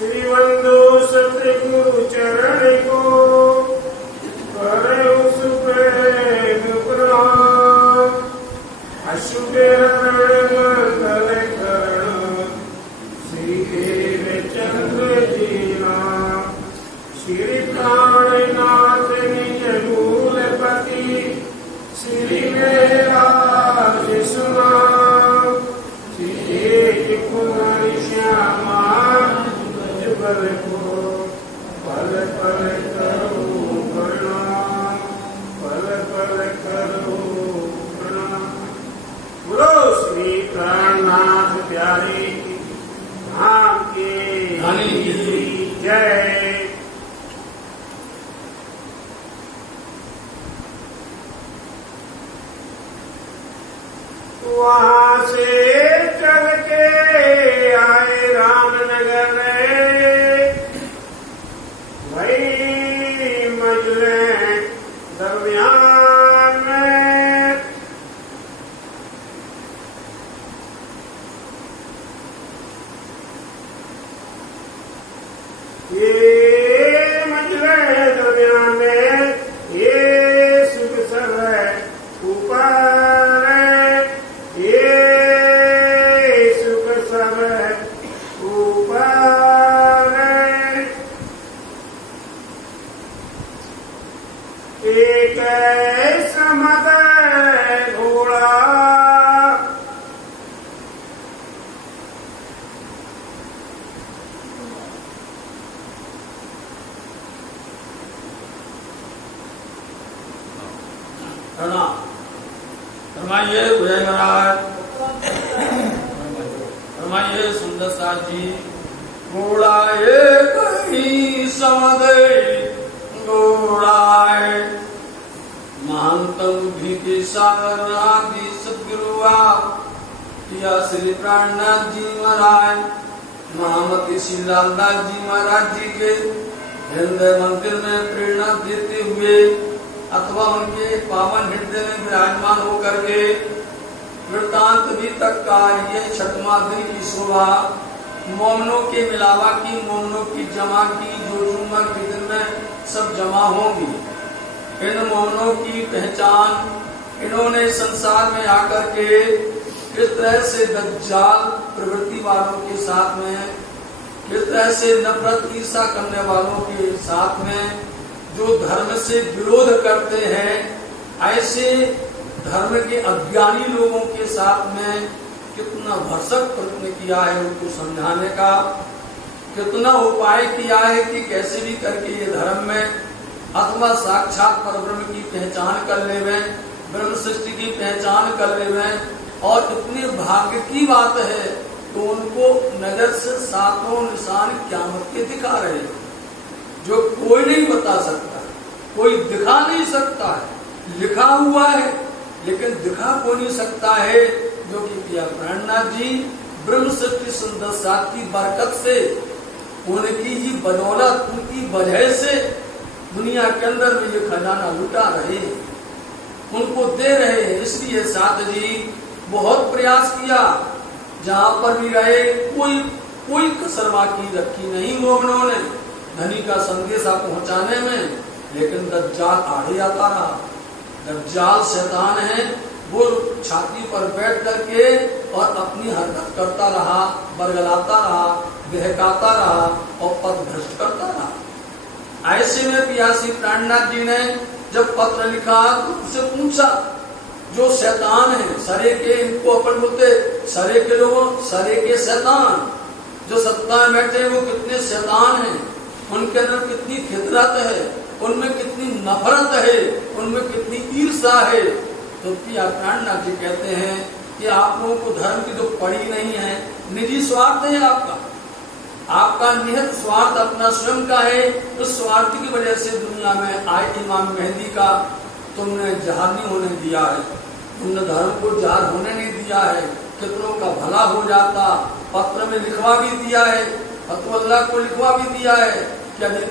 श्री बंधु सतगुरु चरण को करे उस प्रेम प्रणाम। अशुभ मंगल करण श्री देव चंद्र जीना। श्री प्राणनाथ निज मूलपति श्री मेरा सुना। श्री एक कुमार श्यामा बल को पल पल करो प्रणाम, पल पल करो प्रणाम। बोलो श्री प्राणनाथ प्यारे धाम की जय। वहाँ से चल के आए रामनगर वही मजले दरमियान में ये मजले दरमियान में ये सुख सब है ऊपर, ये सुख सब है ऊपर। एक समद घोड़ा फरमाइए जय महाराज, फरमाइए सुंदर साथ जी। घोड़ा एक ही समद घोड़ाए महानतम भीति सागर आदि सदगुरुआ या श्री प्राणनाथ जी महाराज महामती श्री लालदास जी महाराज जी के हृदय मंदिर में प्रेरणा देते हुए अथवा उनके पावन हृदय में विराजमान होकर के वृत्तांत भी तक का ये छठवां दिन की शोभा मोमनों के मिलावा की, मोमनों की जमा की, जो जुम्मा के दिन में सब जमा होंगी। इन मोमनों की पहचान इन्होंने संसार में आकर के किस तरह से दज्जाल प्रवृत्ति वालों के साथ में, किस तरह से नफरत ईर्षा करने वालों के साथ में, जो धर्म से विरोध करते हैं ऐसे धर्म के अज्ञानी लोगों के साथ में कितना भरसक प्रयत्न किया है उनको समझाने का, कितना उपाय किया है कि कैसे भी करके ये धर्म में अथवा साक्षात परब्रह्म की पहचान कर लेवे, ब्रह्म सृष्टि की पहचान कर लेवे। और इतने भाग्य की बात है तो उनको नजर से सातों निशान क़यामत के दिखा रहे हैं, जो कोई नहीं बता सकता, कोई दिखा नहीं सकता है। लिखा हुआ है लेकिन दिखा कोई नहीं सकता है, जो कि पिया प्राणनाथ जी ब्रह्म सृष्टि सुंदर साथ की बरकत से, उनकी ही बदौलत, उनकी वजह से दुनिया के अंदर में ये खजाना लुटा रहे हैं, उनको दे रहे हैं। इसलिए साथ जी बहुत प्रयास किया, जहाँ पर भी रहे कोई कसर बाकी रखी नहीं मोमनों ने धनी का संदेशा पहुंचाने में। लेकिन दज्जाल आड़े आता रहा। दज्जाल शैतान है, वो छाती पर बैठ करके और अपनी हरकत करता रहा, बरगलाता रहा, बहकाता रहा और पथ भ्रष्ट करता रहा। ऐसे में पियासी प्राणनाथ जी ने जब पत्र लिखा तो उससे पूछा, जो शैतान है सरे के, इनको अपन बोलते सरे के लोगों, सरे के शैतान जो सत्ता में बैठे वो कितने शैतान हैं, उनके अंदर कितनी फितरत है, उनमें कितनी नफरत है, उनमें कितनी ईर्षा है। तो पिया प्राणनाथ जी कहते हैं कि आप लोगों को धर्म की तो पड़ी नहीं है, निजी स्वार्थ है आपका निहित स्वार्थ अपना स्वयं का है। उस स्वार्थ की वजह से दुनिया में आए इमाम मेहंदी का तुमने जहार नहीं होने दिया है, तुमने धर्म को जहार होने नहीं दिया है। कितनों का भला हो जाता, पत्र में लिखवा भी दिया है, फतवा को लिखवा भी दिया है कि यदि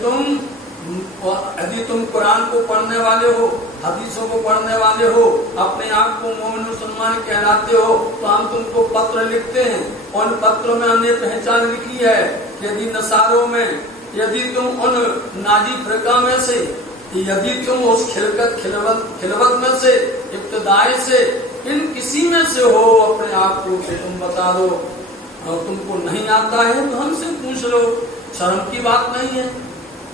तुम कुरान को पढ़ने वाले हो, हदीसों को पढ़ने वाले हो, अपने आप को मोमिन मुसलमान कहलाते हो, तो हम तुमको पत्र लिखते हैं और उन पत्रों में हमने पहचान लिखी है यदि नसारों में, यदि तुम उन नाजी फिरका में से, यदि तुम उस खिलवत में से, इब्तिदाई से, इन किसी में से हो अपने आप को कि तुम बता दो, और तुमको नहीं आता है तो हमसे पूछ लो, शर्म की बात नहीं है।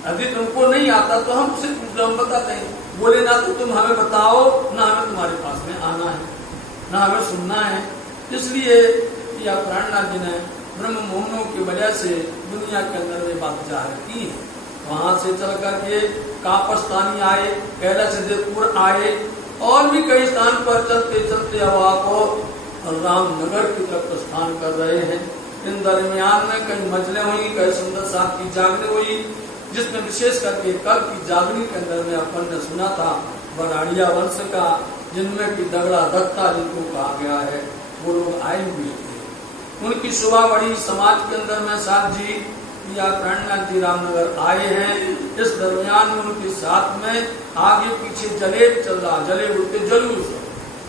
यदि तुमको नहीं आता तो हमसे पूछ लो, हम बताते हैं। बोले ना तो तुम हमें बताओ, ना हमें तुम्हारे पास में आना है, ना हमें सुनना है। इसलिए यह प्राणनाथ जी ने ब्रह्म मोहनों की वजह से दुनिया के अंदर ये बात जाहिर की है। वहां से चल करके कापस्तानी आए, कैलाशदेवपुर आए, और भी कई स्थान पर चलते चलते अब आप रामनगर की तरफ प्रस्थान कर रहे हैं। इन दरमियान में कई मजले हुई, कई सुंदर साहब की जागनी हुई, जिसमें विशेष करके कल की जागनी के अंदर में अपन ने सुना था बराड़िया वंश का, जिनमें की दगड़ा दत्ता जिनको कहा गया है, वो लोग आए हुए थे। उनकी सुबह बड़ी समाज के अंदर में साथ जी या प्राणनाथ जी रामनगर आए हैं। इस दरमियान में उनके साथ में आगे पीछे जलेब चल रहा, जलेब उठते जलूस,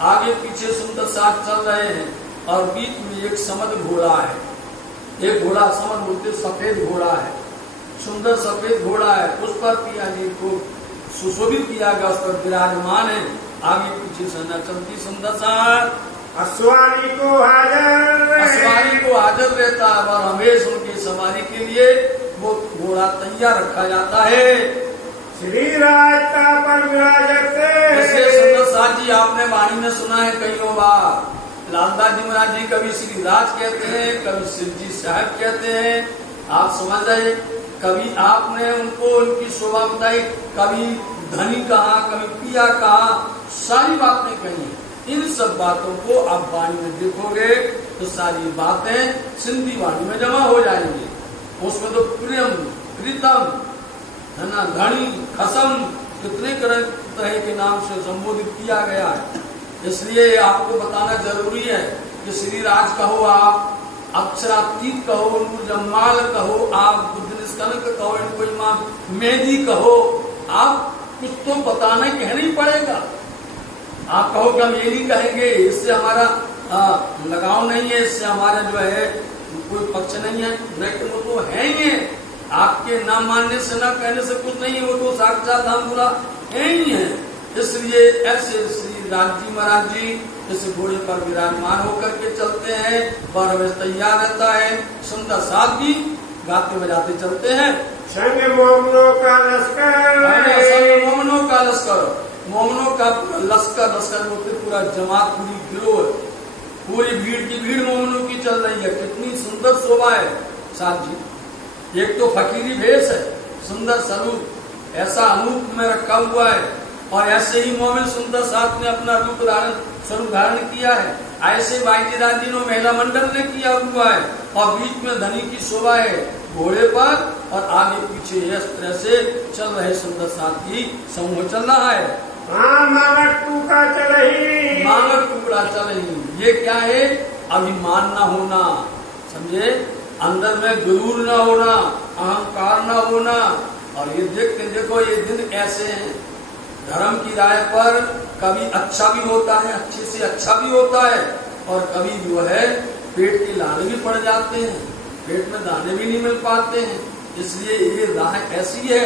आगे पीछे सुंदर साथ चल रहे हैं, और बीच में एक समद घोड़ा है। एक घोड़ा समद बोलते सफेद घोड़ा है, सुंदर सफेद घोड़ा है, उस पर पिया जी को सुशोभित किया गया, उस पर विराजमान है। आगे पीछे सन्ना चलती सुंदर साथ, अस्वारी को हाजिर रहता है, और हमेशा उनकी सवारी के लिए वो घोड़ा तैयार रखा जाता है। श्री राजता पर विराजते। सुंदर साथ जी आपने वाणी में सुना है कईयों बार, लालदास जी महाराज जी कभी श्री राज कहते हैं, कभी शिव जी साहब कहते हैं, आप समझ रहे। कभी आपने उनको उनकी शोभा बताई, कभी धनी कहा, कभी पिया कहा, सारी बातें कही। इन सब बातों को आप वाणी में देखोगे तो सारी बातें सिंधी वाणी में जमा हो जाएंगी। उसमें तो प्रियम, प्रीतम, है ना, धनी, खसम, कितने तरह के नाम से संबोधित किया गया है। इसलिए आपको बताना जरूरी है कि श्री राज कहो, आप अक्षरातीत कहो, उनको जम्माल कहो, आप बुद्ध निष्कलंक कहो, इनको इमाम मेहदी कहो, आप कुछ तो बताना कहना ही पड़ेगा। आप कहो कि हम ये नहीं कहेंगे, इससे हमारा लगाव नहीं है, इससे हमारा जो है कोई पक्ष नहीं है, लेकिन वो तो है ही है। आपके ना मानने से ना कहने से कुछ नहीं है, वो तो साक्षात हम बुरा है ही है। इसलिए ऐसे श्री राज जी महाराज जी इस घोड़े पर विराजमान होकर के चलते हैं, परवेश तैयार रहता है, सुंदर साथ भी गाते बजाते चलते हैं। संग मोमनों का लश्कर, मोमनों का लश्कर, मोमनों का लश्कर, लश्कर बोलते पूरा जमात, पूरी गिरोह, पूरी भीड़ की भीड़ मोमनों की चल रही है। कितनी सुंदर शोभा है साथ जी। एक तो फकीरी भेष है, सुंदर स्वरूप ऐसा अनूप में रखा हुआ है, और ऐसे ही मोमिन सुंदर साथ ने अपना रूप धारण, स्वरूप धारण किया है। ऐसे बाईजी राजीनो महिला मंडल ने किया हुआ है, और बीच में धनी की शोभा है घोड़े पर, और आगे पीछे इस तरह से चल रहे सुंदर साथ की समूह चल रहा है। मांगट टूका चलही, मांगट टुकड़ा चलही। ये क्या है? अभिमान न होना, समझे, अंदर में गुरूर न होना, अहंकार न होना। और ये देखो ये दिन ऐसे हैं, धर्म की राय पर कभी अच्छा भी होता है, अच्छे से अच्छा भी होता है, और कभी जो है पेट के लाले भी पड़ जाते हैं, पेट में दाने भी नहीं मिल पाते हैं। इसलिए ये राह ऐसी है,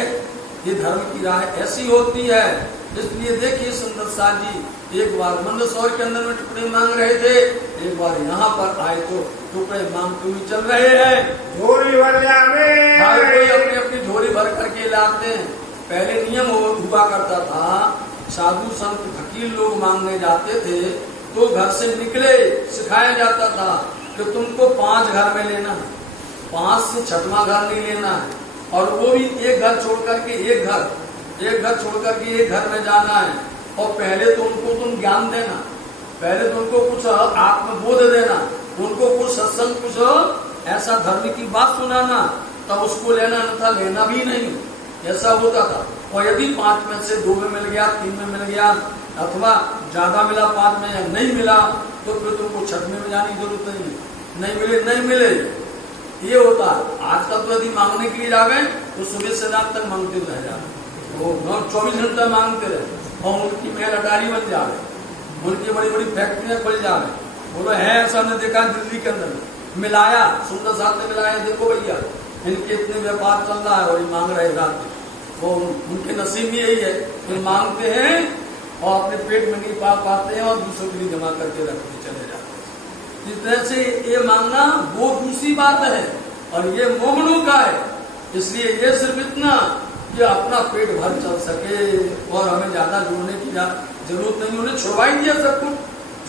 ये धर्म की राह ऐसी होती है। इसलिए देखिए सुंदर साथ जी एक बार मंदसौर के अंदर में टुकड़े मांग रहे थे, एक बार यहाँ पर आए तो टुकड़े मांगते हुए चल रहे हैं। झोरी भर जावे, हर कोई अपनी अपनी झोरी भर करके लाते हैं। पहले नियम हुआ करता था, साधु संत फकीर लोग मांगने जाते थे तो घर से निकले सिखाया जाता था कि तुमको 5 घर में लेना है, 5 से 6वां घर नहीं लेना है, और वो भी एक घर छोड़ करके एक घर छोड़ करके एक घर में जाना है। और पहले तो उनको तुम ज्ञान देना, पहले तो उनको कुछ आत्मबोध देना, उनको कुछ सत्संग, कुछ ऐसा धर्म की बात सुनाना, तब उसको लेना, अन्यथा लेना भी नहीं। ऐसा होता था। और यदि 5 में से 2 में मिल गया, 3 में मिल गया, अथवा ज्यादा मिला 5 में या नहीं मिला, तो फिर तुमको 6वें में जाने की जरूरत नहीं मिले। ये होता है। आजकल तो यदि मांगने के लिए जावे तो सुबह से रात तक मांगते रह जाए, वो 24 घंटा मांगते रहे, और उनकी महल अटारी बन जावे, उनकी बड़ी बड़ी फैक्ट्रियां खुल जावे। बोलो है ऐसा, हमने देखा दिल्ली के अंदर मिलाया, सुंदर साथ ने मिलाया, देखो भैया इनके इतने व्यापार चल रहा है और ये मांग रहे रात में, वो उनके नसीब में यही है, ये मांगते हैं और अपने पेट में नहीं पा पाते हैं और दूसरों के लिए जमा करके रखते चले जाते हैं। इस तरह से ये मांगना वो दूसरी बात है और ये मोमनों का है। इसलिए ये सिर्फ इतना कि अपना पेट भर चल सके और हमें ज्यादा जोड़ने की जरूरत नहीं, उन्हें छुड़वा ही दिया सब कुछ,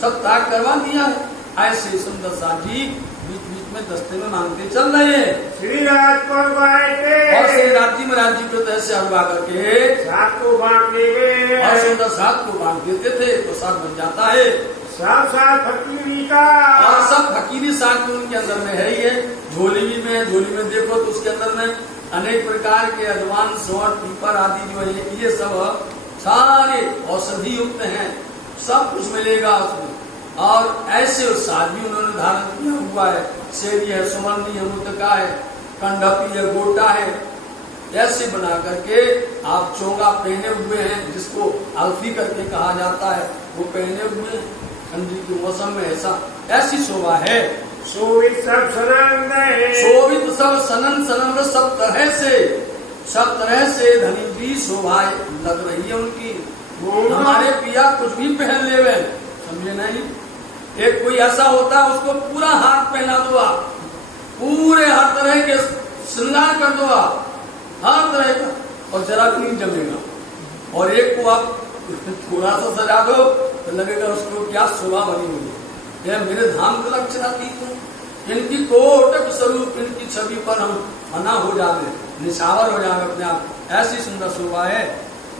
सब त्याग करवा दिया है। ऐसे सुंदर साजी बीच बीच में दस्ते में मांगते चल रहे हैं। श्री राज को और श्री राज्य में राज्य को ऐसे हलवा करके सात को बांट देंगे और सुंदर सात को बांट देते थे तो साथ बन जाता है। सब साथ फकीरी का और सब फकीरी साथ उनके अंदर में है ही है। झोली में देखो तो उसके अंदर में अनेक प्रकार के अजवान, सौंठ, पीपर आदि जो है ये सब सारे औषधि युक्त हैं, सब कुछ मिलेगा उसमें। और ऐसे साथ भी उन्होंने धारण किया हुआ है, शेरी है, सुमंदी है, मुतका है, कंडपी है, गोटा है, ऐसे बना करके आप चोंगा पहने हुए हैं जिसको अल्फी करके कहा जाता है, वो पहने हुए हैं। ठंडी के मौसम में ऐसी शोभा है। शोभित सब सनंद है, शोभित सब सनन सनंद, सब तरह से धनी की शोभा लग रही है उनकी। हमारे पिया कुछ भी पहन ले वे, समझे नहीं। एक कोई ऐसा होता है उसको पूरा हाथ पहना दो आप, पूरे हर तरह के श्रृंगार कर दो आप, हर तरह का, और जरा भी नहीं जमेगा। और एक को आप थोड़ा सा सजा दो तो लगेगा उसको क्या शोभा बनी हुई है। यह मेरे धाम के लक्षणातीत है। इनकी कोटक स्वरूप, इनकी छवि पर हम फना हो जावे, निशावर हो जावे अपने आप, ऐसी सुंदर शोभा है।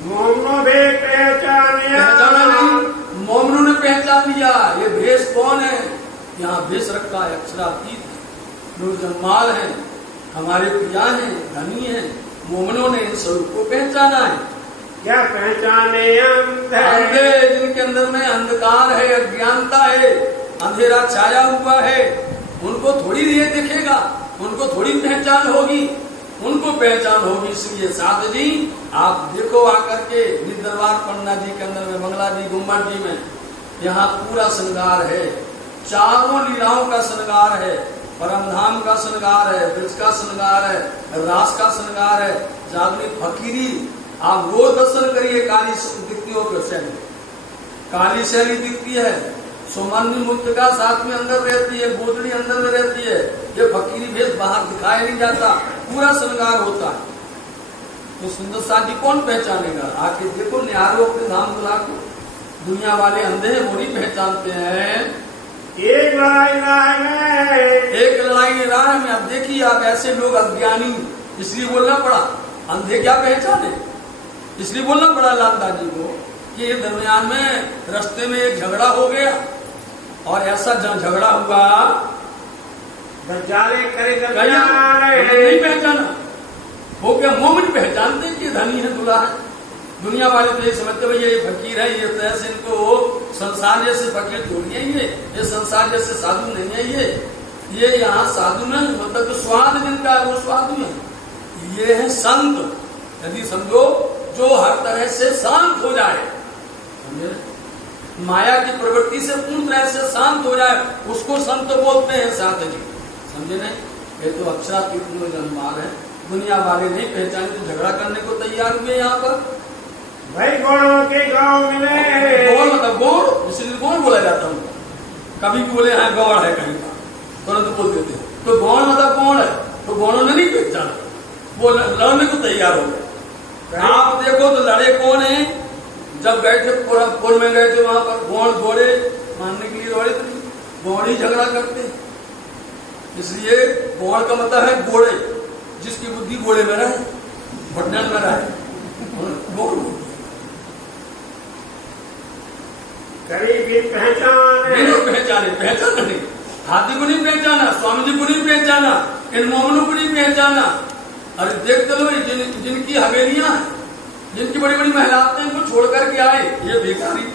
मोमनो भी पहचाना नहीं, मोमनों ने पहचान लिया ये भेष कौन है। यहाँ भेष रखा है अक्षरातीत, निर्जमाल है, हमारे पिया है, धनी है। मोमनों ने इन स्वरूप को पहचाना है। क्या पहचाने अंधे, जिनके अंदर में अंधकार है, अज्ञानता है, अंधेरा छाया हुआ है, उनको थोड़ी ये दिखेगा, उनको थोड़ी पहचान होगी, उनको पहचान होगी। इसलिए साथ जी आप देखो आकर के दरबार पन्ना जी के अंदर में, मंगला जी गुम्बद जी में, यहाँ पूरा श्रृंगार है, चारों लीलाओं का श्रृंगार है, परमधाम का श्रृंगार है, ब्रज का श्रृंगार है, रास का श्रृंगार है, जागनी फकीरी। आप वो दर्शन करिए, काली दिखती हो शैली, काली शैली दिखती है, सुमंदी मुक्तका साथ में अंदर रहती है, गोदड़ी अंदर में रहती है। ये फकीरी भेष बाहर दिखाया नहीं जाता, पूरा श्रृंगार होता है। तो सुंदर साजी कौन पहचानेगा? आके देखो, निहारो अपने धाम दुल्हा को। दुनिया वाले अंधे हैं, वो नहीं पहचानते हैं। एक लड़ाई राह में अब देखिए आप, ऐसे लोग अज्ञानी, इसलिए बोलना पड़ा। अंधे क्या पहचाने, इसलिए बोलना पड़ा लालदास जी को कि ये दरमियान में रास्ते में एक झगड़ा हो गया, और ऐसा झगड़ा हुआ नहीं पहचाना। वो क्या मोमिन पहचानते कि धनी है, दुल्हा है। दुनिया वाले तो ये समझते भैया ये फकीर है, ये तरह से इनको संसार जैसे फकीर थोड़ी है, ये संसार जैसे साधु नहीं है। ये यहाँ साधु नहीं, मतलब तो स्वाद जिनका है वो साधु है। ये है संत, यदि समझो जो हर तरह से शांत हो जाए, समझे, माया की प्रवृत्ति से पूर्ण तरह से शांत हो जाए, उसको संत बोलते हैं साथ जी, समझे नहीं। ये तो अक्षरातीत जन्मार है, दुनिया वाले नहीं पहचाने तो झगड़ा करने को तैयार हुए। यहाँ पर भाई गौड़ों के गांव मिले, गौड़ मतलब गौड़, इसलिए गौड़ बोला जाता हूँ। कभी भी बोले हाँ गौड़ है कहीं का, तुरंत बोल देते हैं। तो गौड़ मतलब कौन है, तो गौड़ों ने नहीं पहचाना, वो लड़ने को तैयार हो गए। आप देखो तो लड़े कौन है, जब गए थे पुर में गए थे, वहां पर गौड़ घोड़े मारने के लिए दौड़े थे, गौड़ ही झगड़ा करते। इसलिए गौड़ का मतलब है घोड़े, जिसकी बुद्धि घोड़े में रहे, भटनल में रहे, गौड़। गरीबी पहचाना नहीं, हाथी को नहीं पहचाना, स्वामी जी को नहीं पहचाना, इन मोमनों को नहीं पहचाना। अरे देखते लो, जिनकी हवेलियां हैं, जिनकी बड़ी बड़ी महिलाएं, इनको छोड़ करके आए ये भिखारी,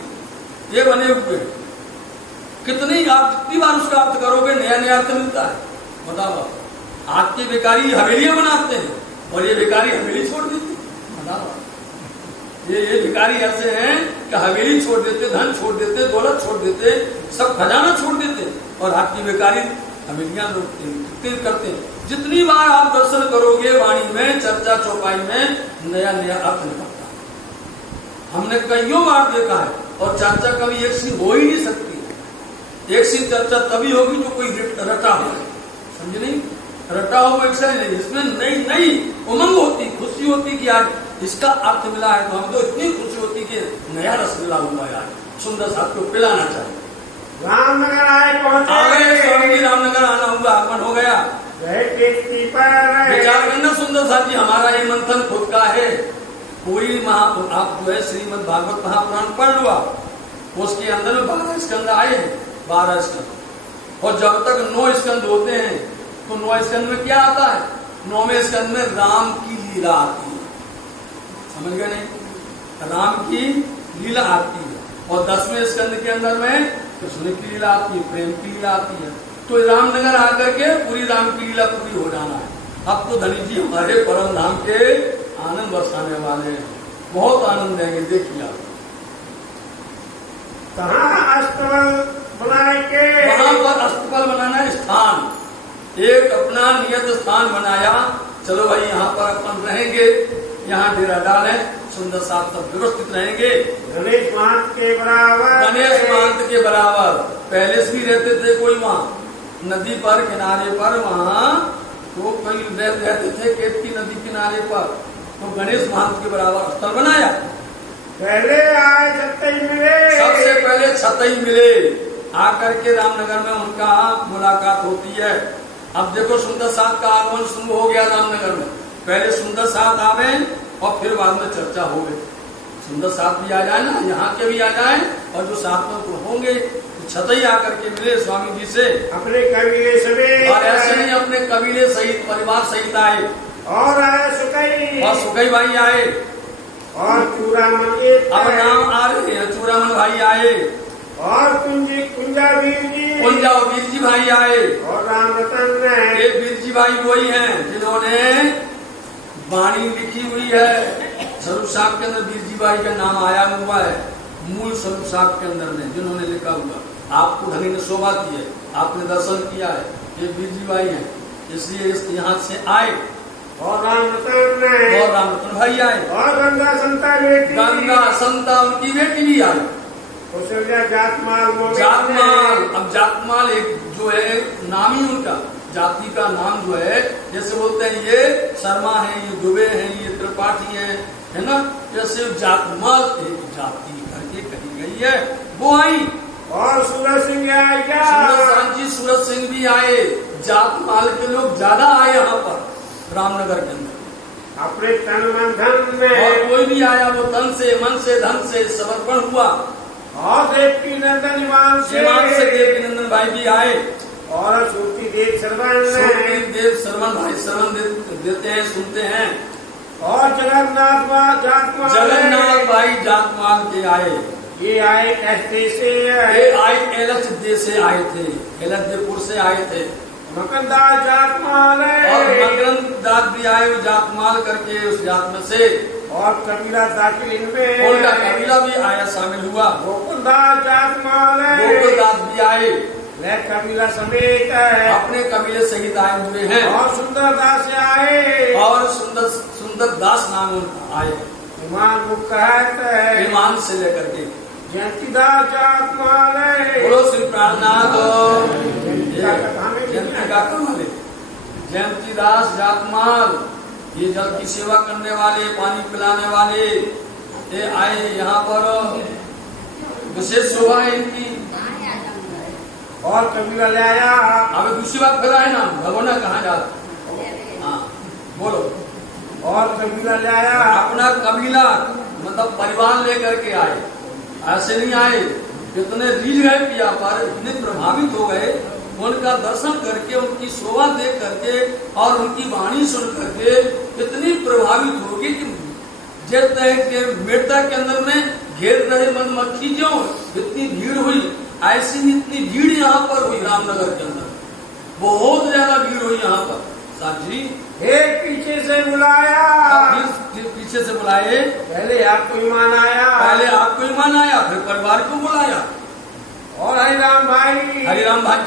ये बने हुए। कितनी आप जितनी बार उसका अर्थ करोगे नया नया अर्थ मिलता है। बताओ, आपके भिखारी हवेलियां बनाते हैं और ये भिखारी हवेली छोड़ देते। बताओ, ये भिखारी ऐसे हैं कि हवेली छोड़ देते, धन छोड़ देते, दौलत छोड़ देते, सब खजाना छोड़ देते, और आपकी भिखारी हवेलियां लोग कीर्तन करते हैं। जितनी बार आप दर्शन करोगे वाणी में, चर्चा चौपाई में नया नया अर्थ निकलता है। हमने कईयों बार देखा है, और चर्चा कभी एक सी हो ही नहीं सकती। एक सी चर्चा तभी होगी जो कोई रटा हो, समझे नहीं, रटा हो वैसा ही नहीं। इसमें नई नई उमंग होती, खुशी होती कि आज इसका अर्थ मिला है, तो हमको इतनी खुशी होती कि नया रस मिला हुआ है, आज सुंदर साथ को पिलाना चाहिए। रामनगर आए पहुंचे, आ गए स्वामी जी, रामनगर आना हुआ, आगमन हो गया। विचार करना सुंदर साथ जी, हमारा ये मंथन खुद का है। कोई आप जो है श्रीमद् भागवत महापुराण पढ़ लो आप, उसके अंदर में 12 स्कंद आए हैं, 12 स्कंद। और जब तक 9 स्कंद होते हैं तो 9 स्कंद में क्या आता है? 9वें स्कंद में राम की लीला आती है, समझ गए नहीं? राम की लीला आती है। और 10वें स्कंद के अंदर में कृष्ण की लीला आती है, प्रेम की लीला आती है। तो रामनगर आकर के पूरी राम की लीला पूरी हो जाना है। अब तो धनी जी हमारे परम धाम के आनंद बरसाने वाले हैं, बहुत आनंद देंगे। देखिए आप कहाँ अस्तबल बनाएंगे, वहां पर अस्तबल बनाना स्थान, एक अपना नियत स्थान बनाया। चलो भाई यहाँ पर अपन रहेंगे, यहाँ डेरा डालें, सुंदर साथ सब व्यवस्थित रहेंगे। गणेश महंत के बराबर, गणेश महंत के बराबर पहले से भी रहते थे कोई वहाँ नदी पर किनारे पर, वहाँ तो कई रहते थे केतकी नदी किनारे पर। तो गणेश महंत के बराबर स्थल बनाया। पहले आए छतई मिले, सबसे पहले छतई मिले, आकर के रामनगर में उनका मुलाकात होती है। अब देखो सुंदर साथ का आगमन शुरू हो गया रामनगर में। पहले सुंदर साथ आवे और फिर बाद में चर्चा हो गई। सुंदर साथ भी आ जाए ना, यहाँ के भी आ जाए, और जो साथ में होंगे छतई आकर के मिले स्वामी जी से, अपने कबीले समेत। और ऐसे नहीं अपने कबीले सहित, परिवार सहित आए। और आए सुकई, और सुकई भाई आए, और चूड़ामन एक, अब नाम आ रहे हैं, चूड़ामन भाई आए, और कुंजा वीर जी, कुंजा और वीर जी भाई आए। और राम रतन, ये वीर जी भाई वही हैं जिन्होंने वाणी लिखी हुई है। स्वरूप साहब के अंदर वीर जी भाई का नाम आया हुआ है, मूल स्वरूप साहब के अंदर में जिन्होंने लिखा हुआ। आपको धनी ने शोभा दी है, आपने दर्शन किया है, ये वीर जी भाई है, इसलिए यहाँ से आए। और राम रतन भाई आए, और गंगा संता बेटी, गंगा संता उनकी बेटी भी आई। जातमाल, अब जातमाल एक जो है नाम ही उनका, जाति का नाम जो है, जैसे बोलते हैं ये शर्मा है, ये दुबे हैं, ये त्रिपाठी है ना, जैसे जातमाल एक जाति करके कही गई है, वो आई। और सूरज सिंह आए क्या? सूरज सिंह भी आए। जातमाल के लोग ज्यादा आए यहाँ पर रामनगर के अंदर, अपने तन मन धन में। और कोई भी आया वो तन से, मन से, धन से समर्पण हुआ। और देवकी नंदन ईमान से देवकी नंदन भाई भी आए। और सूर्ति देव श्रवण भाई श्रवण देते हैं, सुनते हैं। और जगन्नाथ भाई जातमाल के आए। ये आए ऐसे से, ये आए एलच से आए थे, एलचपुर से आए थे। मकनदास जातमाल और मकरंदास भी आए जातमाल करके उस जात में से। और कबीला दाखिल इनमें, उनका कबीला भी आया, शामिल हुआ। गोकुलदास जातमाल, गोकुलदास भी आए, कबीला समेत है, अपने कबीले सहित आए हुए हैं। और सुंदरदास से आए, और सुंदर दास नाम उनका आए, ईमान मुक्त है, ईमान से लेकर के। जयंतीदास जातमाल, बोलो श्री प्राणनाथ जयंतीदास जातमाल, ये जल की सेवा करने वाले, पानी पिलाने वाले, ये आए यहाँ पर, विशेष शोभा है इनकी। और कबीला ले आया। अब दूसरी बात फिर आए ना, भगवाना कहाँ जा, हाँ बोलो। और कबीला ले आया, अपना कबीला मतलब परिवार लेकर के आए, ऐसे नहीं आए। कितने रीझ गए पिया पर, इतने प्रभावित हो गए उनका दर्शन करके, उनकी शोभा देख करके और उनकी वाणी सुन करके इतनी प्रभावित होगी कि जैसे कि मेड़ता के अंदर में घेर रहे मधुमक्खी जो इतनी भीड़ हुई, ऐसी ही इतनी भीड़ यहाँ पर हुई रामनगर के अंदर, बहुत ज्यादा भीड़ हुई यहाँ पर। साथ जी एक पीछे से बुलाया, पीछे से बुलाए, पहले आपको ईमान आया, फिर परिवार को बुलाया। और हरिराम भाई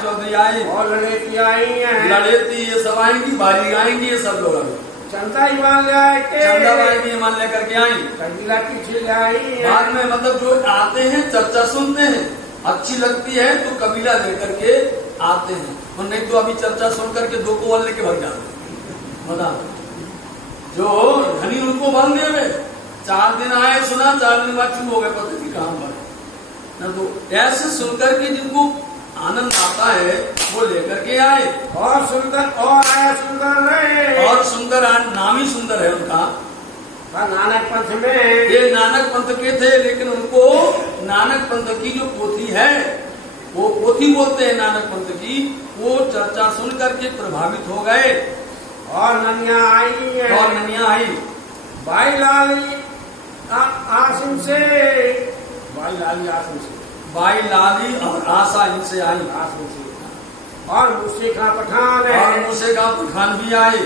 चौधरी आए और लड़ेती आई हैं। लड़ेती ये सब आएंगी, बारी आएंगी, ये सब लोग आएंगे। चंदा ईमान ले आए के चंदा बाई भी ईमान लेकर के आई। कबीला पीछे ले आई हैं। बाद में मतलब जो आते हैं चर्चा सुनते हैं, अच्छी लगती है तो कबीला लेकर के आते हैं, और नहीं तो अभी चर्चा सुन करके दो को वन लेके भग जाते हैं। बता जो धनी उनको बन देवे, 4 दिन आए सुना, 4 दिन बाद चुप हो गए, पता नहीं कहाँ पर न। तो ऐसे सुनकर के जिनको आनंद आता है वो लेकर के आए। और सुंदर और आया सुंदर रहे, और सुंदर नाम ही सुंदर है उनका। नानक पंथ में ये नानक पंथ के थे, लेकिन उनको नानक पंथ की जो पोथी है, वो पोथी बोलते हैं नानक पंथ की, वो चर्चा सुन करके प्रभावित हो गए। और ननिया आई है। और ननिया आई भाई लाली आसिम से, भाई लाली आसिम से, बाई लाली और आशा इनसे आई। आसिम से। और मूसे का पठान है। और मूसे का पठान भी आए।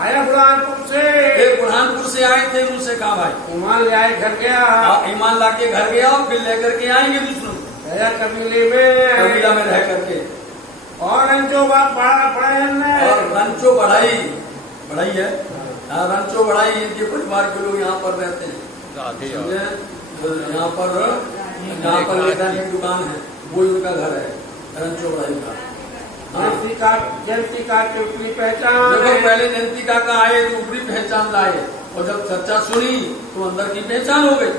आया बुरहानपुर से, एक बुरहानपुर से आए थे मूसे का भाई। ईमान ले आए घर गया। ईमान ला के घर गया और फिर लेकर के आएंगे विष्णु गया कबीले में, कबीला में रह करके। और रंचो पढ़ाई और रंचो बढ़ाई है। रंचो बढ़ाई इनके परिवार के लोग यहाँ पर रहते हैं। यहाँ पर लेखन की दुकान है, वो उनका घर है रंचो बढ़ाई का। जयंती का ऊपरी पहचान। देखो पहले जयंती का आए तो ऊपरी पहचान लाए, और जब चर्चा सुनी तो अंदर की पहचान हो गई।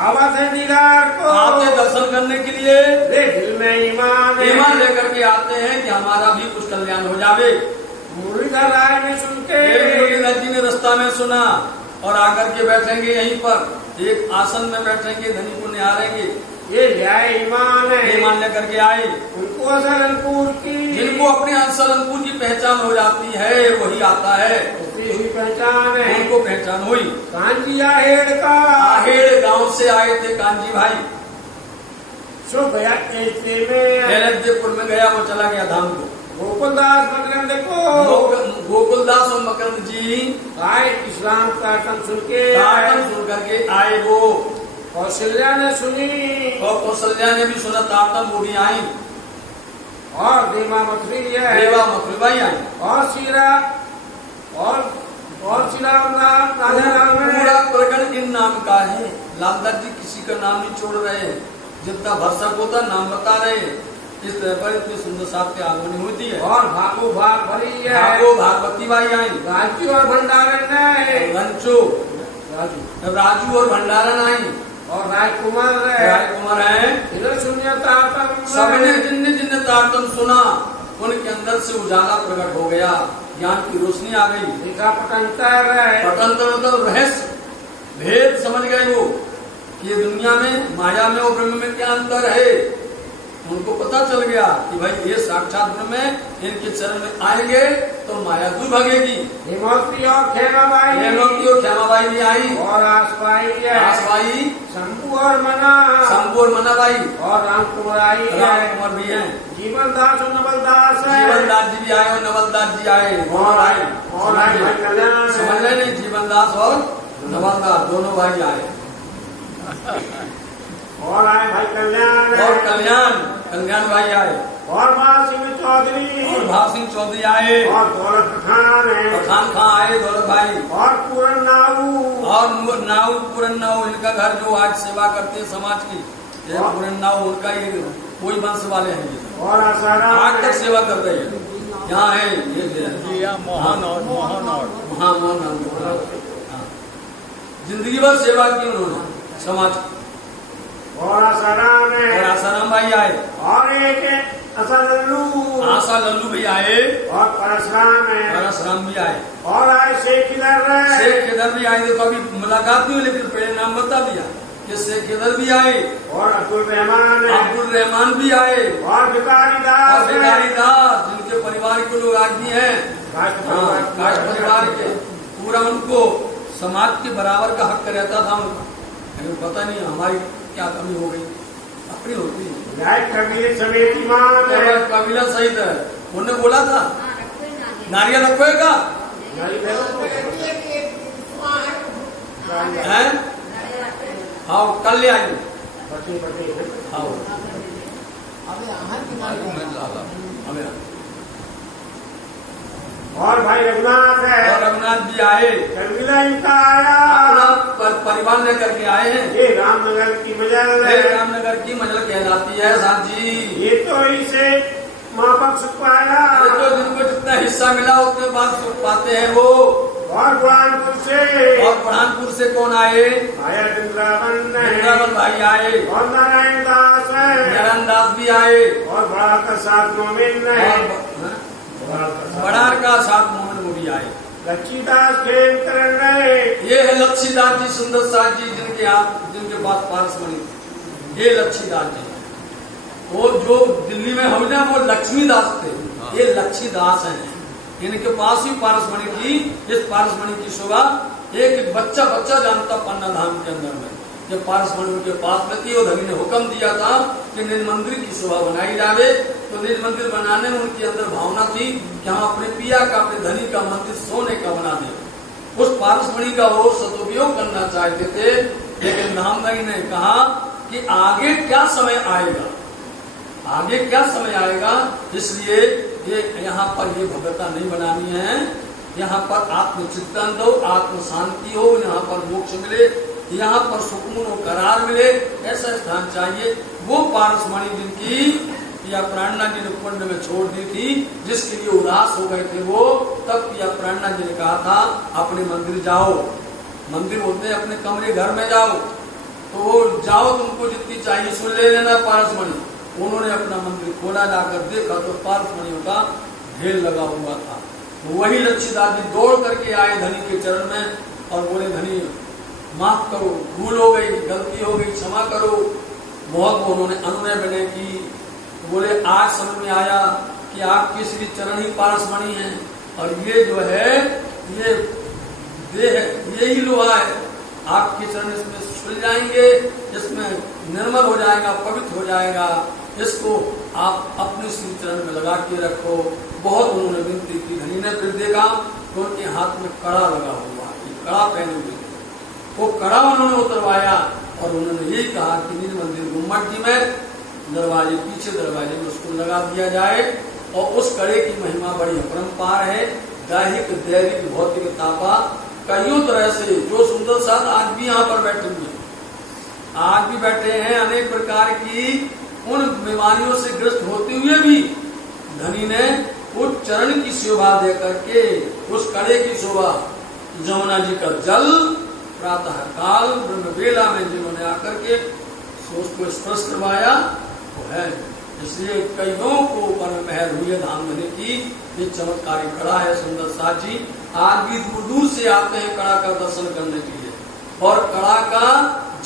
आवाज है दीदार को आते दर्शन करने के लिए, दिल में ईमान लेकर के आते हैं कि हमारा भी कुछ कल्याण हो जावे। मुरलीधर राय ने सुन के, मुरलीधर जी ने रास्ता में सुना और आकर के बैठेंगे यहीं पर, एक आसन में बैठेंगे, धनी को निहारेंगे। ये न्याय ईमान है। ईमान लेकर के आए। उनको असलनपुर की, जिनको अपने असलनपुर की पहचान हो जाती है वही आता है, उसकी हुई पहचान है। उनको पहचान हुई। कांजी आहेड़ का, आहेड़ गांव से आए थे कांजी भाई। सो गया अयोध्यपुर में गया, वो चला गया धाम को। गोकुलदास मकरंद को, गोकुलदास और मकरंद जी आए इस्लाम का सुन के, सुन करके आए। वो कौशल्या ने सुनी, और कौशल्या ने भी सुना, तातम वो भी आई। और देवा मथुरी है, देवा मथुरी भाई आई। और सीरा और श्री राम राजा राम है। पूरा प्रकरण इन नाम का है। लालदास जी किसी का नाम नहीं छोड़ रहे हैं, जितना भरसक होता नाम बता रहे हैं। इस तरह पर इतनी सुंदर साथ की आगमनी होती है। और भागो भाग भरी है, भागो भागवती बाई आई। राजू और भंडारन है, रंचो राजू और भंडारन आई। और राजकुमार है। सबने जिनने तारतम सुना उनके अंदर से उजाला प्रकट हो गया, ज्ञान की रोशनी आ गई। देखा पटंतर है, पटंतर मतलब रहस्य भेद समझ गए वो कि ये दुनिया में माया में और ब्रह्म में क्या अंतर है। उनको पता चल गया कि भाई ये साक्षात ब्रह्म है, इनके चरण में आएंगे तो माया दूर भगेगी। हेमवती और खेमाबाई भी आई। और आसबाई शंभू और मना बाई और राम कुमार भी है। जीवन दास और नवलदास है। जीवन दास जी भी आए और नवलदास जी आए। समझ रहे नहीं, जीवन दास और नवलदास दोनों भाई आए। और आए भाई कल्याण भाई आए। और भाव सिंह चौधरी आए। और दौलत पठान खां आए, दौलत भाई। और पूरन नाऊ इनका घर जो आज सेवा करते हैं समाज की, पूरन नाऊ उनका ये कोई वंश वाले हैं ये। और आज तक सेवा कर रहे हैं। यहाँ है मोहन जिंदगी भर सेवा की उन्होंने समाज की। और आसाराम भाई आए। और एक आशा लल्लू भी आए। और परशुराम भी आए। और आए शेख इधर भी आए। तो कभी मुलाकात नहीं हुई, लेकिन पहले नाम बता दिया कि शेख इधर भी आए। और अब्दुल रहमान भी आए। और भिखारी दास जिनके परिवार के लोग आदमी हैं, काश परिवार के, पूरा उनको समाज के बराबर का हक रहता था उनका। लेकिन पता नहीं हमारी क्या कमी हो गई, अपनी होती है। कबीले समेत ईमान, कबीला सहित है। उन्होंने बोला था नारियल रखोएगा हाँ, कल ले आइए। हाँ और भाई रघुनाथ है, और रघुनाथ जी आए, शर्मिला इनका आया, अपना परिवार लेकर के आए हैं। ये रामनगर की मजल ये है, रामनगर की मजल कहलाती है साहब जी। ये तो इसे मापक सुख पाया, ये तो जिनको जितना हिस्सा मिला उतने बाद सुख पाते हैं वो। और बुरहानपुर से, और बुरहानपुर से कौन आए? आया वृंदावन वृंदावन भाई आए, और नारायण दास है, नारायण दास भी आए, और बड़ा का साथ मोमिन है, और बड़ार का साथ मोहन वो भी आए। लक्ष्मीदास खेल करण है, ये है लक्ष्मीदास जी, सुंदर साथ जी, जिनके पास पारसमणि थी। ये लक्ष्मीदास जी, वो जो दिल्ली में हम ना वो लक्ष्मीदास थे, ये लक्ष्मीदास हैं। इनके पास ही पारसमणि थी। इस पारसमणि की शोभा एक बच्चा जानता पन्ना धाम के अंदर में। जब पारसमणि उनके पास में थी, वो धनी ने हुक्म दिया था कि निज मंदिर की शोभा बनाई जावे। तो निज मंदिर बनाने में उनके अंदर भावना थी कि हम अपने पिया का, अपने धनी का मंदिर सोने का बना दें। उस पारसमणि का वो सदुपयोग करना चाहते थे, लेकिन धामधनी ने कहा कि आगे क्या समय आएगा, आगे क्या समय आएगा, इसलिए ये यहाँ पर ये भव्यता नहीं बनानी है। यहाँ पर आत्मचिंतन दो, आत्म शांति हो, यहाँ पर मोक्ष मिले, यहाँ पर सुकून और करार मिले, ऐसा स्थान चाहिए। वो पारसमणि जिनकी या प्राणनाथ जी ने कुंड में छोड़ दी थी, जिसके लिए उदास हो गए थे वो, तब या प्राणनाथ जी ने कहा था अपने मंदिर जाओ। मंदिर बोलते हैं अपने कमरे घर में जाओ, तो जाओ, तुमको जितनी चाहिए सुन ले लेना पारसमणि। उन्होंने अपना मंदिर खोला, जाकर देखा तो पारसमणियों का ढेर लगा हुआ था। वही लक्ष्मीदास जी दौड़ करके आए धनी के चरण में और बोले, धनी माफ करो, भूल हो गई, गलती हो गई, क्षमा करो। बहुत उन्होंने अनुनय विनय की। बोले आज समझ में आया कि आपके श्री चरण ही पारसमणि है, और ये जो है ये देह ये ही लोहा है, आपके चरण इसमें सुल जाएंगे, इसमें निर्मल हो जाएगा, पवित्र हो जाएगा, इसको आप अपने श्री चरण में लगा के रखो। बहुत उन्होंने विनती की। धनी ने फिर देखा तो उनके हाथ में कड़ा लगा हुआ, कड़ा पहने हुए थे। वो कड़ा उन्होंने उतरवाया और उन्होंने यही कहा कि निज मंदिर गुम्मट जी में दरवाजे, पीछे दरवाजे में उसको लगा दिया जाए। और उस कड़े की महिमा बड़ी अपरंपार है, दैहिक दैविक भौतिक तापा कईयों तरह से। जो सुंदर साथ आज भी यहाँ पर बैठे हुए, आज भी बैठे हैं, अनेक प्रकार की उन बीमारियों से ग्रस्त होते हुए भी धनी ने उस चरण की शोभा दे करके, उस कड़े की शोभा, जमुना जी का जल प्रातः काल ब्रह्म बेला में जिन्होंने आकर के उसको स्पर्श करवाया वो है। इसलिए कईयों को पर महल हुई धामधनी की ये चमत्कारी कड़ा है। सुंदर साथ जी आज भी दूर दूर से आते हैं कड़ा का दर्शन करने के लिए, और कड़ा का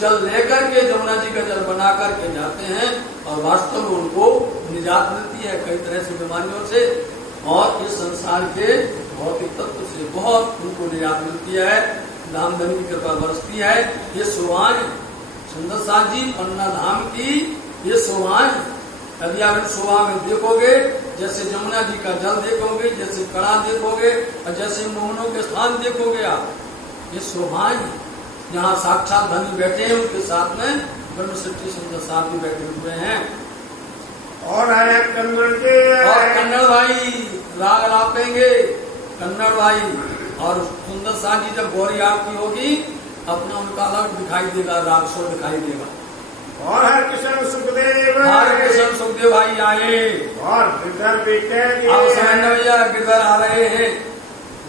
जल लेकर के जमुना जी का जल बना करके जाते हैं, और वास्तव में उनको निजात मिलती है कई तरह से बीमारियों से, और इस संसार के भौतिक तत्व से बहुत उनको निजात मिलती है। धामधनी की कृपा बरसती है। ये शोभाएं सुंदर साथ जी पन्ना धाम की ये शोभाएं, यदि आप इन शोभा में देखोगे, जैसे जमुना जी का जल देखोगे, जैसे कड़ा देखोगे, और जैसे मोहनों के स्थान देखोगे आप, ये शोभाएं जहाँ साक्षात धनी बैठे हैं उनके साथ में ब्रह्मश्री सुंदर साथ भी बैठे हुए हैं। और आया कन्नड़ के, और कन्नड़ भाई राग लापेंगे, कन्नड़ भाई। और सुंदर साथ जी जब गौरी आरती होगी, अपना उनका अलग दिखाई देगा, राग स्वर दिखाई देगा। और हरकिशन सुखदेव, हरकिशन सुखदेव भाई आए, और गिरधर बेटे आप समझना भैया, गिरधर आ रहे हैं,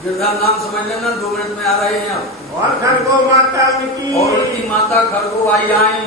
गिरधर नाम समझ लेना, 2 मिनट में आ रहे हैं आप। और खरगो माता की, और उनकी माता खरगो भाई आई,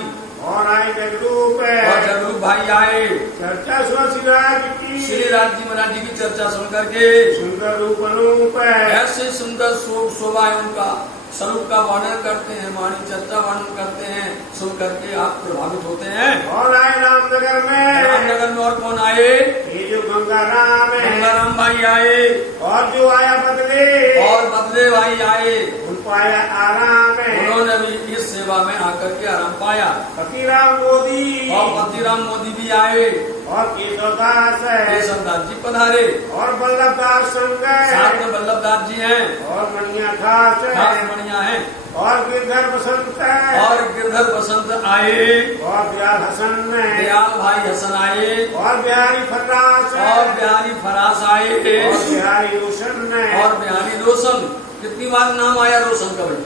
और आए जगरूप, और जगरूप भाई आए। चर्चा सुना श्रीराज की, श्री राज जी महाराज जी की चर्चा सुन करके सुंदर रूप अनूप, ऐसे सुंदर शोभा है उनका, स्वरूप का वर्णन करते हैं, वाणी चर्चा वर्णन करते हैं, सुन करके आप प्रभावित होते हैं। और आए रामनगर में, रामनगर में और कौन आए? ये जो गंगाराम है, गंगाराम भाई आए, और जो आया बदले, और बदले भाई आए, उनको आया आराम है, उन्होंने भी इस सेवा में आकर के आराम पाया। पतिराम मोदी, और पतिराम मोदी भी आए, और केशवदास है, केशवदास जी पधारे, और बल्लभदास संग साथ है, में बल्लभदास जी हैं, और मणिया खास खास है, मणिया हैं, और गिरधर बसंत है, और गिरधर बसंत आए, और बिहार हसन है, दयाल भाई हसन आए, और बिहारी फर्रास है, और बिहारी फरास आए, और बिहारी रोशन है, और बिहारी रोशन। कितनी बार नाम आया रोशन का भाई?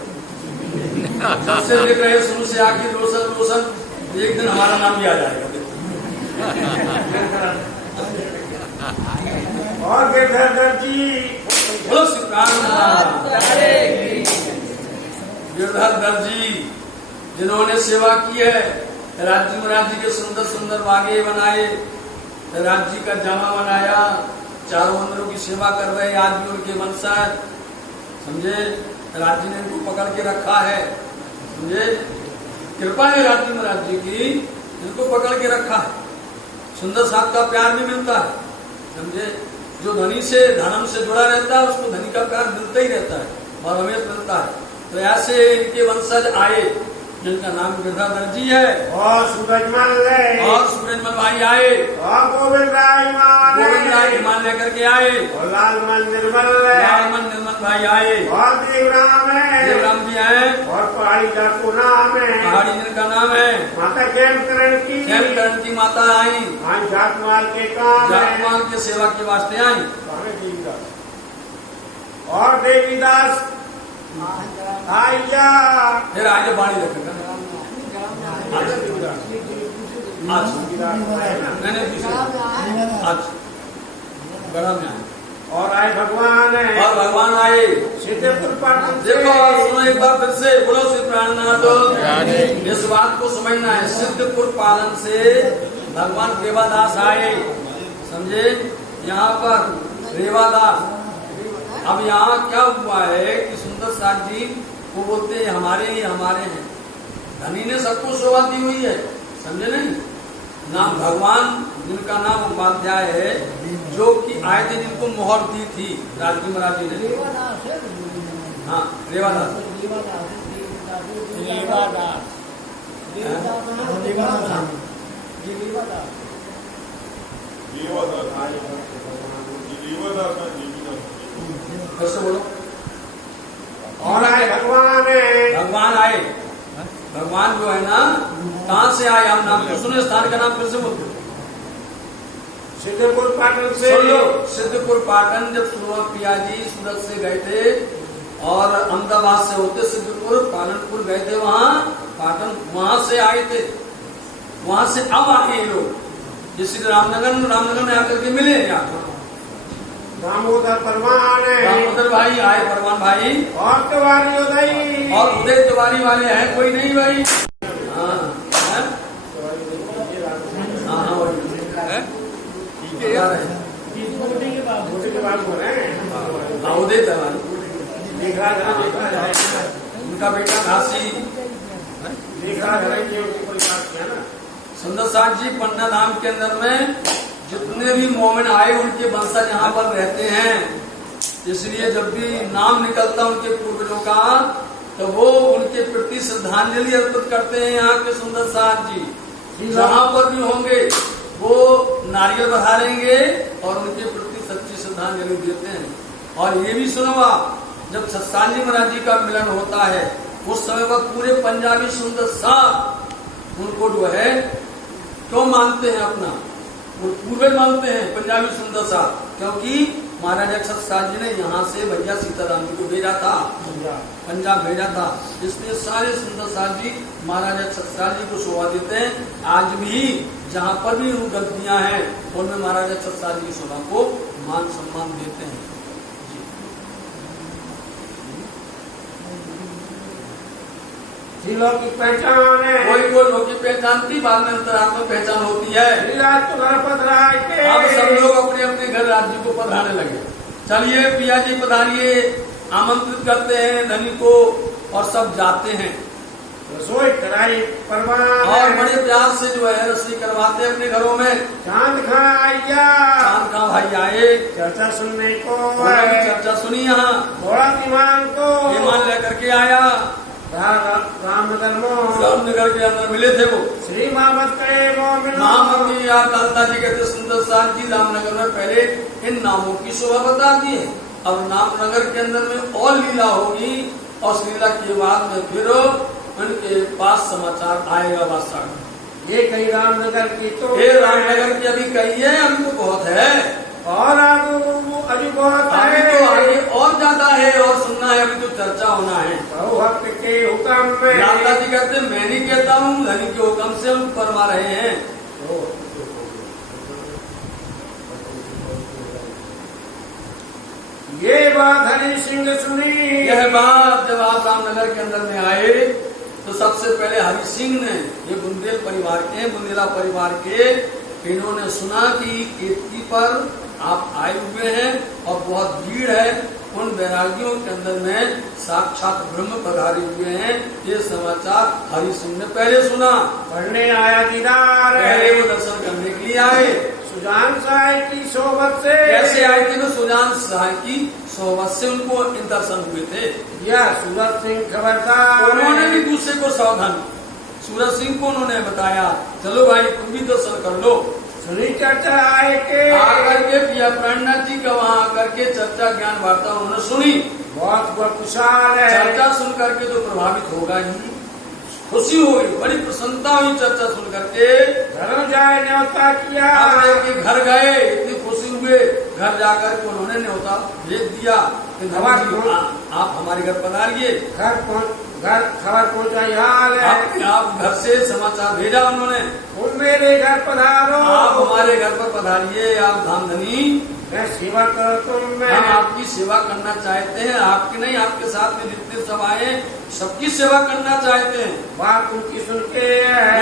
सबसे लिख रहे शुरू से आखिर रोशन रोशन, एक दिन हमारा नाम भी आ जाएगा। और गिरधर जी, बोलो श्री राम। गिरधर जी जिन्होंने सेवा की है, राज्य महाराज जी के सुंदर सुंदर बागे बनाए, राज्य जी का जामा बनाया, चारों अंदरों की सेवा कर रहे, आज भी उनके वंशज, समझे, राज्य ने इनको पकड़ के रखा है, समझे, कृपा है राज्य महाराज जी की, इनको पकड़ के रखा है। सुंदर साथ का प्यार भी मिलता है, समझे, जो धनी से धर्म से जुड़ा रहता है उसको धनी का प्यार मिलता ही रहता है और हमें मिलता है। तो ऐसे इनके वंशज आए जिनका नाम गिरधर जी है, और सूरजमल है, और सूरजमल भाई आए, और गोविंद राय हिमान लेकर के आए, और लालमल निर्मल है, लालमन निर्मल भाई आए, और देवराम है, देवराम जी आए, और पहाड़ी का को नाम है, पहाड़ी जिनका नाम है, माता खेमकरण की माता आई, जातमाल के काम है, जातमाल के सेवा के वास्ते आई, और देवीदास आइया, फिर आगे बाणी रखेगा आज मैंने आज बड़ा में आए, और आए भगवान है, और भगवान आए सिद्धपुर पाटन से। देखो सुनो एक बार फिर से, बोलो श्री प्राणनाथ। इस बात को समझना है, सिद्धपुर पालन से भगवान रेवादास आए, समझे, यहाँ पर रेवादास। अब यहाँ क्या हुआ है कि सुंदर साथ जी वो बोलते हैं हमारे ही हमारे हैं, धनी ने सबको शोभा दी हुई है, समझे नहीं, नाम भगवान जिनका नाम उपाध्याय है, जो कि आए थे जिनको मोहर दी थी राजगी महाराज जी ने, हाँ रेवादास, कैसे बोलो, और आए भगवान है, भगवान आए, भगवान जो है ना कहाँ से आए, हम नाम तो सुने, स्थान का नाम फिर से बोलो, सिद्धपुर पाटन से। सिद्धपुर पाटन जब शुरुआत पिया जी सूरत से गए थे और अहमदाबाद से होते सिद्धपुर पालनपुर गए थे, वहाँ पाटन वहां से आए थे, वहां से अब आए ये लोग, जैसे रामनगर में आकर के मिले यहाँ। दामोदर परमान है, दामोदर भाई आए, परमान भाई, और तिवारी उदय, और उदय तिवारी वाले हैं, कोई नहीं भाई, हाँ उदय तिवारी, उनका बेटा घासी, सुंदर साथ जी पन्ना धाम के अंदर में जितने भी मोमिन आए उनके वंशज यहाँ पर रहते हैं, इसलिए जब भी नाम निकलता उनके पूर्वजों का तो वो उनके प्रति श्रद्धांजलि अर्पित करते हैं। यहाँ के सुंदर साथ जी जहाँ पर भी होंगे वो नारियल बधारेंगे और उनके प्रति सच्ची श्रद्धांजलि देते हैं। और ये भी सुनो आप, जब सत्सांग जी महाराज जी का मिलन होता है उस समय वह पूरे पंजाबी सुंदर साथ उनको जो है क्यों मानते हैं, अपना वो पूर्वज मानते हैं पंजाबी सुंदर साथ, क्योंकि महाराजा सत्सांग जी ने यहाँ से भैया सीताराम जी को भेजा था, पंजाब भेजा था, इसलिए सारे सुंदर साथ जी महाराजा सत्सांग जी को शोभा देते हैं। आज भी जहाँ पर भी गलतियां हैं उनमें महाराजा सत्सांग जी की शोभा को मान सम्मान देते हैं। जिलों की पहचान है, कोई लोग की पहचान थी, बाद में अंतरात्मक पहचान होती है। अब सब लोग अपने अपने घर राज्य को पधारने लगे। चलिए पिया जी पधारिए, आमंत्रित करते हैं धनी को और सब जाते हैं। रसोई कराई परवान और बड़े प्यार से जो है रसोई करवाते हैं अपने घरों में। चांद खां आइया, चांद खां भाई आए, चर्चा सुनने को, चर्चा सुनी यहाँ, थोड़ा ईमान को ईमान लेकर के आया, रामनगर रामनगर के अंदर मिले थे वो। श्री मामद कहे महामत की याद दादा जी कहते सुंदर साथ जी रामनगर में पहले इन नामों की शोभा बता दी है। अब रामनगर के अंदर में और लीला होगी और उस लीला के बाद में फिर उनके पास समाचार आएगा बादशाह। ये कहीं रामनगर की तो ये रामनगर की अभी कही है, अभी तो बहुत है और आगे अभी बहुत अभी है, तो आगे और ज्यादा है और सुनना है, अभी तो चर्चा होना है। भक्त के हुक्म में दादा जी कहते मैं नहीं कहता हूँ, धनी के हुक्म से हम फरमा रहे हैं। ये बात हरि सिंह सुनी। यह बात जब आप रामनगर के अंदर में आए तो सबसे पहले हरि सिंह ने, ये बुंदेल परिवार के, बुंदेला परिवार के, इन्होंने सुना कि कीर्ति पर आप आए हुए हैं और बहुत भीड़ है। उन वैरागियों के अंदर में साक्षात ब्रह्म पधारे हुए हैं। ये समाचार हरि सिंह ने पहले सुना। पढ़ने आया दीदार, पहले वो दर्शन करने के लिए आए। सुजान साय की सोबत से कैसे आए थे? वो सुजान साय की सोबत से उनको दर्शन हुए थे। यह सूरज सिंह खबरदार, उन्होंने भी दूसरे को सावधान, सूरज सिंह को उन्होंने बताया चलो भाई तुम भी दर्शन कर लो। सुनी चर्चा आए के आकर के पिया प्राणनाथ जी का वहाँ आकर के चर्चा ज्ञान वार्ता उन्होंने सुनी। बहुत खुशहाल है। चर्चा सुन करके तो प्रभावित होगा ही, खुशी हुई, बड़ी प्रसन्नता हुई चर्चा सुन करके। घर जाए न्योता किया, के घर गए, इतनी खुशी हुए, घर जाकर के उन्होंने न्योता भेज दिया कि आप हमारे घर पधारिए। घर खबर पहुंचाई हाल है, आप घर से समाचार भेजा उन्होंने, तुम मेरे घर पधारो, आप हमारे घर पर पधारिए, आप धाम धनी, मैं सेवा करो तुम में, हम आपकी सेवा करना चाहते हैं। आपकी नहीं, आपके साथ में जितने सब आए सबकी सेवा करना चाहते हैं। बात उनकी सुन के,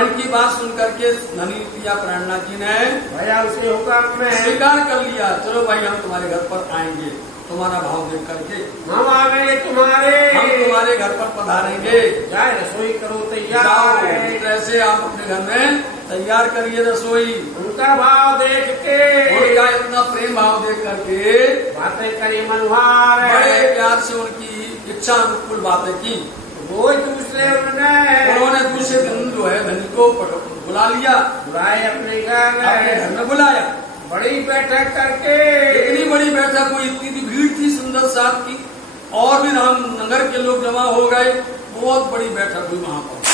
उनकी बात सुन करके धनी पिया प्राणनाथ जी ने भैया उसे हुक्म में स्वीकार कर लिया, चलो भाई हम तुम्हारे घर पर आएंगे, तुम्हारा भाव देख करके हम आवेंगे तुम्हारे, हम तुम्हारे घर पर पधारेंगे। जाए रसोई करो तैयार, ऐसे आप अपने घर में तैयार करिए रसोई। उनका भाव देख के, उनका इतना प्रेम भाव देख करके बातें करी मनवार, बड़े प्यार से उनकी इच्छा अनुकूल बातें की। वो दूसरे उन्होंने दूसरे दिन जो है धनी को बुला लिया, बुलाए अपने घर में बुलाया, बड़ी बैठक करके, इतनी बड़ी बैठक हुई, इतनी भीड़ थी सुंदर साथ की, और भी रामनगर के लोग जमा हो गए, बहुत बड़ी बैठक हुई वहाँ पर।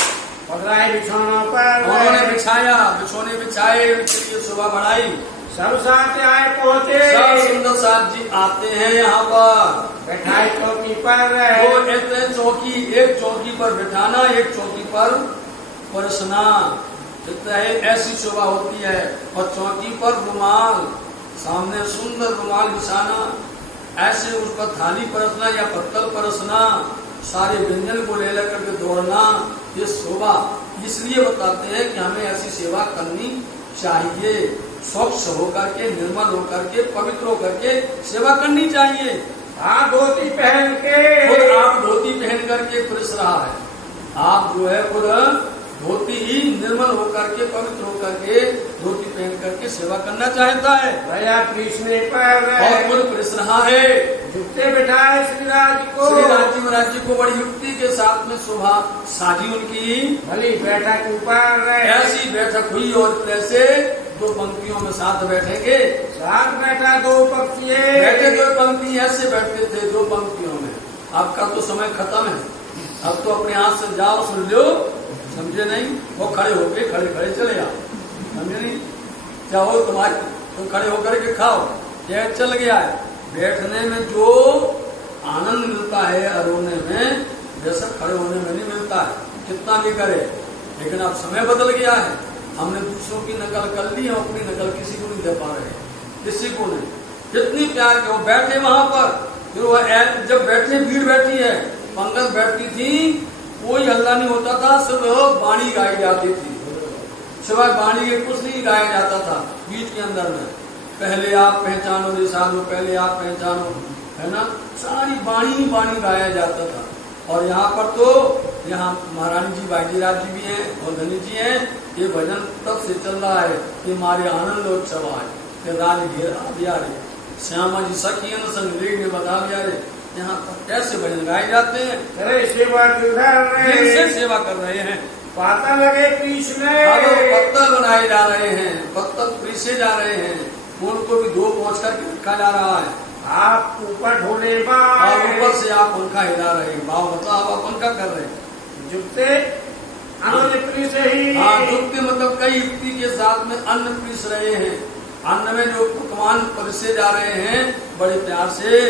पधराए बिछौनों पर, उन्होंने बिछाया, बिछोने बिछाए, शोभा बढ़ाई, सब साथ आए पहुँचे, सब सुंदर साथ जी आते हैं यहाँ पर, बैठाए चौकी पर, वो इतने चौकी, एक चौकी पर बैठाना, एक चौकी पर परसना, इतना ऐसी शोभा होती है। और चौकी पर रुमाल, सामने सुंदर रुमाल बिछाना, ऐसे उस पर थाली परसना या पत्तल परसना, सारे व्यंजन को ले लेकर के दौड़ना, ये शोभा इसलिए बताते हैं कि हमें ऐसी सेवा करनी चाहिए। स्वच्छ होकर के, निर्मल होकर के, पवित्र होकर के सेवा करनी चाहिए। आप धोती पहन के, खुद आप धोती पहन करके पुरुष रहा है, आप जो है खुद धोती ही निर्मल होकर के, पवित्र होकर के, धोती पहन करके सेवा करना चाहता है। भैया कृष्ण पर और खुद पुरुष रहा है, जुटते बैठाए श्रीराज को, श्रीराज जी महाराज जी को बड़ी युक्ति के साथ में शोभा साजी उनकी। भली बैठक ऊपर, ऐसी बैठक हुई और कैसे दो पंक्तियों में साथ बैठेंगे, साथ बैठा दो पक्षी, बैठे दो पंक्ति ऐसे बैठते थे दो पंक्तियों में। आपका तो समय खत्म है, अब तो अपने हाथ से जाओ, सुन लो, समझे नहीं, वो खड़े होके खड़े खड़े चले आओ, समझे नहीं, चाहो तुम्हारे तुम खड़े होकर के खाओ, यह चल गया है। बैठने में जो आनंद मिलता है अरोने में, वैसा खड़े होने में नहीं मिलता है, कितना भी करे। लेकिन अब समय बदल गया है, हमने दूसरों की नकल कर ली, हम अपनी नकल किसी को नहीं दे पा रहे, किसी को नहीं। कितनी प्यार के वो बैठे वहां पर, फिर वो जब बैठे, भीड़ बैठी है, पंगत बैठती थी, कोई हल्ला नहीं होता था, सिर्फ वाणी गाई जाती थी, सिवाय वाणी के कुछ नहीं गाया जाता था। बीच के अंदर में पहले आप पहचानो रे साधो, पहले आप पहचानो, है ना, सारी वाणी ही वाणी गाया जाता था। और यहाँ पर तो यहाँ महारानी जी बाजीराज जी भी हैं और धनी जी हैं, ये भजन तब से चल रहा है कि मारे आनंद उत्सव आए, राज घेर आ दिया रे, श्यामा जी सखियन संग ने बता दिया रे, यहाँ पर कैसे भजन गाए जाते हैं? अरे सेवा दिलदार दिल से रे सेवा कर रहे हैं। पाता लगे कृष्ण अब पत्तल बनाए जा रहे हैं, पत्तल पीसे जा रहे हैं, उनको भी धो पहुंच करके रखा जा रहा है। आप ऊपर ढोले और बाय ऊपर से आप पंखा हिला रहे हैं। भाव मतलब आप पंखा कर रहे हैं। जुटते अनुलिप्ति से ही हाँ, युक्ति मतलब कई युक्ति के साथ में अन्न पीस रहे हैं। अन्न में जो पकवान परसे जा रहे हैं बड़े प्यार से,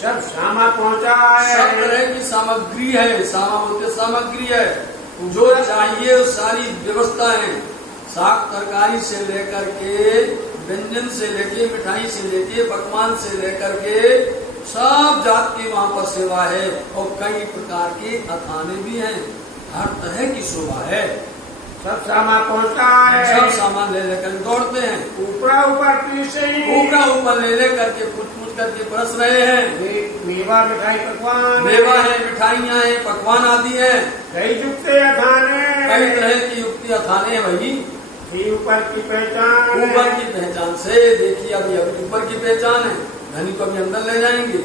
सब सामा पहुंचा है। सब तरह की सामग्री है। सामा बोलते सामग्री है, जो चाहिए वो सारी व्यवस्था है। साग तरकारी से लेकर के, व्यंजन से लेके, मिठाई से लेके, पकवान से लेकर के सब जात की वहाँ पर सेवा है। और कई प्रकार के अखाने भी हैं, हर तरह की शोभा है। सब सामा पहुंचा है। सब सामान ले लेकर दौड़ते हैं। ऊपर पीछे ऊपर ले लेकर के पूछ करके परस रहे हैं। मेवा मिठाई पकवान मेवा है, मिठाइयाँ हैं, पकवान आदि हैं। कई जुटते अखाने कई तरह की युक्ति अखाने हैं भाई। ऊपर की पहचान ऊपर की पहचान से देखिए, अभी ऊपर की पहचान है। धनी को अभी अंदर ले जाएंगे।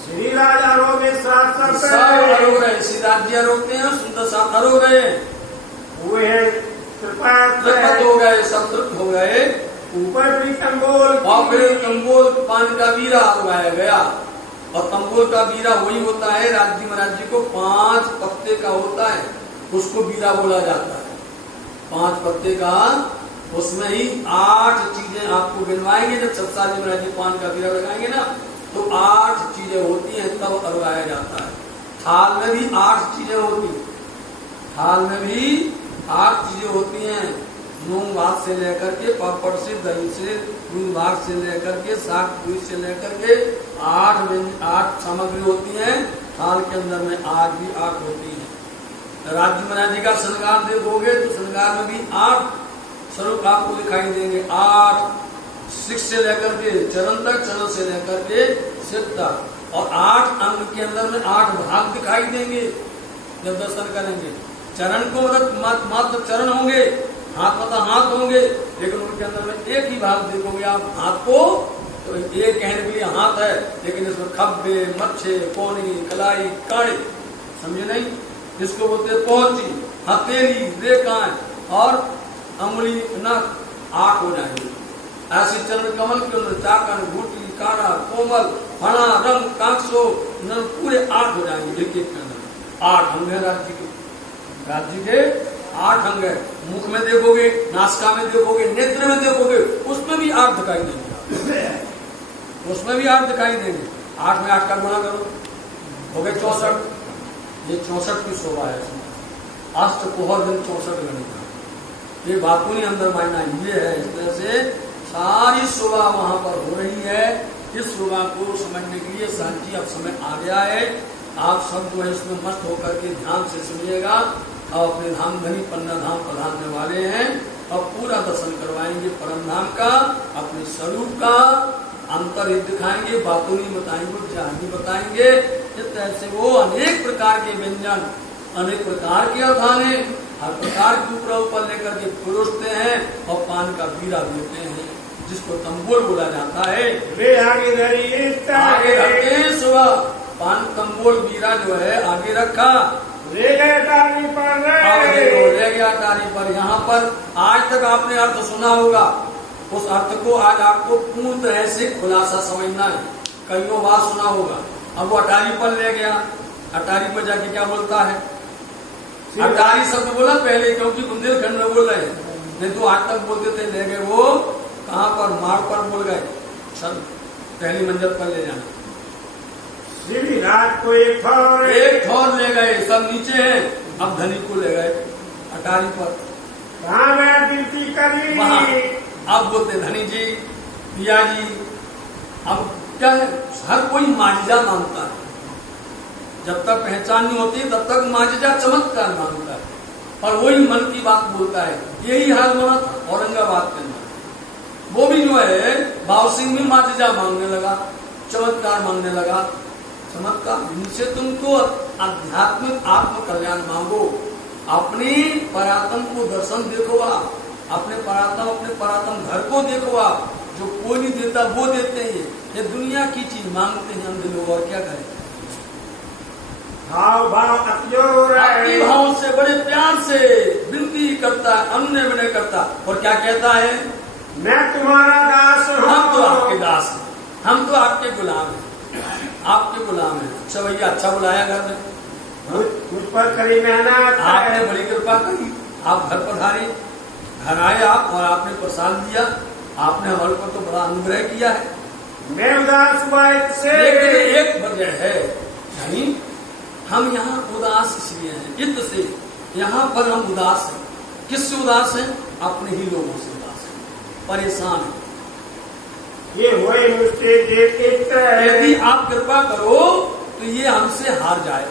श्री राजा रोगे साथ सब आरोग रहे, श्रीराज जी आरोगते हैं, सुंदर साथ आरोग रहे हुए हैं। तृप्त हो गए, सब तृप्त हो गए। ऊपर भी तंबोल और फिर तंबोल पान का बीरा उगाया गया। और तंबोल का बीरा वही होता है, राज्य महाराज जी को 5 पत्ते का होता है, उसको बीरा बोला जाता है। 5 पत्ते का, उसमें ही 8 चीजें आपको गिनवाएंगे। जब सत्साजी महाराज जी पान का बीरा लगाएंगे ना, तो 8 चीजें होती हैं, तब अरवाया जाता है। थाल में भी 8 चीजें होती हैं। थाल में भी 8 चीजें होती हैं। मूंग भात से लेकर के, पापड़ से, दही से, दूध भात से लेकर के, साग पूरी से लेकर के 8 सामग्री होती हैं। थाल के अंदर में आज भी 8 होती है। राज्य महाराज जी का श्रृंगार देखोगे तो श्रृंगार में भी 8 स्वरूप आपको दिखाई देंगे। 8 शिख से लेकर के चरण तक, चरण से लेकर के सिर तक। और 8 अंग के अंदर में 8 भाग दिखाई देंगे जब दर्शन करेंगे। चरण को मतलब मात्र चरण होंगे, हाथ मतलब हाथ होंगे, लेकिन उनके अंदर में एक ही भाग देखोगे आप हाथ को, तो ये कहने के लिए हाथ है, लेकिन इसमें खब्बे, मच्छे, कोनी, कलाई, काड़ी, समझे नहीं? जिसको बोलते पहुंची, हथेली, रेखाएं और अंगुली, नख 8 हो जाएंगे। ऐसे चरण कमल के अंदर चाकन, घूटी, काड़ा, कोमल, फणा, रंग, कांसो पूरे 8 हो जाएंगे। एक एक के अंदर 8 अंग है राज्य के। राज्य के 8 अंग है। मुख में देखोगे, नासिका में देखोगे, नेत्र में देखोगे, उसमें भी 8 दिखाई देंगे। उसमें भी 8 दिखाई देंगे। 8 में 8 का गुणा करो, हो गए 64। ये 64 की शोभा है। अष्ट पोहर दिन 64 गणित। ये बात को नहीं अंदर मानना, ये है। इस तरह से सारी शोभा वहां पर हो रही है। इस शोभा को समझने के लिए सांची अब समय आ गया है। आप सब जो है इसमें मस्त होकर के ध्यान से सुनिएगा। और अपने धाम धनी पन्ना धाम पधारने वाले हैं और पूरा दर्शन करवाएंगे परम धाम का, अपने स्वरूप का अंतर ही दिखाएंगे, बातों नहीं बताएंगे, जान ही बताएंगे। इस तरह से वो अनेक प्रकार के व्यंजन, अनेक प्रकार के अखाने, हर प्रकार के ऊपर लेकर के परोसते हैं और पान का बीरा देते हैं, जिसको तंबोल बोला जाता है। वे आगे रखे सुबह पान तंबोल बीरा जो है आगे रखा, ले गए टारी पर ले गया टारी पर। यहाँ पर आज तक आपने अर्थ सुना होगा, उस अर्थ को आज आपको पूर्ण तरह से खुलासा समझना है। कईयों बार सुना होगा। अब वो अटारी पर ले गया, अटारी पर जाके क्या बोलता है? अटारी शब्द बोला पहले, क्योंकि बुंदेलखंड में बोल रहे हैं, नहीं तो आज तक बोलते थे। ले गए वो कहाँ पर? मार्ग पर बोल गए, सब पहली मंजिल पर ले जाना। श्री राज को एक ठौर ले गए, सब नीचे हैं। अब धनी को ले गए अटारी पर। कहाँ मैं ड्यूटी करी? अब बोलते धनी जी, पिया जी, अब क्या है? हर कोई माजिजा मांगता है। जब तक पहचान नहीं होती तब तक माजिजा चमत्कार मांगता है, और वही मन की बात बोलता है। यही हाल हुआ था औरंगाबाद के अंदर। वो भी जो है भाव सिंह भी माजिजा मांगने लगा, चमत्कार मांगने लगा। चमत्कार इनसे तुमको आध्यात्मिक आत्म कल्याण मांगो, अपनी परात्म को दर्शन देखो, आप अपने परात्म घर को देखो, आप जो कोई नहीं देता वो देते हैं। ये दुनिया की चीज मांगते हैं अंधे लोग, और क्या करें। हाव भाव अतिजोर अपने भाव से बड़े प्यार से विनती करता है, अन्य विनय करता, और क्या कहता है, मैं तुम्हारा दास हूँ। हम तो आपके दास हैं, हम तो आपके गुलाम हैं, आपके गुलाम हैं। अच्छा भैया, अच्छा बुलाया घर में, मुझ पर करी मेहनत, आपने बड़ी कृपा करी, आप घर पधारे, घर आए आप, और आपने प्रसाद दिया, आपने हमारे पर तो बड़ा अनुग्रह किया है। मैं उदास हुआ इससे, लेकिन एक वजह है, नहीं हम यहाँ उदास इसलिए हैं, इत से यहाँ पर हम उदास हैं। किससे उदास हैं? अपने ही लोगों से उदास हैं, परेशान हैं। ये हुए मुझसे यदि आप कृपा करो तो ये हमसे हार जाए।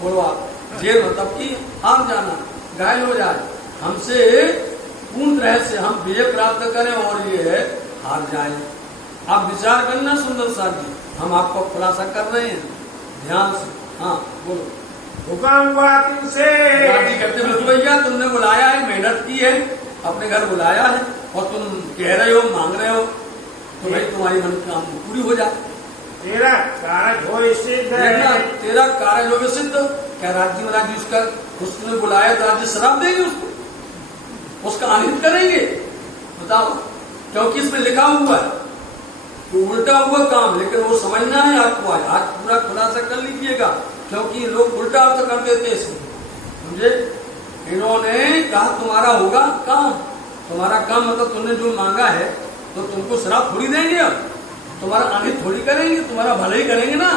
बोलो आप, जेल मतलब कि हार जाना, घायल हो जाए, हमसे पूर्ण तरह से हम विजय प्राप्त करें और ये है हार जाए। आप विचार करना सुंदर साहब जी, हम आपको खुलासा कर रहे हैं ध्यान से। हाँ बोलो। हुक्म हुआ तुमसे, जी कहते भैया तुमने बुलाया है, मेहनत की है, अपने घर बुलाया है, और तुम कह रहे हो, मांग रहे हो, तो भाई तुम्हारी मन की काम पूरी हो जाए। तेरा कार्य हो सिद्ध देखना, है, तेरा कार्य हो सिद्ध। क्या राज्य महाराज जी उसका, उसने बुलाया तो राज्य शराब देंगे उसको, उसका आनंद करेंगे? बताओ, क्योंकि इसमें लिखा हुआ है तो उल्टा हुआ काम, लेकिन वो समझना है आपको। आज पूरा खुलासा कर लीजिएगा, क्योंकि लोग उल्टा अर्थ कर देते हैं इसमें, समझे। इन्होंने कहा तुम्हारा होगा काम, तुम्हारा काम मतलब तुमने जो मांगा है तो तुमको शराब थोड़ी देंगे, अब तुम्हारा अनित थोड़ी करेंगे, तुम्हारा भले ही करेंगे ना।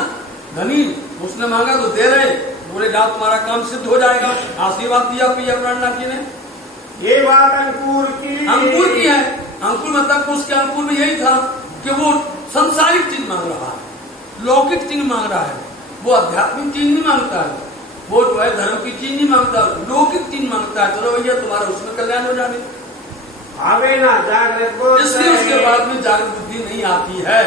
धनी उसने मांगा तो दे रहे, बोले जाओ तुम्हारा काम सिद्ध हो जाएगा, आशीर्वाद दिया पिया प्राणनाथ जी ने। ये बात अंकुर की है। अंकुर मतलब उसके अंकुर में यही था कि वो संसारिक चीज मांग रहा है, लौकिक चीज मांग रहा है, वो आध्यात्मिक चीज नहीं मांगता है, वो जो है धर्म की चीज नहीं मांगता, लौकिक चीज मांगता है। चलो भैया तुम्हारा उसमें कल्याण हो जाने, आवे ना जागृत को, इसलिए उसके बाद में जागृत बुद्धि नहीं आती है।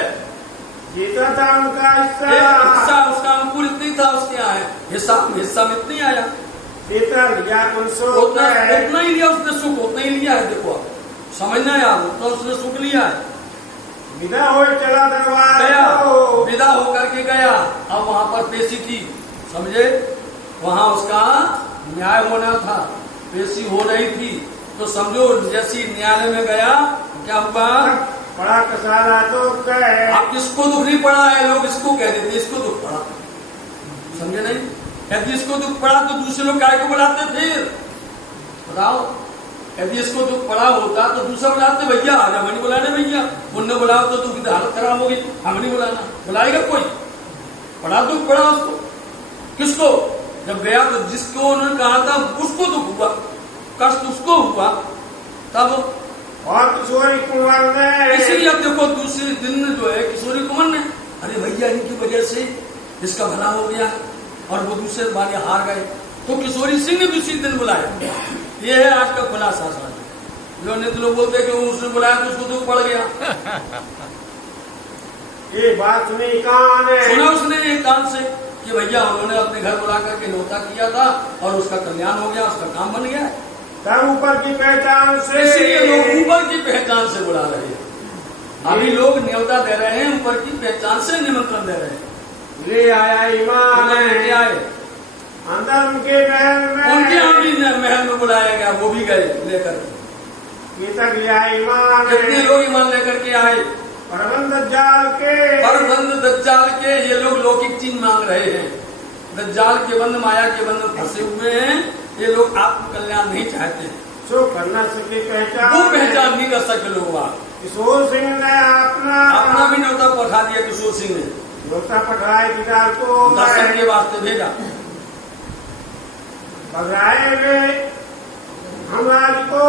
जीता था उनका हिस्सा, उसका अंकुर इतनी था उसके यहाँ है, हिस्सा में इतनी आया, उतना ही लिया उसने, सुख उतना ही लिया है। देखो आप समझना यार, उतना उसने सुख लिया है। विदा हो चला दरबार गया, विदा होकर के गया, अब वहां पर पेशी थी, समझे, वहां उसका न्याय होना था, पेशी हो रही थी, तो समझो जैसी न्यायालय में गया, क्या हुआ, बड़ा कसाला तो कहे, अब इसको दुख नहीं पड़ा है, लोग इसको कह देते इसको दुख पड़ा, समझे नहीं। यदि इसको दुख पड़ा तो दूसरे लोग काय को बुलाते, फिर बताओ, यदि इसको दुख पड़ा होता तो दूसरा बुलाते, भैया आज हम नहीं बुलाने, भैया उनने बुलाओ तो दुख की हालत खराब होगी, हम नहीं बुलाना, बुलाएगा कोई? बड़ा दुख पड़ा उसको, किसको? जब गया तो जिसको उन्होंने कहा था उसको दुख हुआ, कष्ट उसको हुआ, तब और किशोरी कुंवर ने, इसीलिए अब देखो दूसरे दिन जो है किशोरी कुंवर ने, अरे भैया इनकी वजह से इसका भला हो गया, और वो दूसरे वाले हार गए, तो किशोरी सिंह ने भी उसी दिन बुलाया। ये है आज का खुलासा। जो नहीं तो लोग बोलते कि उसने बुलाया तो उसको दुख पड़ गया। ये बात सुनी कान है, सुना उसने एक कान से कि भैया उन्होंने अपने घर बुला करके न्योता किया था और उसका कल्याण हो गया, उसका काम बन गया। तब ऊपर की पहचान से, इसलिए लोग ऊपर की पहचान से बुला रहे हैं। अभी लोग न्योता दे रहे हैं, ऊपर की पहचान से निमंत्रण दे रहे हैं। ले आया ईमान, लेके आए अंदर उनके महल में, उनके यहाँ भी महल में बुलाया गया, वो भी गए लेकर। ये तक ले आया ईमान, कितने लोग ईमान लेकर के आए? परबंध दज्जाल के, परबंध दज्जाल के, ये लोग लौकिक चीज मांग रहे हैं, दज्जाल के बंद, माया के बंद फंसे हुए हैं, ये लोग आत्म कल्याण नहीं चाहते, जो करना सके पहचान, वो पहचान नहीं कर सके लोग। किशोर सिंह ने अपना भी न्योता पठा दिया, किशोर सिंह ने न्योता पठाए दीदार को, दर्शन के वास्ते भेजा। बधाए हुए हमारे को,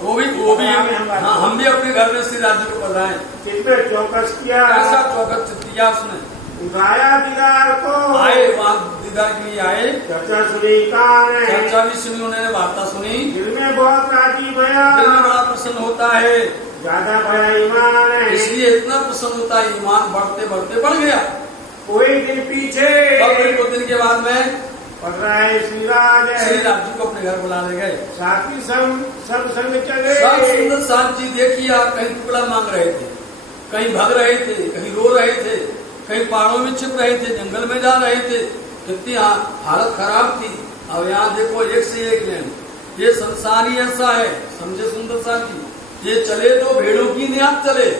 वो भी हाँ, हम भी अपने घर में श्री राज्य को बधाए। कितने चौकस किया, ऐसा चौकस किया उसने, उठाया दीदार को, आए वहाँ दीदार के लिए आए, चर्चा सुनी कान, चर्चा भी सुनी, उन्होंने वार्ता सुनी, दिल में बहुत राजी भया, दिल में बड़ा प्रसन्न होता है, ज्यादा भया ईमान है, इसलिए इतना प्रसन्न होता है, ईमान बढ़ते बढ़ते बढ़ गया। कोई दिन पीछे, और 2 दिन के बाद में पढ़ रहे श्रीराज श्री राम जी को अपने घर बुलाने गए। साथी सब संग चले। सब सुंदर साथ जी देखिए, आप कहीं टुकड़ा मांग रहे थे, कहीं भाग रहे थे, कहीं रो रहे थे, कहीं पहाड़ों में छिप रहे थे, जंगल में जा रहे थे, कितनी हालत खराब थी। अब यहाँ देखो एक से एक लेन, ये संसार ही ऐसा है, समझे सुंदर साथ जी। ये चले तो भेड़ों की नियत चले,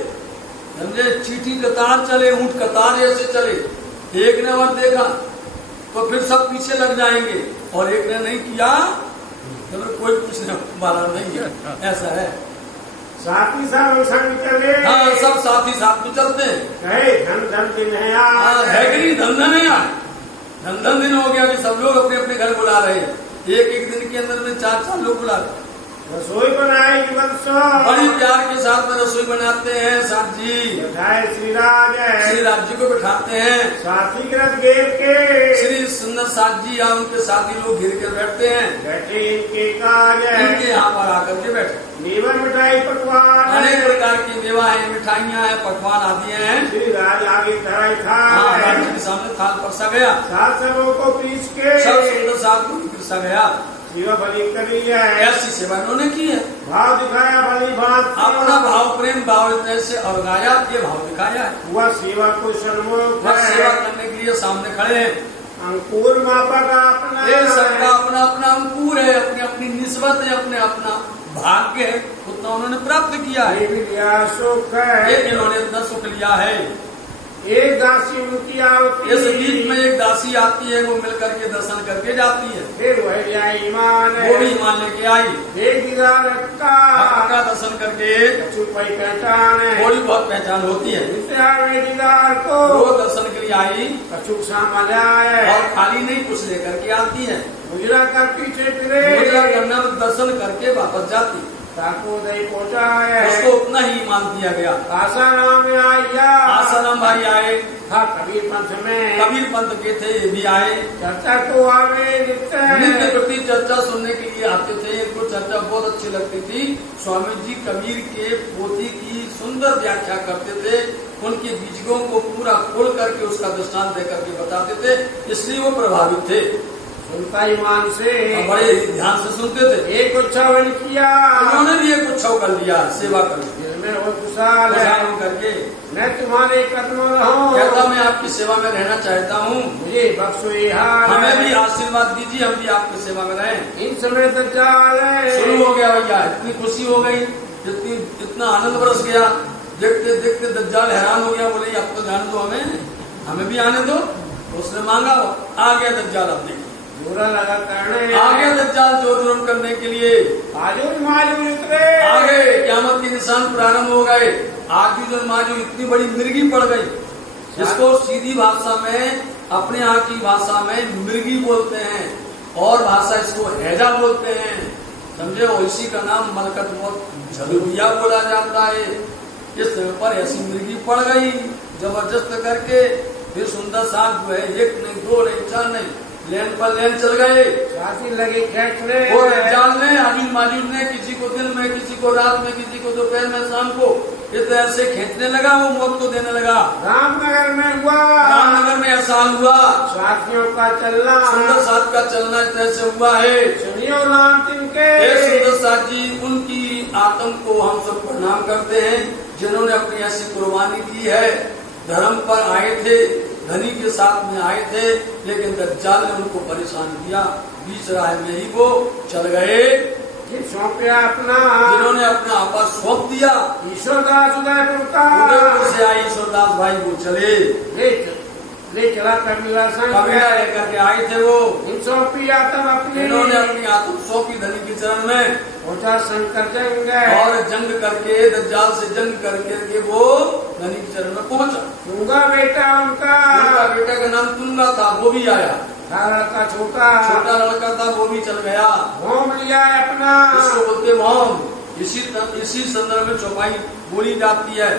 समझे, चीटी कतार चले, ऊंट कतार जैसे चले। एक ने और देखा तो फिर सब पीछे लग जाएंगे, और एक ने नहीं किया तो फिर कोई पूछने वाला नहीं है, ऐसा है। साथी सब संग चले। हाँ, सब साथी साथ में चलते हैं। कहे धन धन दिन है है कि नहीं, धन धन है यार, धन दिन हो गया कि सब लोग अपने अपने घर बुला रहे हैं। एक दिन के अंदर में 4 लोग बुला रहे। रसोई बनाई बड़ी प्यार के साथ में रसोई बनाते हैं साथ जी। श्री राम जी को बैठाते हैं, साथी घेर के श्री सुंदर साथ जी या उनके साथी लोग घिर कर बैठते हैं। बैठे इनके काज इनके यहाँ पर आकर के बैठे। नीवर मिठाई पकवान अनेक प्रकार की मेवा है, मिठाइयाँ हैं, पकवान आदि हैं। श्री राज आगे धराई था, राम जी के सामने थाल परसा गया। सात सबों को पीस के सब सुंदर साथ को परसा गया। सेवा भली करी है, ऐसी सेवा इन्होंने की है। भाव दिखाया भली भात, अपना भाव प्रेम भाव इतने से और गाया, ये भाव दिखाया है। वह सेवा को सन्मुख है, सेवा करने के लिए सामने खड़े हैं। अंकुर मापा का अपना, ये सबका अपना अपना अंकुर है, अपनी अपनी निस्बत है, अपने अपना भाग्य है, उतना उन्होंने प्राप्त किया है। ये भी लिया सुख है, ये इन्होंने इतना सुख लिया है। एक दासी उनकी आवती, इस बीच में एक दासी आती है, वो मिलकर के दर्शन करके जाती है। फिर वह ईमान है, वो भी ईमान लेके आई। एक दीदार का दर्शन करके छुपाई पहचान है, थोड़ी बहुत पहचान होती है। दीदार को वो दर्शन के लिए आई, कछुक सामला है, और खाली नहीं कुछ लेकर के आती है। गुजरा कर पीछे फिरे, गुजरा करना दर्शन करके वापस जाती, ताको दही पहुँचा है, उसको उतना ही मान दिया गया। आसाराम में आया, आसाराम भाई आए, था कबीर पंथ में, कबीर पंथ के थे, ये भी आए। चर्चा को आवे नित्य प्रति चर्चा सुनने के लिए आते थे। इनको चर्चा बहुत अच्छी लगती थी। स्वामी जी कबीर के पोथी की सुंदर व्याख्या करते थे, उनके बीजों को पूरा खोल करके उसका दृष्टांत दे करके बताते थे, इसलिए वो प्रभावित थे। सुनता ईमान से, बड़े ध्यान से सुनते थे। एक उत्सव किया, उन्होंने भी एक उत्सव कर लिया, सेवा कर ली करके। मैं तुम्हारे कदमों रहूं, कहता मैं आपकी सेवा में रहना चाहता हूँ, मुझे बख्शो ये हाल, हमें भी आशीर्वाद दीजिए, हम भी आपकी सेवा में रहें। इन समय दज्जाल है, शुरू हो गया भैया, इतनी खुशी हो गई, इतना आनंद बरस गया। देखते देखते दज्जाल हैरान हो गया, बोले अब तो जाने दो, हमें भी आने दो। उसने मांगा, आ गया दज्जाल। अब देखिए बुरा लगा करने, आ गया दज्जाल जोर जुर्म करने के लिए। आजूर माजूर उतरे, आगे क़यामत के निशान प्रारंभ हो गए। आजूर माजूर इतनी बड़ी मिर्गी पड़ गई, जिसको सीधी भाषा में, अपने यहाँ की भाषा में मिर्गी बोलते हैं, और भाषा इसको हैजा बोलते हैं, समझे। इसी का नाम मलकत झलुगिया बोला जाता है। इस समय पर ऐसी मिर्गी पड़ गई जबरदस्त करके। फिर सुंदर साथ जो है, एक नहीं, दो नहीं, 4 नहीं, लेन पर लेन चल गए। साथी लगे खेचने, और दज्जाल ने, आजूर माजूर ने, किसी को दिन में, किसी को रात में, किसी को दोपहर में, शाम को, इस तरह से खींचने लगा। वो मौत को देने लगा। रामनगर में हुआ, रामनगर में ऐसा हुआ। साथियों का चलना, सुंदर साथ का चलना इस तरह से हुआ है। सुनियो नाम तिनके, सुंदर साथ जी, उनकी आत्म को हम सब प्रणाम करते हैं, जिन्होंने अपनी ऐसी कुर्बानी दी है। धर्म पर आए थे, धनी के साथ में आए थे, लेकिन दज्जाल ने उनको परेशान किया। बीच राह में ही वो चल गए। सौंपया अपना, जिन्होंने अपना आपा सौंप दिया। ईश्वरदास उदयपुर का, उदयपुर से आए ईश्वरदास भाई, वो चले, ले चला कबीला संग, कबीला लेकर के आए थे। वो सौंपी आत्म अपनी, इन्होंने अपनी आत्म सौंपी धनी के चरण में। पहुंचा शंकर जंग, और जंग करके, दज्जाल से जंग करके वो धनी के चरण में पहुंचा। तुंगा बेटा उनका, बेटा का नाम तुंगा था, वो भी आया। लड़का छोटा लड़का था, वो भी चल गया। मोम लिया अपना, इसको बोलते मोम। इसी संदर्भ में चौपाई बोली जाती है,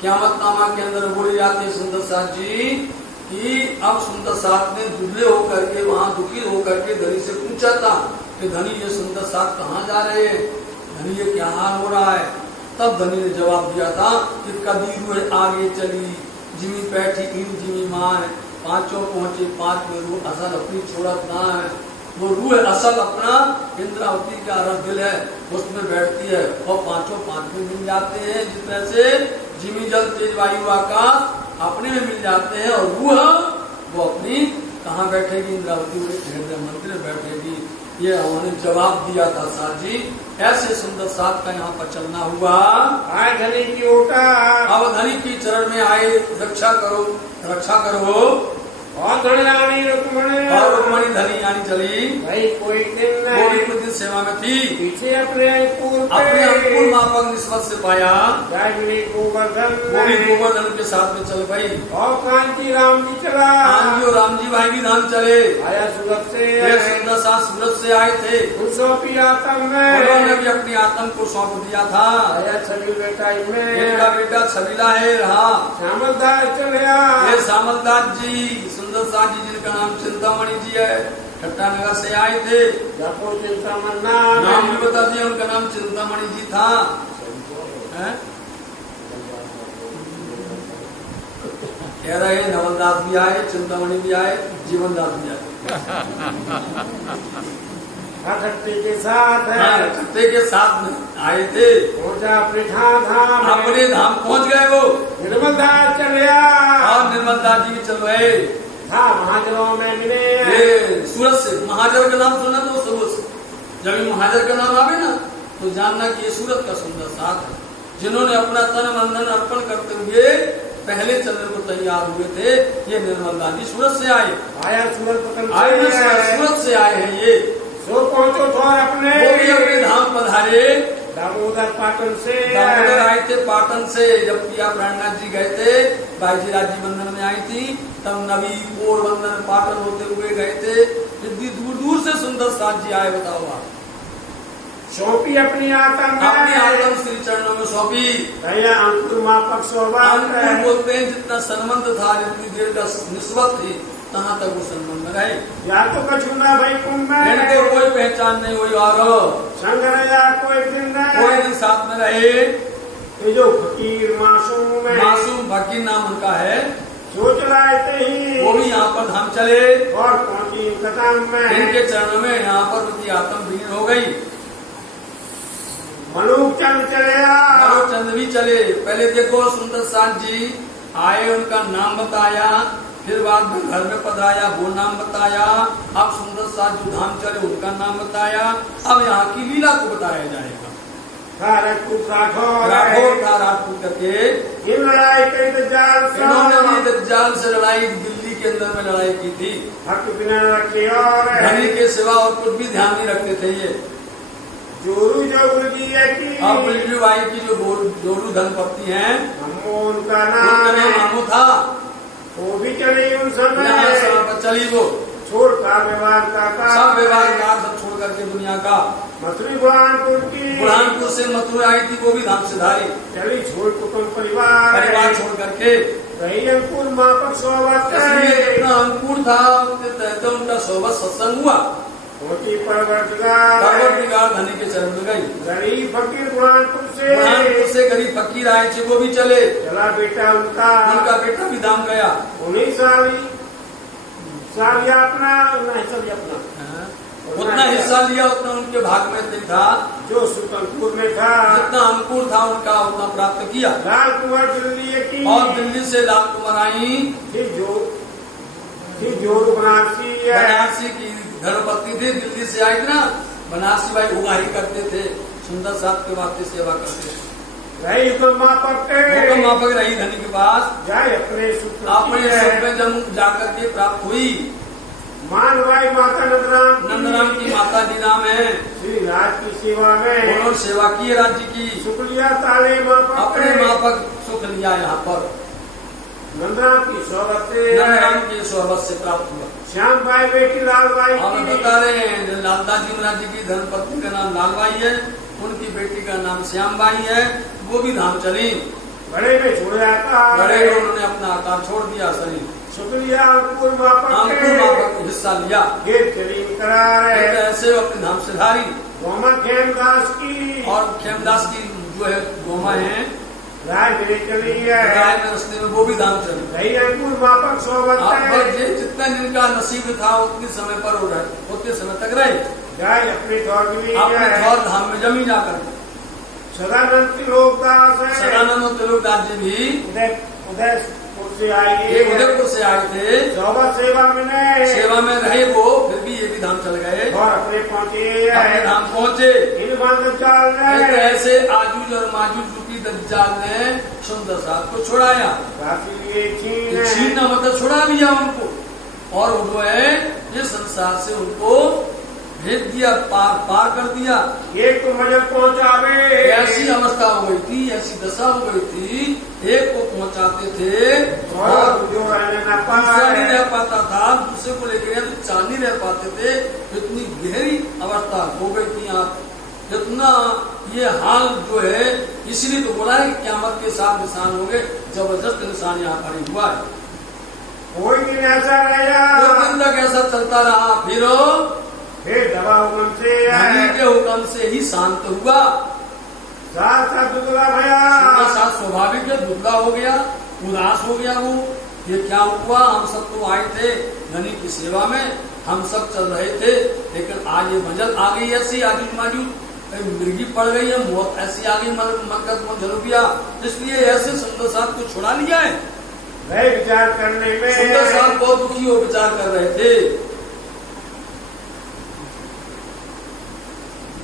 क़यामतनामा के अंदर बोली जाती है सुंदर साथ जी, कि अब सुंदर साथ ने दुबले होकर के, वहाँ दुखी होकर के धनी से पूछा था कि धनी ये सुंदर साथ कहाँ जा रहे हैं, धनी ये क्या हाल हो रहा है। तब धनी ने जवाब दिया था कि कदीरू आगे चली, जिमी बैठी इन जिमी मार, पांचों पहुंचे, पांच में रूह असल अपनी छोड़त ना है, वो रूह असल अपना इंद्रावती का रस दिल है, उसमें बैठती है और पांचों पांच में मिल जाते हैं। जिस तरह से जिमी जल तेज वायु आकाश अपने में मिल जाते हैं और रूह वो अपनी कहाँ बैठेगी, इंद्रावती हृदय मंदिर में बैठेगी। ये उन्होंने जवाब दिया था साथ जी। ऐसे सुंदर साथ का यहाँ पर चलना हुआ। आय धनी की ओटा, अब धनी की चरण में आए, रक्षा करो रक्षा करो। और धनी रुक्मणी, और रुक्मणी धनी यानी चली। भाई कोई दिन वो भी कुछ दिन सेवा में थी, पीछे अपने अपने अंकुर मापक निस्बत से पाया। गोवर्धन, वो भी गोवर्धन के साथ में चल गई। और कांची राम जी चला, कांची और राम जी भाई भी धाम चले। आया सूरत से, ये सुंदर साथ सूरत से आए थे। सौंपी आत्म में, उन्होंने भी अपनी आत्म को सौंप दिया था। आया छवि बेटा इनमें, इनका बेटा छबीला है रहा। श्यामलदास चलिया, ये श्यामलदास जी सुंदर साथ जी जिनका नाम चिंतामणि जी है, ठट्टानगर से आए थे। जपो चिंतामणि नाम भी बता दिया, उनका नाम चिंतामणि जी था। कह रहे नवलदास भी आए, चिंतामणि भी आए, जीवनदास भी आए। ठट्टे के साथ है, ठट्टे के साथ में आए थे। पहुंचा अपने धाम, अपने धाम पहुंच गए वो। निर्मलदास चलिया, और निर्मलदास जी भी चल रहे था महाजनों में मिले। ये सूरत से महाजर का नाम सुना तो सूरत से, जब ये महाजर का नाम आवे ना तो जानना कि ये सूरत का सुंदर साथ है, जिन्होंने अपना तन मन धन अर्पण करते हुए पहले चलने को तैयार हुए थे। ये निर्मलदास जी सूरत से आए, आया सूरत आए सूरत से आए हैं। ये सो पहुंचो थोर अपने, वो भी अपने धाम पधारे। दामोदर पाटन से, दामोदर आए थे पाटन से। जब पिया प्राणनाथ जी गए थे, बाईजी राज्य बंधन में आई थी, तब नवी पोरबंदर पाटन होते हुए गए थे। इतनी दूर दूर से सुंदर साथ जी आए, बताओ आप। सौंपी अपनी आत्म में, अपनी आत्म श्री चरणों में सौंपी। भैया अंकुर मापक स्वभाव अंकुर बोलते हैं जितना संबंध था, जितनी देर का निस्बत थी, तहाँ तक वो संबंध में रहे। या तो कछुना भाई कुंभ में, इनको कोई पहचान नहीं हुई और संग या कोई दिन कोई दिन साथ में रहे। ये जो फकीर मासूम में, मासूम फकीर नाम उनका है, सोच रहे थे ही वो भी यहाँ पर धाम चले और पहुंची कदम में। इनके चरणों में यहाँ पर उनकी आत्म विलीन हो गई। मनुक चंद चले, चंद भी चले। पहले देखो सुंदर साथ जी आए, उनका नाम बताया, फिर बाद में घर में पधाया, वो नाम बताया। अब सुंदर साथ जो धाम चले उनका नाम बताया। अब यहाँ की लीला को बताया जाएगा। राजपूत राठौर था राजपूत करके। इन लड़ाई के इन्होंने दज्जाल से लड़ाई दिल्ली के अंदर में लड़ाई की थी। हक बिना रखे और धनी के सिवा और कुछ भी ध्यान नहीं रखते थे ये। जोरू जो गुरुजी की, अब बिल्लू बाई की जो जोरू धनपति हैं, उनका नाम मामू था, वो भी चली उन समय चली वो छोड़ का व्यवहार का सब व्यवहार का सब छोड़ करके दुनिया का। मथुरी बुरहानपुर से मथुरा आई थी, वो भी धाम से धारी चली छोड़ कुटुंब परिवार छोड़ करके। रही अंकुर मापक सोबत, जितना अंकुर था उनके तहत उनका सोबत सत्संग हुआ। परवरदिगार धनी के चरण में गई। गरीब फकीर बुरहानपुर से गरीब फकीर आए थे, वो भी चले। चला बेटा उनका बेटा भी धाम गया। उन्हीं सालिया अपना उतना हिस्सा लिया उतना उनके भाग में नहीं था जो सुल्तानपुर में था। जितना अंकुर था उनका उतना प्राप्त किया। लाल कुमार दिल्ली की, और दिल्ली से लाल कुमार आई। फिर जोरू बनारसी की धर्मपत्नी थी, दिल्ली से आई थी ना। बनारसी भाई उगाही करते थे, सुंदर साथ के वास्ते सेवा करते थे। रही मापक रही धनी के पास जाए अपने सुख में जब जाकर के प्राप्त हुई। मानवाई माता नंदराम की माता जी नाम है। श्री राज की सेवा में उन्होंने सेवा की राज्य की। सुख लिया ताले मापक, अपने मापक सुख लिया। यहाँ पर नंदराम की सोहबत से प्राप्त हुआ। श्याम भाई बेटी लालबाई हम बता रहे हैं, लालदास जी महाराज जी की धर्मपत्नी का नाम लालबाई है, उनकी बेटी का नाम श्याम बाई है। वो भी धाम चली। बड़े में छोड़ जाता, बड़े में उन्होंने अपना आकार छोड़ दिया शरीर। शुक्रिया अंकुर मापक हिस्सा लिया। चली करार ऐसे अपने धाम से धारी। गोमा खेमदास की, और खेमदास की जो है गोमा है राय मेरे चली है राय में रस्ते में वो भी धाम चली। नहीं अंकुर मापक सोबत अब है ये जितना जिनका नसीब था उतने समय पर हो रहे, उतने समय तक रहे, जाय अपने दौर में अपने और धाम में जमी जाकर। सदानंद त्रिलोकदास है सदानंद और त्रिलोकदास जी भी उदयपुर से आए ये उदयपुर से आए थे, सोबत सेवा में सेवा में रहे वो, फिर भी ये भी धाम चल गए और अपने पहुंचे अपने धाम पहुंचे। इन बात चाल फिर ऐसे आजूज और माजूज रूपी दज्जाल ने सुंदर साहब को छुड़ाया। छीना मतलब छुड़ा लिया उनको, और वो है ये संसार से उनको भेज दिया, पार कर दिया। एक तो मजल पहुंचावे, ऐसी अवस्था हो गई थी, ऐसी दशा हो गई थी, एक को पहुंचाते थे और जो नहीं रह पाता था, दूसरे को लेकर तो चार नहीं रह पाते थे। इतनी गहरी अवस्था हो गई थी यहाँ, इतना ये हाल जो है, इसलिए तो बोला है कि क़यामत के साथ निशान हो गए, जबरदस्त निशान यहाँ पर हुआ है। कोई दिन ऐसा रहेगा, कोई दिन तक ऐसा चलता रहा, फिर दवा हुक्म से धनी के हुक्म से ही शांत हुआ। साथ दुबला भया, साथ स्वाभाविक है, दुबला हो गया, उदास हो गया वो। ये क्या हुआ, हम सब तो आए थे धनी की सेवा में, हम सब चल रहे थे, लेकिन आज ये मजल आ गई ऐसी आजू माजू, मिर्गी पड़ गई है, मौत ऐसी आ गई, मरकत को जल गया, इसलिए ऐसे सुंदर साहब को छुड़ा लिया है। वह विचार करने में सुंदर साहब बहुत दुखी हो विचार कर रहे थे।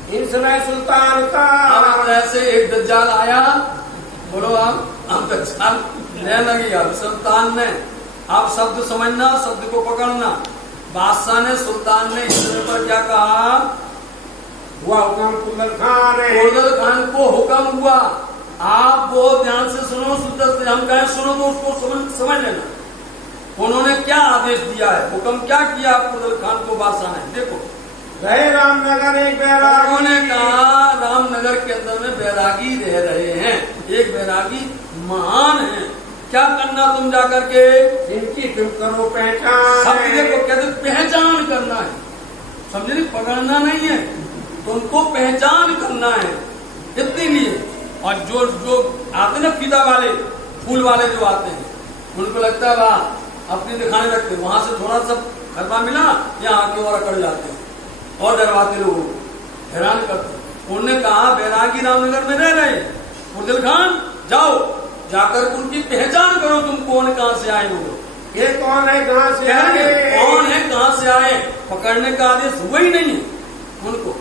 इस समय सुल्तान का अब ऐसे एक दज्जाल आया, बोलो आप दज्जाल ले लगी। अब सुल्तान ने, आप शब्द समझना, शब्द को पकड़ना। बादशाह ने, सुल्तान ने इस समय पर क्या कहा, हुआ हुक्म कुंदल खान है, कुंदल खान को हुक्म हुआ। आप बहुत ध्यान से सुनो, सुंदर से हम कहें सुनो तो उसको समझ लेना। उन्होंने क्या आदेश दिया है, हुक्म क्या किया कुंदल खान को बादशाह ने, देखो। रहे रामनगर एक बैरागी, उन्होंने कहा रामनगर के अंदर में बैरागी रह रहे हैं, एक बैरागी महान है, क्या करना तुम जाकर के, इनकी तुम करो पहचान। समझे को कहते पहचान करना है, समझे नहीं, पकड़ना नहीं है, तुमको पहचान करना है, इतनी लिए। और जो आते ना फीता वाले, फूल वाले जो आते हैं, उनको लगता है वाह अपनी दिखाने लगते, वहां से थोड़ा सा खरबा मिला, यहाँ आके और अकड़ जाते हैं और डरवाते लोगों को, हैरान करते। उन्होंने कहा बैरागी रामनगर में रह रहे, कुंदल खान जाओ जाकर उनकी पहचान करो, तुम कौन कहाँ से आए हो, ये कौन है, कहाँ से आए, कौन है कहाँ से आए। पकड़ने का आदेश हुआ ही नहीं उनको,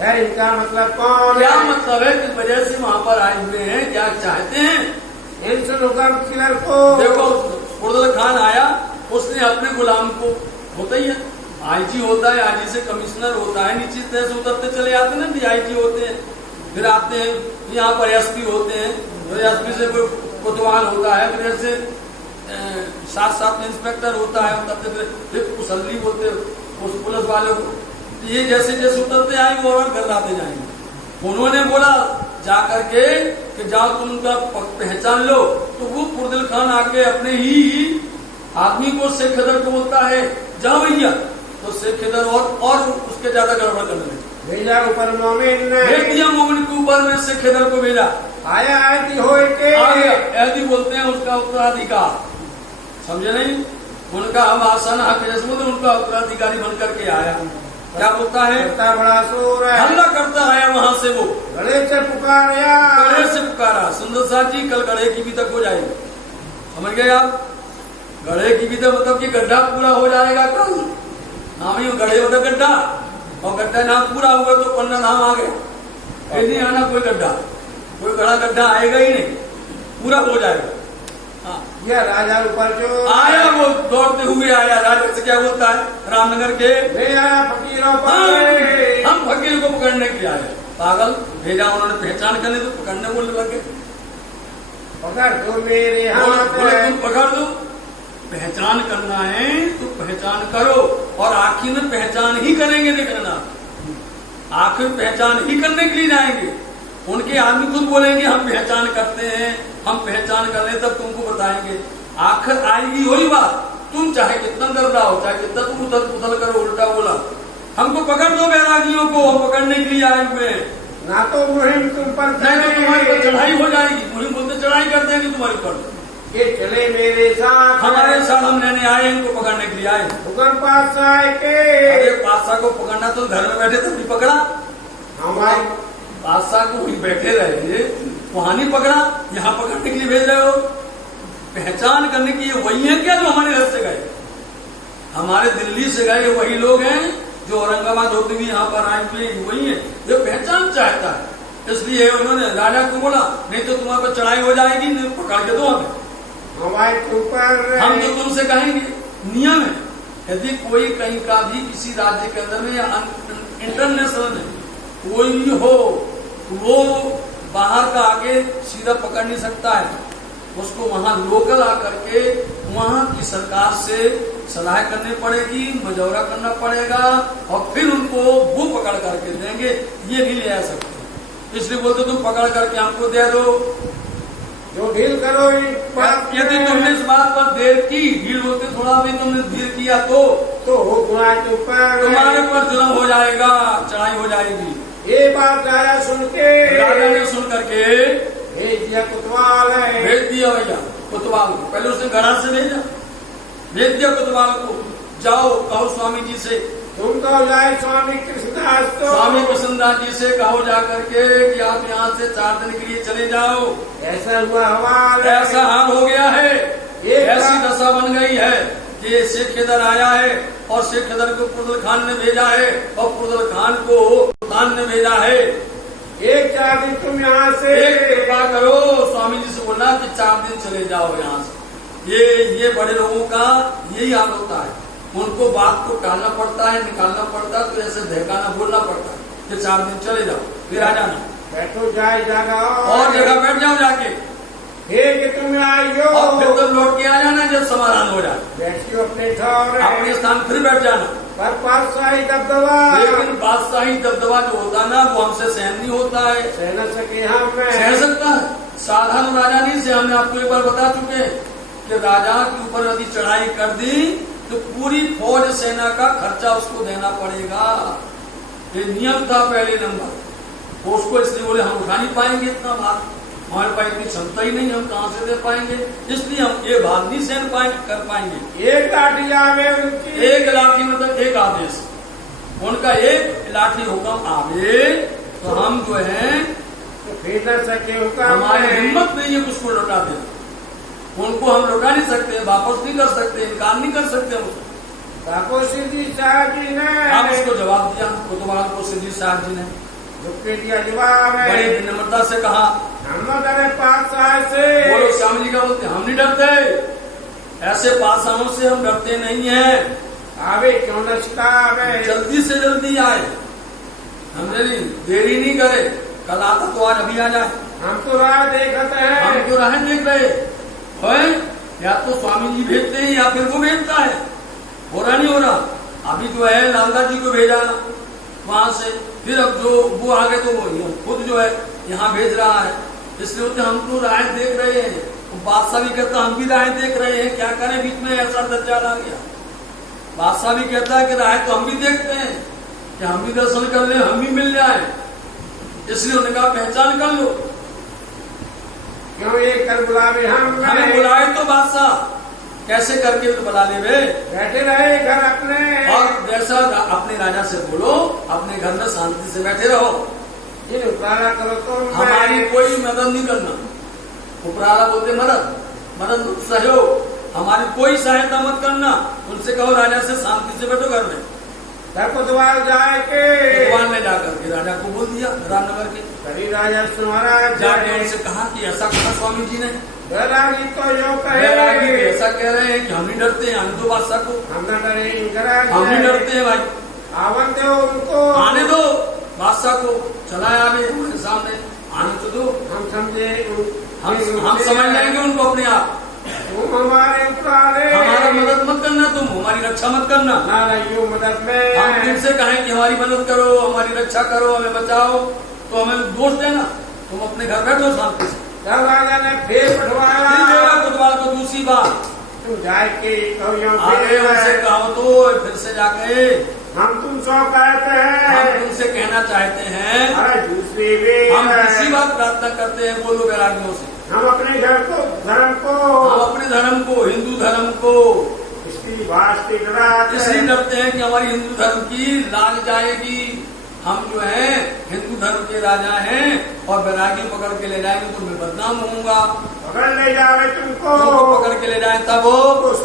है इनका मतलब कौन, क्या मतलब है, किस वजह से वहां पर आए हुए हैं, क्या चाहते हैं। इनसे हुक्म किलर को देखो, कुंदल खान आया, उसने अपने गुलाम को, होता ही है आईजी होता है, आईजी से कमिश्नर होता है, नीचे तह से उतरते चले आते हैं ना, डीआईजी होते हैं, फिर आते हैं यहाँ पर एसपी होते हैं, फिर एसपी से कोई कोतवाल होता है, फिर ऐसे साथ इंस्पेक्टर होता है, उतरते फिर मुसल्ली बोलते उस पुलिस वाले को। ये जैसे जैसे उतरते आएंगे और घर लाते जाएंगे। उन्होंने बोला जाकर के कि जाओ तुम उनका पहचान लो, तो वो कुंदल खान आके अपने ही आदमी को शेख खदर को बोलता है जाओ भैया, तो शेख खदर और उसके ज्यादा गड़बड़ करने लगे, भेजा ऊपर मोमिन ने, भेज दिया मोमिन के ऊपर में शेख खदर को भेजा, आया ऐदी हो के ऐदी बोलते हैं उसका उत्तराधिकार, समझे नहीं, उनका हम आसान हक जैसे बोलते, उनका उत्तराधिकारी बन करके आया। क्या बोलता है, बड़ा शोर है, हल्ला करता आया वहां से, वो गले से पुकारा, गढ़े से पुकारा। सुंदर साहब जी कल गढ़े की भी तक हो जाएगी, समझ गए आप, गढ़े की भी तक मतलब कि गड्ढा पूरा हो जाएगा कल, नाम ही गढ़े होता गड्ढा, और गड्ढा नाम पूरा हुआ तो पन्ना नाम आ गया, फिर नहीं आना कोई गड्ढा, कोई बड़ा गड्ढा आएगा ही नहीं, पूरा हो जाएगा। यह राजा ऊपर जो आया, वो दौड़ते हुए आया, राजा से क्या बोलता है, रामनगर के फकीरों पर, हम फकीर को पकड़ने के लिए आए। पागल, भेजा उन्होंने पहचान करने तो पकड़ने बोलने लगे, पकड़ दो मेरे हाथ, तुम पकड़ दो, पहचान करना है तो पहचान करो, और आखिर में पहचान ही करेंगे, देखना आखिर पहचान ही करने के लिए जाएंगे। उनके आदमी खुद बोलेंगे हम पहचान करते हैं, हम पहचान कर ले तब तुमको बताएंगे, आखिर आएगी वही बात, तुम चाहे कितना डर रहा हो, चाहे कितना तुम उथल करो, उल्टा बोला, हमको पकड़ दो बैरागियों को, हम पकड़ने के लिए आए हुए हैं, ना तो मुहिम तुम पर नहीं तो तुम्हारी पर चढ़ाई हो जाएगी, मुहिम बोलते तुमसे चढ़ाई कर देंगे तुम्हारी ऊपर। ये चले मेरे साथ, हमारे साथ हम लेने आए, इनको पकड़ने के लिए आए। हुक्म पातशाह के, अरे बादशाह को पकड़ना तो घर में बैठे तब नहीं पकड़ा, हमारे बादशाह को वहीं बैठे रहे, वहां नहीं पकड़ा, यहाँ पकड़ने के लिए भेज रहे हो। पहचान करने की ये वही है क्या जो हमारे घर से गए? हमारे दिल्ली से गए वही लोग हैं जो औरंगाबाद होते हुए यहाँ पर आए हुए वही है। ये पहचान चाहता है, इसलिए उन्होंने राजा को बोला नहीं तो तुम्हारे पर चढ़ाई हो जाएगी, नहीं पकड़ के दो हमें, हमारे ऊपर हम तो तुमसे कहेंगे। नियम है, यदि कोई कहीं का भी किसी राज्य के अंदर में या इंटरनेशनल में कोई भी हो, वो बाहर का आगे सीधा पकड़ नहीं सकता है, उसको वहां लोकल आकर के वहां की सरकार से सलाह करनी पड़ेगी, मशवरा करना पड़ेगा और फिर उनको वो पकड़ करके देंगे, ये नहीं ले आ सकते। इसलिए बोलते तुम पकड़ करके हमको दे दो, जो ढील करो। यदि तुमने इस बात पर देर की, ढील बोलते थोड़ा भी तुमने धीर किया तो तुम्हारे ऊपर जुल्म हो जाएगा, चढ़ाई हो जाएगी। ये बात राजा सुन के, राजा ने सुन करके भेज दिया कोतवाल है, भेज दिया भैया कोतवाल को। पहले उसने घड़ा से भेज दिया कोतवाल को, जाओ कहो स्वामी जी से, तुम तो जाए स्वामी कृष्णदास को, स्वामी कृष्णदास जी से कहो जा करके कि आप यहाँ से 4 दिन के लिए चले जाओ। ऐसा हुआ हवाल, ऐसा हाल हो गया है, ऐसी दशा बन गई है कि शेख खिदर आया है और शेख खिदर को पुरदल खान ने भेजा है और पुरदल खान को खान ने भेजा है। 4 दिन तुम यहाँ से कृपा करो, स्वामी जी से बोलना कि 4 दिन चले जाओ यहाँ से। ये बड़े लोगों का यही हाल होता है, उनको बात को टालना पड़ता है, निकालना पड़ता है, तो ऐसे बहकाना बोलना पड़ता है कि 4 दिन चले जाओ फिर आ जाना, बैठो जाए जाना और जगह बैठ जाओ जाके, तुम आइयो और फिर तुम लौट के आ जाना जब समाधान हो जाए, बैठियो अपने ठौर, अपने स्थान फिर बैठ जाना। पर बादशाही दबदबा, लेकिन बादशाही दबदबा जो होता है ना वो हमसे सहन नहीं होता है, सह न सके हम सह सकता है साधारण राजा नहीं से। हमने आपको एक बार बता चुके कि राजा के ऊपर यदि चढ़ाई कर दी तो पूरी फौज सेना का खर्चा उसको देना पड़ेगा, ये नियम था पहले नंबर। उसको इसलिए बोले हम उठा नहीं पाएंगे इतना भार, हमारे पास इतनी क्षमता ही नहीं, हम कहाँ से दे पाएंगे, इसलिए हम ये भार नहीं सहन कर पाएंगे। एक लाठी आवे उनकी, एक लाठी मतलब एक आदेश, उनका एक लाठी हुक्म आवे तो हम जो है तो फिर न सके हुक्म, हमारी हिम्मत नहीं है उसको लौटा दे, उनको हम लौटा नहीं सकते, वापस नहीं कर सकते, इनकार नहीं कर सकते उसको। सिद्धि साहब जी ने आप उसको जवाब दिया, कोतवाल को सिद्धि साहब जी ने दिया जवाब है, बड़ी विनम्रता से कहा हम न डरे पातशाह से। बोलो स्वामी जी का बोलते हम नहीं डरते, ऐसे पातशाहों से हम डरते नहीं हैं। आवे क्यों न आवे, जल्दी से जल्दी आए, हमने देरी नहीं करे, कल आता तो आज अभी आ जाए। हम तो राह देखते हैं, हम तो राह देख रहे हैं, या तो स्वामी जी भेजते हैं या फिर वो भेजता है, हो रहा नहीं हो रहा। अभी जो है लालदास जी को भेजा वहां से, फिर अब जो वो आगे तो वो खुद जो है यहाँ भेज रहा है, इसलिए होते हम तो राह देख रहे हैं। बादशाह भी कहता हम भी राह देख रहे हैं, क्या करें, बीच में ऐसा दज्जाल आ गया। बादशाह भी कहता है कि राह तो हम भी देखते हैं कि हम भी दर्शन कर ले, हम भी मिल जाए, इसलिए उन्होंने कहा पहचान कर लो। क्यों ये कर बुलावे हमें बुलाए तो बादशाह कैसे करके तो बुला ले, बैठे रहे घर अपने, और जैसा अपने राजा से बोलो अपने घर में शांति से बैठे रहो, ये उपराला करो तो हमारी कोई मदद नहीं करना। उपराला बोलते मदद सहयोग, हमारी कोई सहायता मत करना, उनसे कहो राजा से शांति से बैठो घर में। कोतवाल जाए के, कोतवाल ने जाकर के राजा को बोल दिया रामनगर के, करी राजा महाराज जाके उनसे कहा कि ऐसा कहा स्वामी जी ने, बैरागी तो जो कहे, ऐसा कह रहे हैं कि हम नहीं डरते हैं, हम तो बादशाह को हम न डरे, हम नहीं डरते हैं भाई, आवन दो उनको, आने दो बादशाह को, चला आवे हमारे सामने, आने तो दो, हम समझे, हम समझ लेंगे उनको अपने आप। तुम हमारे उपराले, हमारा मदद मत करना, तुम हमारी रक्षा मत करना, ना रहियो मदद में, हम तुमसे कहें कि हमारी मदद करो, हमारी रक्षा करो, हमें बचाओ, तो हमें दोष देना, तुम अपने घर बैठो शांति से। तब राजा ने फिर पठवाया कोतवाल को दूसरी बार, तुम जाए के आगे उनसे कहो तो फिर से जाके हम तुम सौ कहते हैं, हम तुमसे कहना चाहते हैं, अरे दूसरी भी हम इसी बात प्रार्थना करते हैं, बोलो वैरागियों से हम अपने धर्म को हिंदू धर्म को इसलिए डरते हैं कि हमारी हिंदू धर्म की लाग जाएगी। हम जो है हिंदू धर्म के राजा हैं और बैरागी पकड़ के ले जाएंगे तो मैं बदनाम होऊंगा। पकड़ ले जाए तुमको पकड़ के ले जाए तब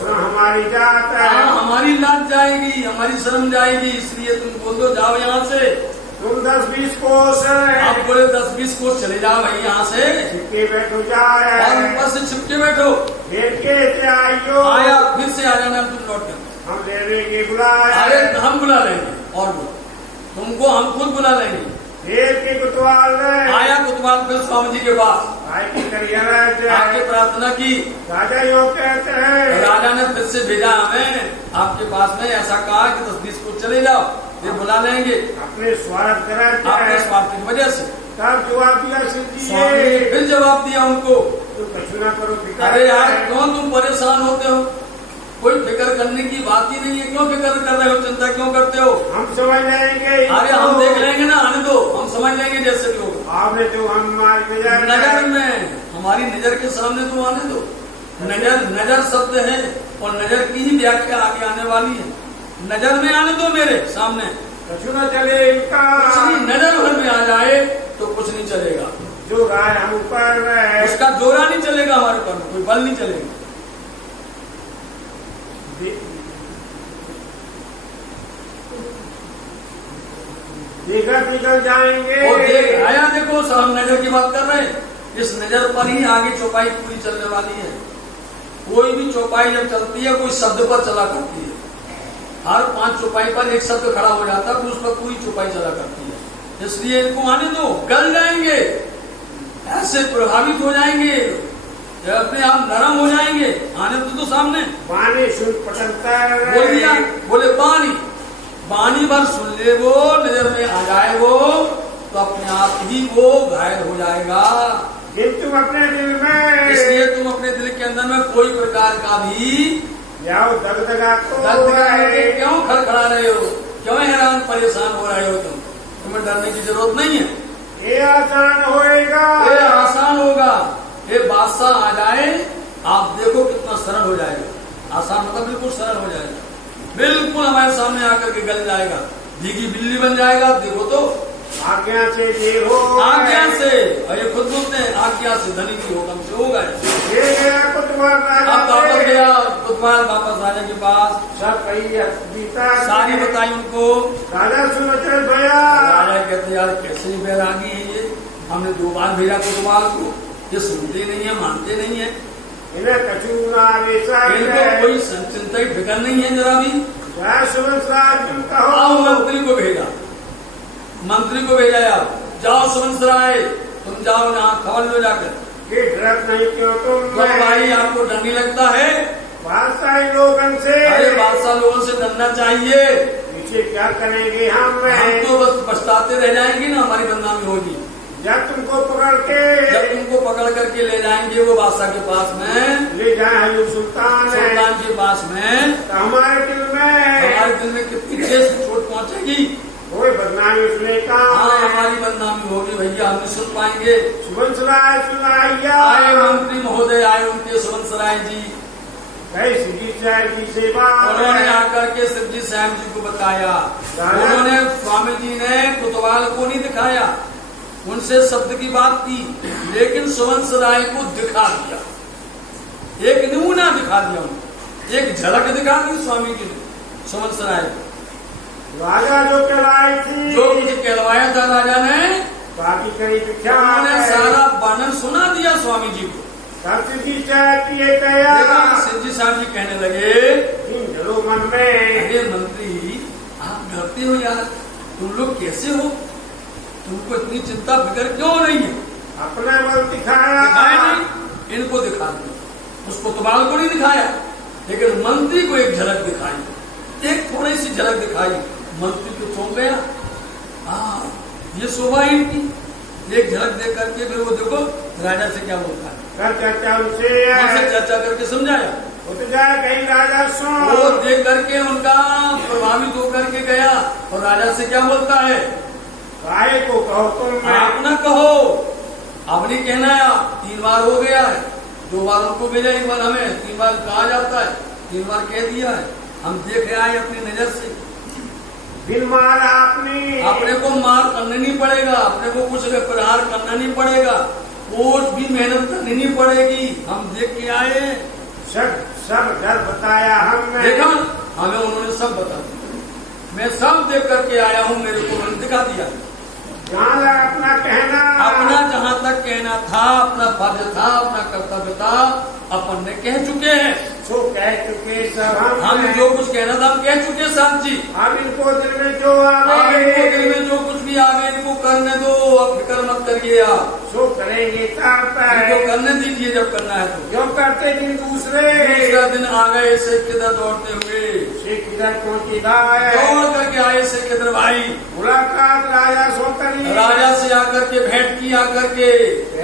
हमारी जात है। हमारी लाज जाएगी, हमारी शर्म जाएगी। इसलिए तुम बोल दो जाओ यहाँ से। तुम 10-20 कोस आप बोले 10-20 कोस चले जाओ भाई यहाँ से। छिपके बैठो जाए और ऊपर से छिपके बैठो। आया फिर से आ जाना तुम लौट कर। हम ले लेंगे बुलाया। अरे हम बुला लेंगे और तुमको हम खुद बुला लेंगे। के कुतवाल आया कुतवाल फिर स्वामी जी के पास आके प्रार्थना की। राजा यो कहते हैं, राजा ने फिर से भेजा हमें आपके पास में, ऐसा कहा कि 10-20 को चले जाओ, ये बुला लेंगे। अपने स्वार्थ अपने स्वार्थ की वजह से तब जवाब दिया सिद्ध जी। फिर जवाब दिया उनको, तुम कछु ना करो। अरे यार क्यों तुम परेशान होते हो? कोई फिक्र करने की बात ही नहीं है। क्यों फिक्र कर रहे हो? चिंता क्यों करते हो? हम समझ लेंगे। अरे हम देख लेंगे ना, आने दो, हम समझ लेंगे जैसे भी होगा। आपने तो हम नजर में, हमारी नजर के सामने तो आने दो। नजर शब्द है और नजर की ही व्याख्या आगे आने वाली है। नजर में आने दो मेरे सामने। कछु न चले इनका। नजर भर में आ जाए तो कुछ नहीं चलेगा। जो राय हम ऊपर उसका जोरा नहीं चलेगा, हमारे ऊपर कोई बल नहीं चलेगा। निकल जाएंगे। और आया देखो हम नजर की बात कर रहे हैं। इस नजर पर ही आगे चौपाई पूरी चलने वाली है। कोई भी चौपाई जब चलती है कोई शब्द पर चला करती है। हर 5 चौपाई पर एक शब्द खड़ा हो जाता है, फिर उस पर पूरी चौपाई चला करती है। इसलिए इनको आने दो, गल जाएंगे, ऐसे प्रभावित हो जाएंगे, अपने आप नरम हो जाएंगे। आने तो सामने पानी सुन पटकता बोल दिया, बोले पानी भर सुन ले वो, नजर में आ जाए वो तो अपने आप ही वो घायल हो जाएगा। तुम अपने दिल में, इसलिए तुम अपने दिल के अंदर में कोई प्रकार का भी दगदगा क्यों खड़खड़ा रहे हो? क्यों हैरान परेशान हो रहे हो? तुम्हें डरने की जरूरत नहीं है। ये आसान होएगा, ये आसान होगा। ये बादशाह आ जाए, आप देखो कितना सरल हो जाएगा। आसान मतलब बिल्कुल सरल हो जाएगा, बिल्कुल हमारे सामने आकर के गल जाएगा, भीगी बिल्ली बन जाएगा। देखो तो आज्ञा से ये हो, आज्ञा से, और ये खुद बोलते हैं आज्ञा से धनी की होगा, हमसे होगा। ये गया कुतवाल राजा, अब वापस गया कुतवाल वापस राजा के पास। सब गीता सारी बताई उनको। राजा सुनते भैया, राजा कहते यार कैसे बैरागी है ये, हमने 2 बार भेजा कुतवाल को, ये सुनते नहीं है, मानते नहीं है। इन्हें कछु ना इनको कोई चिंता की फिक्र नहीं है जरा भी। कहो मंत्री को भेजा, मंत्री को भेजा यार, जाओ सुमंसराय, तुम जाओ यहाँ खबर लो जाकर। डर नहीं क्यों तुम? भाई आपको डर नहीं लगता है? बादशाही लोगों से, अरे बादशाह लोगों से डरना चाहिए। पीछे क्या करेंगे हम तो बस पछताते रह जाएंगे ना, हमारी बदनामी होगी। जब तुमको पकड़ करके ले जाएंगे वो बादशाह के पास में, ले जाए हजूर सुल्तान के पास में, तो हमारे दिल में कितनी ठेस चोट पहुंचेगी। कोई बदनामी उसने कहा, हाँ हमारी बदनामी होगी भैया, हम नहीं सुन पाएंगे। सुमंसराय सुनाइया आए मंत्री महोदय, आए उनके सुमंसराय जी, शिवजी साहब की सेवा। उन्होंने आकर के शिवजी साहब जी को बताया। उन्होंने स्वामी जी ने कुतवाल को नहीं दिखाया, उनसे शब्द की बात की, लेकिन सुमंसराय को दिखा दिया, एक नमूना दिखा दिया उनको, एक झलक दिखा दी स्वामी जी ने सुमंसराय को। राजा जो कहलाई थी, जो मुझे कहलवाया था राजा ने, बाकी कई उन्होंने सारा वर्णन सुना दिया स्वामी जी को। शिवजी साहब शिवजी साहब जी कहने लगे मन में, अरे मंत्री आप डरते हो यार, तुम लोग कैसे हो? तुमको इतनी चिंता फिक्र क्यों हो रही है? अपना बल दिखाया नहीं, इनको दिखा दिया। उस कुतवाल को नहीं दिखाया, लेकिन मंत्री को एक झलक दिखाई, एक थोड़ी सी झलक दिखाई। मंत्री तो चौंक गया, ये शोभा इनकी। एक झलक देख करके फिर वो देखो राजा से क्या बोलता है, चर्चा उनसे चर्चा करके समझाया। वो तो जाए कहीं राजा सुन, वो देख करके उनका प्रभावित होकर के गया और राजा से क्या बोलता है, राय को कहो तुम, आप न कहो, अब नहीं कहना है, 3 बार हो गया है, 2 बार उनको भेजा, 1 बार हमें, 3 बार कहा जाता है, 3 बार कह दिया है। हम देख रहे हैं अपनी नजर से। बिन मार आपने, अपने को मार करना नहीं पड़ेगा, अपने को कुछ प्रहार करना नहीं पड़ेगा, कुछ भी मेहनत करनी नहीं पड़ेगी। हम देख के आए, सब डर बताया हमने, देखा हमें उन्होंने सब बता दिया। मैं सब देख करके आया हूँ, मेरे को उन्होंने दिखा दिया। जहाँ तक अपना कहना, अपना जहाँ तक कहना था, अपना फर्ज था, अपना कर्तव्य था, अपन ने कह चुके हैं। सो कह चुके सब हम जो कुछ कहना था हम कह चुके साहब जी। अब इनको दिल में जो अब आवे, इनको दिल में जो कुछ भी आवे इनको करने दो, अब फिक्र मत करिए आप। सो करेंगे इनको करने दीजिए जब करना है तो। जो करते दिन दूसरा दिन आ गए से किधर दौड़ते हुए, से किधर पहुंची दौड़ करके आए से किधर भाई। मुलाकात राजा सोतरी, राजा से आकर के भेंट की, आकर के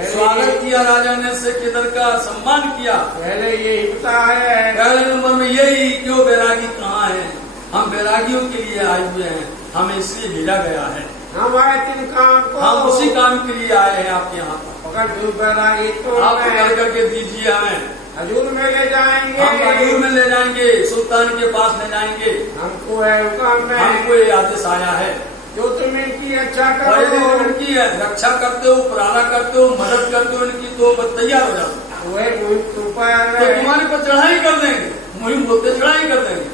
स्वागत किया राजा ने, से किधर का सम्मान किया। पहले यही बताया, पहले नंबर में यही, क्यों बैरागी कहाँ है, हम बैरागियों के लिए आए हुए हैं, हमें इसलिए भेजा गया है। हम आए तीन काम को, हम उसी काम के लिए आए हैं आपके यहाँ पर। पकड़ दूर बैरागी तो आप पकड़ करके दीजिए हमें, हजूर में ले जाएंगे, हम हजूर में ले जाएंगे, सुल्तान के पास ले जाएंगे। हमको है हुक्म में, हमको ये आदेश आया है, जो तुम इनकी अच्छा और यदि करो, तुम इनकी रक्षा करते हो, प्रार्थना करते हो, मदद करते हो इनकी, तो बस तैयार हो जाओ, वह तुम पर तो तुम्हारे पर चढ़ाई कर देंगे, मुहिम बोलते चढ़ाई कर देंगे।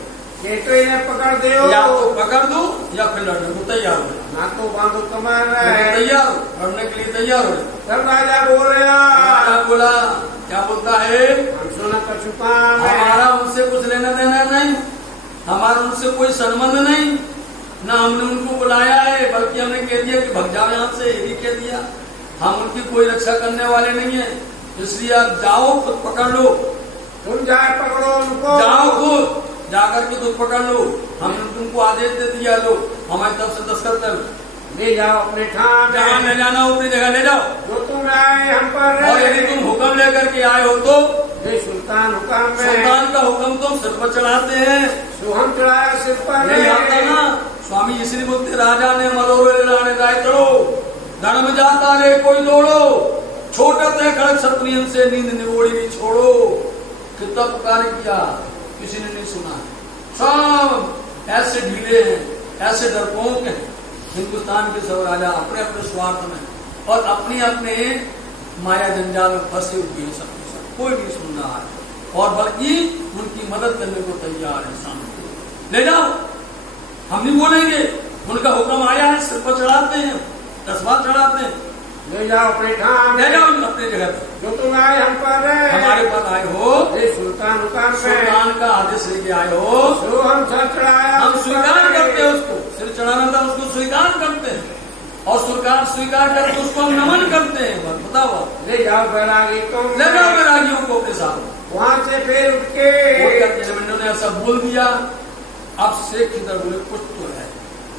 तो इन्हें पकड़ दो, या तो पकड़ दो या फिर लड़ने को तैयार हो, ना तो बांधो कमार तैयार हो, लड़ने के लिए तैयार हो। तब राजा बोल रहा, राजा बोला, क्या बोलता है, हम सुना कछु काम है, हमारा उनसे कुछ लेना देना नहीं, हमारा उनसे कोई संबंध नहीं, ना हमने उनको बुलाया है, बल्कि हमने कह दिया कि भग जाओ यहाँ से, ये भी कह दिया। हम उनकी कोई रक्षा करने वाले नहीं है, इसलिए आप जाओ, खुद पकड़ लो, तुम जाए पकड़ो उनको, जाओ खुद जाकर के खुद पकड़ लो, हमने तुमको आदेश दे दिया, लो हमारी तरफ से दस्तखत कर, ले जाओ अपने ठाम, जहाँ ले जाना हो अपनी जगह ले जाओ। जो तुम आए हम पर, और यदि तुम हुक्म लेकर के आए हो तो ये सुल्तान हुक्म में, सुल्तान का हुक्म तो सिर पर चढ़ाते हैं, सो हम चढ़ाया सिर पर, नहीं आता ना स्वामी, इसलिए बोलते राजा ने मरोरे लाने गाय करो, धर्म जाता रे कोई दौड़ो, छोटा तय खड़क क्षत्रियन से नींद निगोड़ी भी छोड़ो। कितना पुकार किया, किसी ने नहीं सुना। सब ऐसे ढीले हैं, ऐसे डरपोक हैं हिंदुस्तान के सब राजा, अपने अपने स्वार्थ में और अपने अपने माया जंजाल में फंसे हुए हैं, सब कोई नहीं सुन रहा है, और बल्कि उनकी मदद करने को तैयार है। सामने ले जाओ, हम नहीं बोलेंगे, उनका हुक्म आया है, सिर पर चढ़ाते हैं, तस्वीर चढ़ाते हैं, ले जाओ अपने ठाम, ले जाओ अपनी जगह पर। जो तुम आए हम पर, हमारे पास आए हो, ये सुल्तान हुक्म में, सुल्तान का आदेश लेके आए हो, जो हम सर चढ़ाया, हम स्वीकार करते हैं उसको, सिर चढ़ाना था उसको स्वीकार करते हैं, और स्वीकार करके उसको हम नमन करते हैं। बताओ, ले जाओ बैरागी तुम, ले जाओ बैरागियों को अपने साथ। वहाँ से फिर उठ के, जमीनों ने ऐसा बोल दिया। अब शेख किधर बोले, कुछ तो है,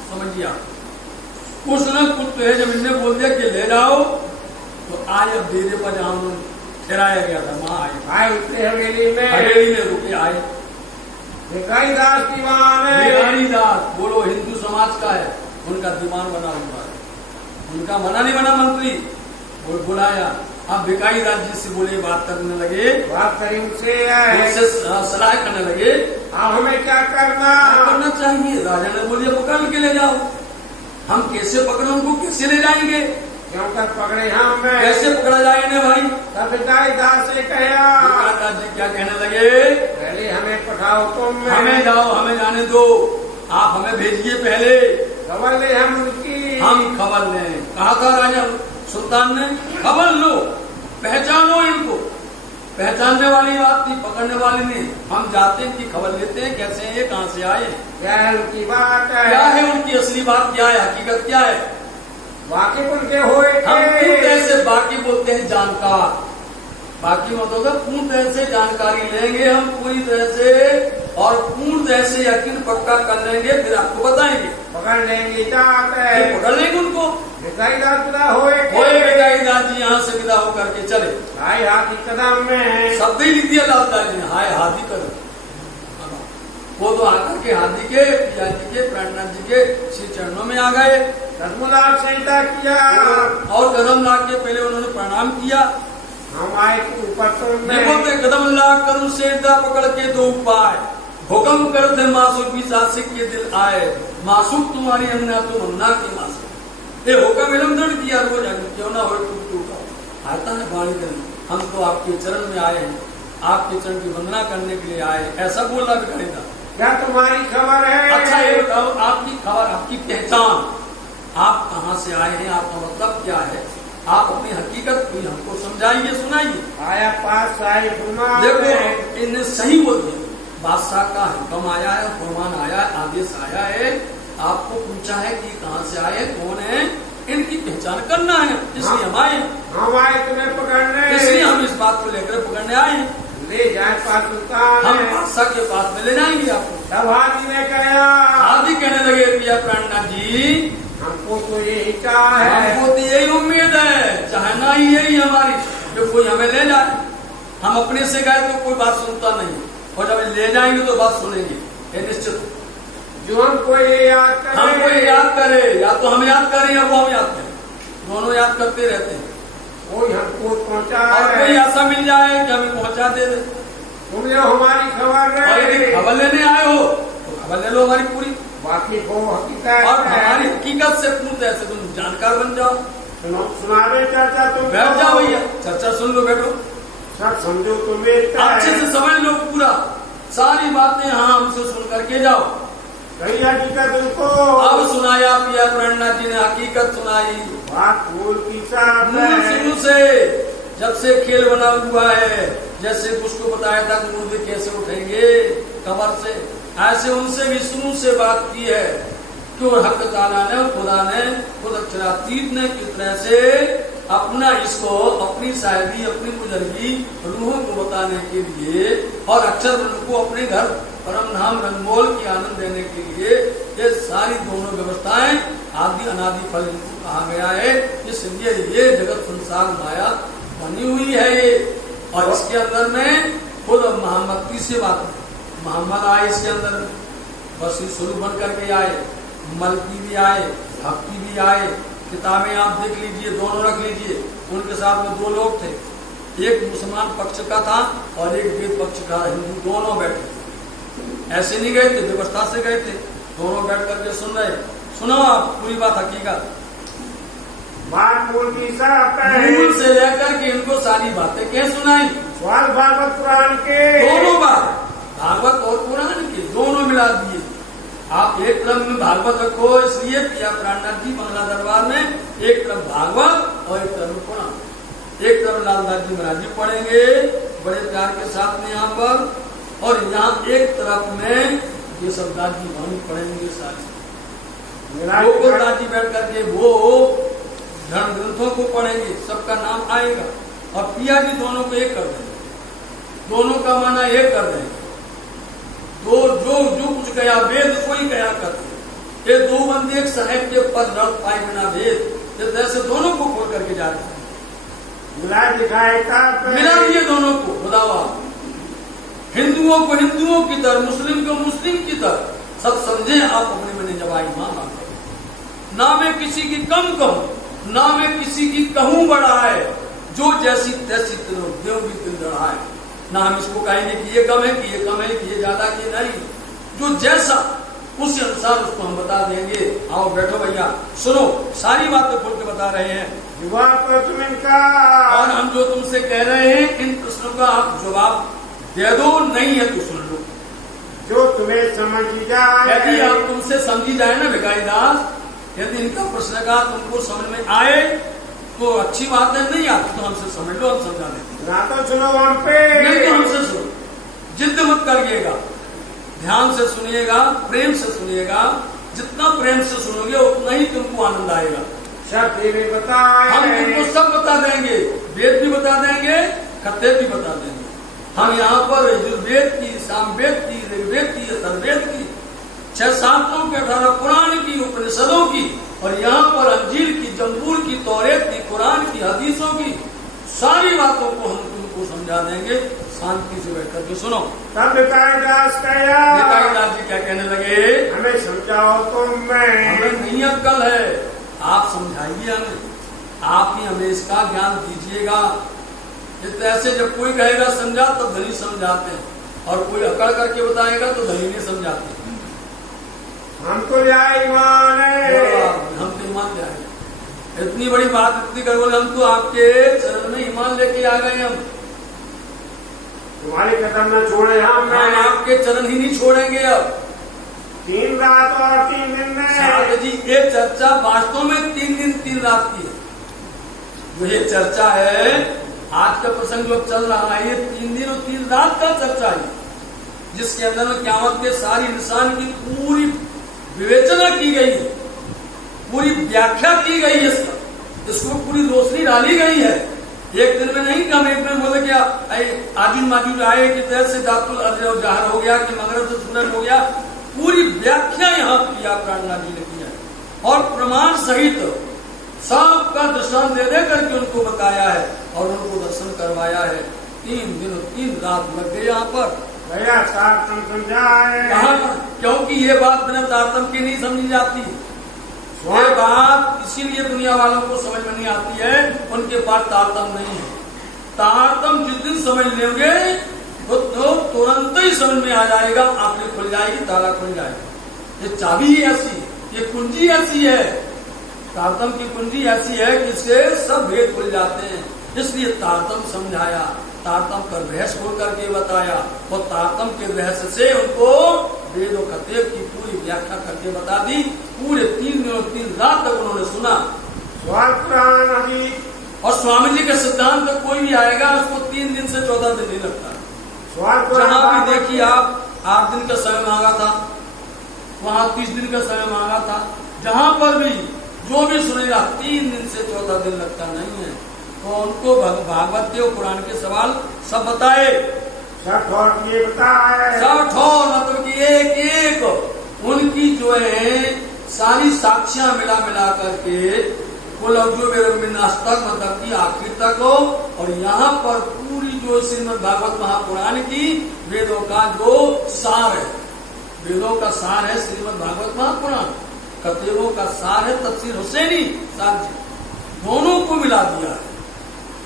समझिए आप, कुछ न कुछ तो है। जब इनने बोल दिया कि ले जाओ, तो आज अब डेरे पर जहाँ ठहराया गया था वहाँ आए उतरे हवेली में, हवेली में रुके आए। भिखारी दास दीवान है, भिखारी दास बोलो हिंदू समाज का है, उनका दीवान बना हुआ है, उनका बना नहीं बना मंत्री, वो बुलाया। अब भिखारी दास जी से बोले, बात करने लगे, बात करी उनसे, उनसे सलाह करने लगे, अब हमें क्या करना चाहिए। राजा ने बोलिए पकड़ के ले जाओ। हम कैसे पकड़े उनको, कैसे ले जाएंगे, क्यों कर पकड़े हम, कैसे पकड़ा जाएगा भाई। तब भिखारी दास से कहा, भिखारी दास जी क्या कहने लगे, पहले हमें पठाओ तुम, हमें जाओ, हमें जाने दो, आप हमें भेजिए पहले, खबर ले हम उनकी, हम खबर लें। कहा था राजा सुल्तान ने, खबर लो, पहचानो इनको। पहचानने वाली बात थी, पकड़ने वाली नहीं। हम जाते हैं, इनकी खबर लेते हैं, कैसे हैं ये, कहाँ से आए, क्या है उनकी बात, क्या है उनकी असली बात, क्या है हकीकत, क्या है। वाकिफ उनके होए हम पूर्ण तरह से, बाकी बोलते हैं जानकार, बाकी मत होगा, पूर्ण तरह से जानकारी लेंगे हम पूरी तरह से, और पूर्ण तरह से यकीन पक्का कर लेंगे, फिर आपको बताएंगे, पकड़ लेंगे, जाते हैं पकड़ लेंगे उनको। भिखारी दास विदा होए, भिखारी दास जी यहाँ से विदा होकर के चले। हाय हाथी कदम में, शब्द ही लिख दिया लालदास जी ने, हाय हाथी कदम। वो तो आकर के हाथी के, पिया जी के, प्राणनाथ जी के श्री चरणों में आ गए। कदमलाल संहिता किया और कदम ला के पहले उन्होंने प्रणाम किया। हम आए कि ऊपर तो देखो ते कदम ला करूं सेठा पकड़ के दो उपाय, हुक्म कर दे मासूक भी आशिक के दिल आए, मासूक तुम्हारी अन्ना तुम अन्ना की मासूक। ये हुक्म विलम्बन किया रोज क्यों ना हो टूटा आता है वाणी करें, हम तो आपके चरण में आए हैं, आपके चरण की वंदना करने के लिए आए, ऐसा बोलना भिखारी था। क्या तुम्हारी खबर है? अच्छा ये बताओ आपकी खबर, आपकी पहचान, आप कहाँ से आए हैं, आपका मतलब क्या है, आप अपनी हकीकत भी हमको समझाइए, सुनाइए। आया पास आए फरमान। देखो इन्हें सही बोल दिया, बादशाह का हुक्म आया है, फरमान आया है, आदेश आया है, आपको पूछा है कि कहाँ से आए, कौन है, इनकी पहचान करना है, इसलिए हम आए। हम आए तुम्हें पकड़ने, इसलिए हम इस बात को लेकर पकड़ने आए। ले जाए पास सुल्तान, हम बादशाह के पास में ले जाएंगे आपको। तब हाथी ने कहा, हाथी कहने लगे पिया प्राणनाथ जी, हमको तो यही चाह है, हमको तो यही उम्मीद है, चाहना ही यही हमारी, जो कोई हमें ले जाए। हम अपने से गए तो कोई बात सुनता नहीं, और जब ले जाएंगे तो बात सुनेंगे, ये निश्चित। जो हमको ये याद करे, हमको ये याद करे, या तो हम याद करें या वो हम याद करें, दोनों याद करते रहते हैं। कोई हमको पहुँचा और कोई ऐसा मिल जाए कि हमें पहुंचा दे। तुम जो हमारी खबर और यदि रहे, खबर लेने आए हो तो खबर ले लो हमारी पूरी, बाकी को हकीकत और है। हमारी हकीकत से पूछते ऐसे तुम जानकार बन जाओ। सुनावे चर्चा तुम बैठ जाओ भैया, चर्चा सुन लो, बैठो, सब समझो तुम्हें अच्छे से समझ लो पूरा, सारी बातें हाँ हमसे सुन करके जाओ। कही हकीकत उनको अब सुनाया पिया प्रणनाथ जी ने हकीकत सुनाई। बात भूल की साहब मूल शुरू से जब से खेल बना हुआ है, जैसे उसको बताया था कि मुर्दे कैसे उठेंगे कबर से, ऐसे उनसे भी शुरू से बात की है कि हक ताला ने, खुदा ने, खुद अक्षरातीत ने किस तरह से अपना इसको, अपनी साहिबी, अपनी बुजुर्गी रूहों को बताने के लिए और अक्षर ब्रह्म को अपने घर परम धाम रंगमोल की आनंद देने के लिए ये सारी दोनों व्यवस्थाएं आदि अनादि फल इनको कहा गया है। इसलिए ये जगत संसार माया बनी हुई है ये, और इसके अंदर में खुद मोहम्मद से बात है, मोहम्मद आए इसके अंदर, बस ये शुरू बन करके आए, मलकी भी आए, भक्ति भी आए, किताबें आप देख लीजिए, दोनों रख लीजिए। उनके साथ में दो लोग थे, एक मुसलमान पक्ष का था और एक वेद पक्ष का, हिंदू, दोनों बैठे थे। ऐसे नहीं गए थे, व्यवस्था से गए थे, दोनों बैठ करके सुन रहे। सुनो आप पूरी बात, हकीकत बात मूल की साहब मूल से लेकर के इनको सारी बातें क्या सुनाई। स्वाल भागवत पुराण के दोनों बात, भागवत और पुराण के दोनों मिला दिए। आप एक क्रम में भागवत रखो, इसलिए पिया प्राणनाथ जी बंगला दरबार में एक तरफ भागवत और एक तरफ पुराण, एक तरफ लालदास जी महाराज जी पढ़ेंगे बड़े प्यार के साथ में यहाँ पर, और यहाँ एक तरफ में ये सब दास जी वाणी पढ़ेंगे सारी, दास जी बैठ करके वो धर्म ग्रंथों को पढ़ेंगे, सबका नाम आएगा, और पिया जी दोनों को एक कर देंगे, दोनों का माना एक कर देंगे। दो जो कुछ गया वेद कोई गया करते, ये दो बंदे एक साहेब के पर लड़ पाए बिना वेद, जैसे दोनों को खोल करके जाते हैं, मिला दिए दोनों को। खुदावा हिंदुओं को हिंदुओं की तरह, मुस्लिम को मुस्लिम की तरह सब समझे आप अपने में जवाई मां, ना मैं किसी की कम कहूं, ना मैं किसी की कहूं बड़ा है, जो जैसी तैसी देव भी दिल लड़ा है। ना हम इसको कहेंगे कि ये कम है, कि ये कम है, कि ये ज्यादा, कि नहीं, जो जैसा उसी अनुसार उसको हम बता देंगे। आओ बैठो भैया, सुनो, सारी बातें खोल के बता रहे हैं। तुम इनका, और हम जो तुमसे कह रहे हैं इन प्रश्नों का आप जवाब दे दो, नहीं है तो सुन लो, जो तुम्हें समझ जाए। यदि आप तुमसे समझी जाए ना भिखारी दास, यदि इनका प्रश्न का तुमको समझ में आए तो अच्छी बात है, नहीं आती तो हमसे समझ लो, हम समझा देते। ना तो सुनो हम पे, नहीं तो हमसे सुनो, जिद मत करिएगा, ध्यान से सुनिएगा, प्रेम से सुनिएगा, जितना प्रेम से सुनोगे उतना ही तुमको आनंद आएगा। सब भी बताए, हम तुमको सब बता देंगे, वेद भी बता देंगे, कथे भी बता देंगे। हम यहाँ पर यजुर्वेद की, सामवेद की, ऋग्वेद की, अथर्ववेद की, 6 के 18 पुराण की, उपनिषदों की, और यहाँ पर अंजीर की, जंबूर की, तौरेत की, कुरान की, हदीसों की सारी बातों को हम तुमको समझा देंगे। शांति से बैठ करके सुनो। तब भिखारीदास भिखारीदास जी क्या कहने लगे, हमें समझाओ तुम, मैं हमें नहीं अक्कल है, आप समझाइए हमें, आप ही हमें इसका ज्ञान दीजिएगा। ये तो ऐसे जब कोई कहेगा समझा तो धनी समझाते हैं, और कोई अकड़ करके बताएगा तो धनी नहीं समझाते। हमको जाए ईमान है, हम तो ईमान जाएगा। इतनी बड़ी बात, इतनी गड़बड़, हम तो आपके चरण में ईमान लेके आ गए। हम तुम्हारे कदम न छोड़े हम आपके चरण ही नहीं छोड़ेंगे। अब 3 रात और 3 दिन में साहब जी, ये चर्चा वास्तव में 3 दिन 3 रात की है। जो ये चर्चा है, आज का प्रसंग जो चल रहा है, ये 3 दिन और 3 रात का चर्चा है, जिसके अंदर में क़यामत के सारी इंसान की पूरी विवेचना की गई है, पूरी व्याख्या की गई है, इसको पूरी रोशनी डाली गई है। एक दिन में नहीं कि हम एक दिन बोले क्या आजुन माजुन आए कि देर से दातुल अर्ज जाहिर हो गया कि मगरब से सूरज हो गया। पूरी व्याख्या यहाँ किया प्राणनाथ जी ने किया, और प्रमाण सहित सबका दृष्टांत दे दे करके उनको बताया है और उनको दर्शन करवाया है। 3 दिन 3 रात लग गए यहाँ पर। भैया तारतम समझाए कहा, क्योंकि ये बात बिना तारतम की नहीं समझी जाती। ये बात इसीलिए दुनिया वालों को समझ में नहीं आती है, उनके पास तारतम नहीं है। तारतम जिस दिन समझ लेंगे तो तुरंत ही समझ में आ जाएगा, आंखें खुल जाएगी, ताला खुल जाएगा। ये चाबी ही ऐसी, ये कुंजी ऐसी है, तारतम की कुंजी ऐसी है कि इससे सब भेद खुल जाते हैं। इसलिए तारतम समझाया, तारतम का रहस्य खोल करके बताया, और तारतम के रहस्य से उनको वेद और खतेब की पूरी व्याख्या करके बता दी। पूरे 3 दिन और 3 रात तक उन्होंने सुना। और स्वामी जी के सिद्धांत में कोई भी आएगा उसको 3 दिन से 14 दिन नहीं लगता। जहाँ भी देखिए आप 8 दिन का समय मांगा था, वहाँ 30 दिन का समय मांगा था। जहाँ पर भी जो भी सुनेगा 3 दिन से 14 दिन लगता नहीं है। तो उनको भागवत के और पुराण के सवाल सब बताए, सब बताए, सब ठोर मतलब कि एक उनकी जो है सारी साक्ष्यां मिला करके तक मतलब की आखिर तक हो। और यहाँ पर पूरी जो श्रीमद् भागवत महापुराण की वेदों का जो सार है, वेदों का सार है श्रीमद् भागवत महापुराण, कतेबों का सार है तफसीर हुसैनी साहब जी, दोनों को मिला दिया है।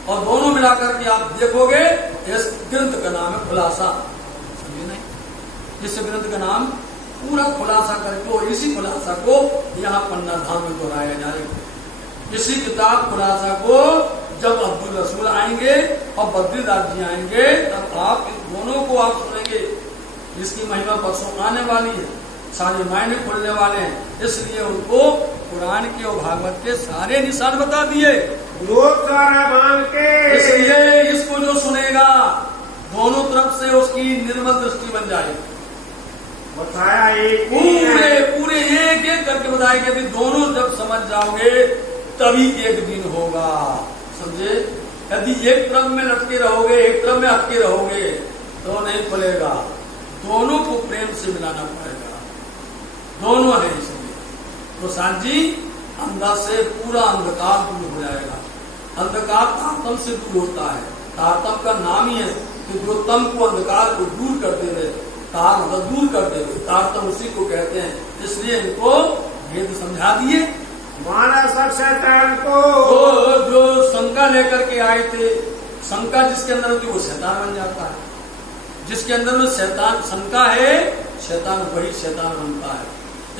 और दोनों मिलाकर के आप देखोगे, इस ग्रंथ का नाम है खुलासा, समझे नहीं? इस ग्रंथ का नाम पूरा खुलासा करके, और इसी खुलासा को यहाँ पन्ना धाम में दोहराया जाएगा। इसी किताब खुलासा को जब अब्दुल रसूल आएंगे और बद्रीदास जी आएंगे, तब आप इन दोनों को आप सुनेंगे। इसकी महिमा परसों आने वाली है, सारे मायने खुलने वाले हैं। इसलिए उनको पुराण के और भागवत के सारे निशान बता दिए, सारा बांध के। इसलिए इसको जो सुनेगा दोनों तरफ से उसकी निर्मल दृष्टि बन जाएगी। बताया एक पूरे एक करके बताया कि दोनों जब समझ जाओगे तभी एक दिन होगा, समझे? यदि एक तरफ में लटके रहोगे, एक तरफ में हटके रहोगे तो नहीं खुलेगा। दोनों को प्रेम से मिलाना पड़ेगा, दोनों है। इसलिए तो सांझ जी अंदर से पूरा अंधकार दूर हो जाएगा। अंधकार तारतम से दूर होता है, तारतम का नाम ही है कि जो तम को अंधकार को दूर कर देवे, तार मतलब दूर कर देवे, तारतम उसी को कहते हैं। इसलिए इनको भेद समझा दिए। माना सब शैतान को जो शंका लेकर के आए थे, शंका जिसके अंदर होती है वो शैतान बन जाता है। जिसके अंदर में शैतान शंका है, शैतान वही शैतान बनता है।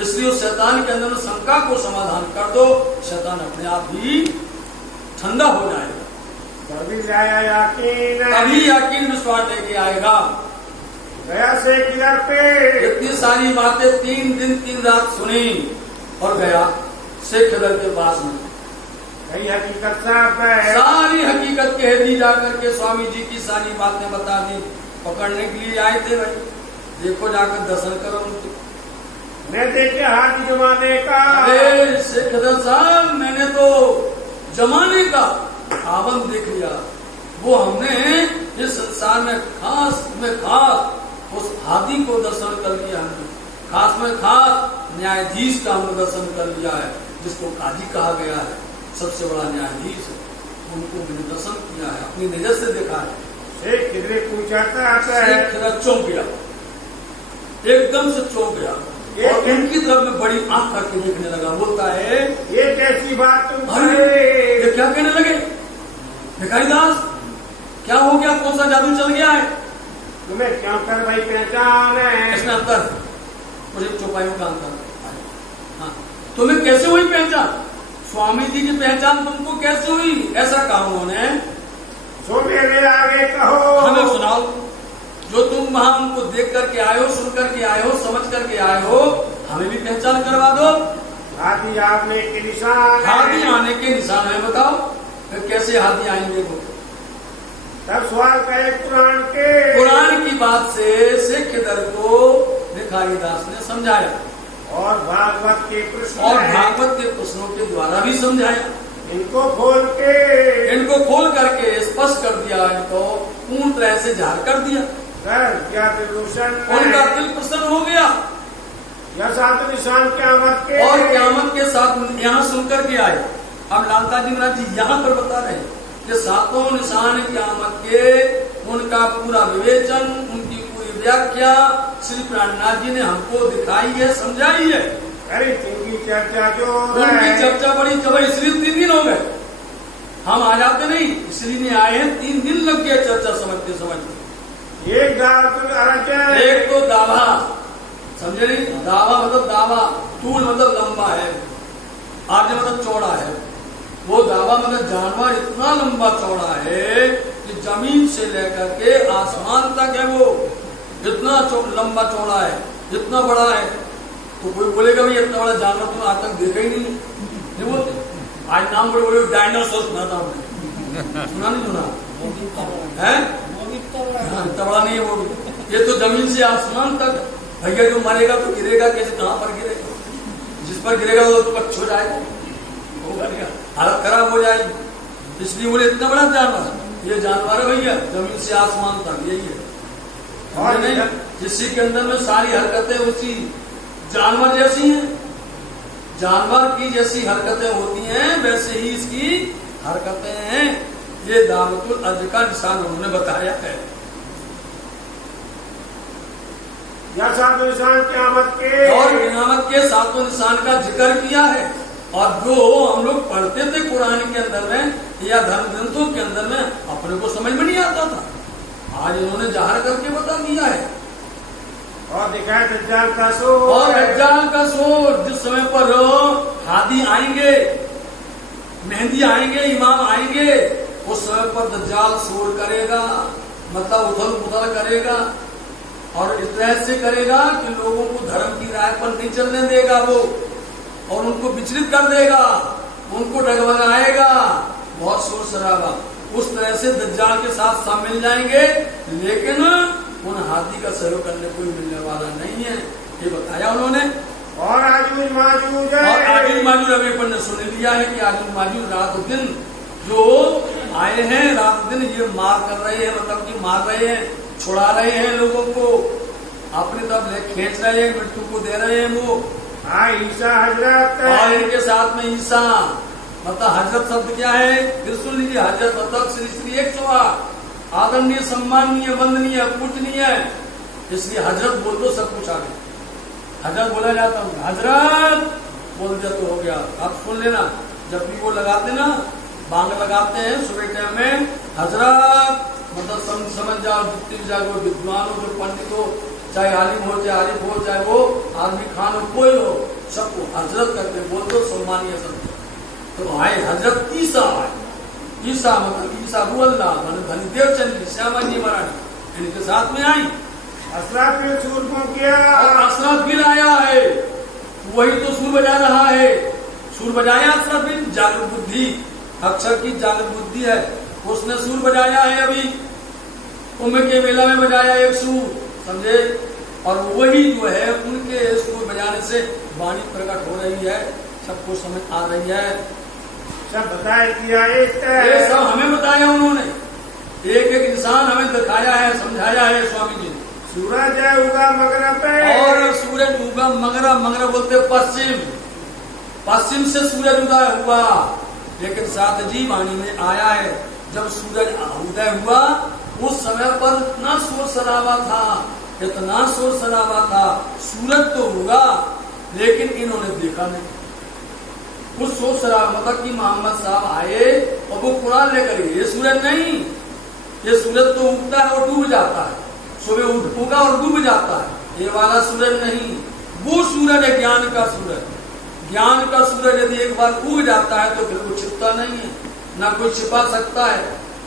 इसलिए उस शैतान के अंदर शंका को समाधान कर दो, शैतान अपने आप ही ठंडा हो जाएगा। तभी यकीन विश्वास लेके आएगा। गया से किधर पे इतनी सारी बातें 3 दिन 3 रात सुनी और गया से खिदर के पास में कई हकीकत साफ है। सारी हकीकत कह दी जाकर के स्वामी जी की सारी बातें बता दी। पकड़ने के लिए आए थे भाई, देखो जाकर दर्शन करो उनके। मैं देखे हाथ जमाने का, अरे शेख साहब मैंने तो जमाने का आवन देख लिया। वो हमने इस संसार में खास उस हादी को दर्शन कर लिया। हमने खास में खास न्यायाधीश का हमने दर्शन कर लिया है, जिसको काजी कहा गया है, सबसे बड़ा न्यायाधीश है। उनको मैंने दर्शन किया है, अपनी नजर से देखा है। पूछाता चौंक गया, एकदम से चौंक गया। और उनकी तरफ में बड़ी आंख करके देखने लगा। बोलता है ये कैसी बात तुम अरे करे? ये क्या कहने लगे? भिखारी दास क्या हो गया? कौन सा जादू चल गया है? तुम्हें क्यों कर भाई पहचान है? इसमें अंतर मुझे चौपाइयों का अंतर। हाँ, तुम्हें कैसे हुई पहचान? स्वामी जी की पहचान तुमको कैसे हुई? ऐसा कहा उन्होंने। सो मेरे आगे कहो। हमें सुनाओ, जो तुम वहां उनको देख करके आए हो, सुन करके आए हो, समझ करके आए हो, हमें भी पहचान करवा दो। हाथी आने के निशान। हाथी आने के निशान है, बताओ फिर कैसे हाथी आएंगे वो? तब सवाल करे कुरान के। कुरान की बात से सिख दर को भिखारी दास ने समझाया और भागवत के प्रश्न और भागवत के प्रश्नों के द्वारा भी समझाया। इनको खोल के, इनको खोल करके स्पष्ट कर दिया, इनको पूर्ण तरह से झाड़ कर दिया। क्या दिल रोशन, उनका दिल प्रसन्न हो गया। यह सात निशान क़यामत के। और क़यामत के साथ यहाँ सुनकर के आए। अब लालता जी महाराज जी यहाँ पर बता रहे हैं कि सातों निशान क़यामत के, उनका पूरा विवेचन, उनकी पूरी व्याख्या श्री प्राणनाथ जी ने हमको दिखाई है, समझाई है। अरे जिनकी चर्चा जो उनकी चर्चा बड़ी जब, इसलिए 3 दिन हो गए। हम आ जाते नहीं, इसलिए आए हैं। 3 दिन लग गया चर्चा समझते समझते। एक एक तो दावा, समझे नहीं? दावा मतलब दावा, तूल मतलब लंबा है, आगे मतलब चौड़ा है। वो दावा मतलब जानवर इतना लंबा चौड़ा है कि जमीन से लेकर के आसमान तक है। वो इतना लंबा चौड़ा है, इतना बड़ा है। तो कोई बोलेगा भाई इतना बड़ा जानवर तुमने आज तक देखा ही नहीं बोलते। आज नाम बोले डायनासोर सुना था हमने, सुना नहीं सुना है? इतना बड़ा नहीं है वो भी। ये तो जमीन से आसमान तक। भैया जो मरेगा तो गिरेगा कैसे, कहाँ पर गिरेगा? जिस पर गिरेगा वो तो पक्ष हो जाएगा, हालत खराब हो जाएगी। इसलिए बोले इतना बड़ा जानवर, ये जानवर है भैया, जमीन से आसमान तक, यही है। और नहीं, जिससे के अंदर में सारी हरकतें उसी जानवर जैसी हैं। जानवर की जैसी हरकतें होती हैं, वैसे ही इसकी हरकतें हैं। ये दावतुल अर्ज का निशान उन्होंने बताया है। यह सातों निशान क़यामत के, और क़यामत के सातों निशान का जिक्र किया है। और जो हम लोग पढ़ते थे कुरान के अंदर में या धर्म ग्रंथों के अंदर में, अपने को समझ में नहीं आता था। आज इन्होंने जाहिर करके बता दिया है। और दिखाए दज्जाल का सोर। और दज्जाल का सोर, जिस समय पर हादी आएंगे, मेहंदी आएंगे, इमाम आएंगे, उस समय पर दज्जाल शोर करेगा, मतलब उथल पुथल करेगा। और इस तरह से करेगा कि लोगों को धर्म की राह पर नहीं चलने देगा वो, और उनको विचलित कर देगा, उनको डगमगाएगा, बहुत शोर शराबा। उस तरह से दज्जाल के साथ सब मिल जाएंगे, लेकिन उन हाथी का सहयोग करने कोई मिलने वाला नहीं है, ये बताया उन्होंने। और आजूज माजूज है। और आजूज माजूज अभी अपन ने सुन लिया है कि आजूज माजूज रात दिन जो आए हैं, रात दिन ये मार कर रहे हैं, मतलब कि मार रहे हैं, छुड़ा रहे हैं लोगों को, अपनी तरफ खींच रहे हैं, मृत्यु को दे रहे हैं वो। ईसा हजरत, और इनके साथ में ईसा, मतलब हजरत शब्द क्या है? फिर सुन लीजिए, हजरत मतलब श्री श्री 108, आदरणीय, सम्माननीय, वंदनीय, पूजनीय। इसलिए हजरत बोल दो, सब कुछ आ गया। हजरत बोला जाता हूँ, हजरत बोल दिया तो हो गया। आप सुन लेना, जब भी वो लगाते ना, बांग लगाते हैं सुबह टाइम में, हजरत मतलब समझ जाओ, जितनी भी जाए वो विद्वान हो, जो पंडित हो, चाहे आलिम हो, चाहे आरिफ हो, चाहे वो आदमी खान हो, कोई हो, सबको हजरत करके बोल दो, सम्मानीय शब्द। तो आए हजरत ईसा आए। ईसा मतलब ईसा रुअल्लाह, मतलब धनीदेव चंद श्यामा जी महाराज इनके साथ में आई। असराफिल सूर को किया, और असराफिल आया है, वही तो सुर बजा रहा है। सुर बजाया असराफिल, जागृत बुद्धि, अक्षर की जागृत बुद्धि है, उसने सुर बजाया है। अभी कुंभ के मेला में बजाया एक सुर, समझे? और वही जो है उनके सुर बजाने से वाणी प्रकट हो रही है, सबको समझ आ रही है। सब बताया दिया, ये सब हमें बताया उन्होंने, एक एक इंसान हमें दिखाया है, समझाया है स्वामी जी ने। सूरज उगा मगरब पे, और सूरज उगा मगरब, मगरब बोलते पश्चिम, पश्चिम से सूरज उदय हुआ। लेकिन साथ जी वाणी में आया है, जब सूरज उदय हुआ उस समय पर इतना शोर शराबा था, इतना शोर शराबा था, सूरज तो होगा लेकिन इन्होंने देखा नहीं। उस शोर शराबा मतलब कि मोहम्मद साहब आए और वो कुरान लेकर गए। ये सूरज नहीं, ये सूरज तो उगता है और डूब जाता है, सुबह उगा और डूब जाता है। ये वाला सूरज नहीं, वो सूरज है ज्ञान का सूरज। ज्ञान का सूरज यदि एक बार उग जाता है तो फिर वो छिपता नहीं है, ना कोई छिपा सकता है,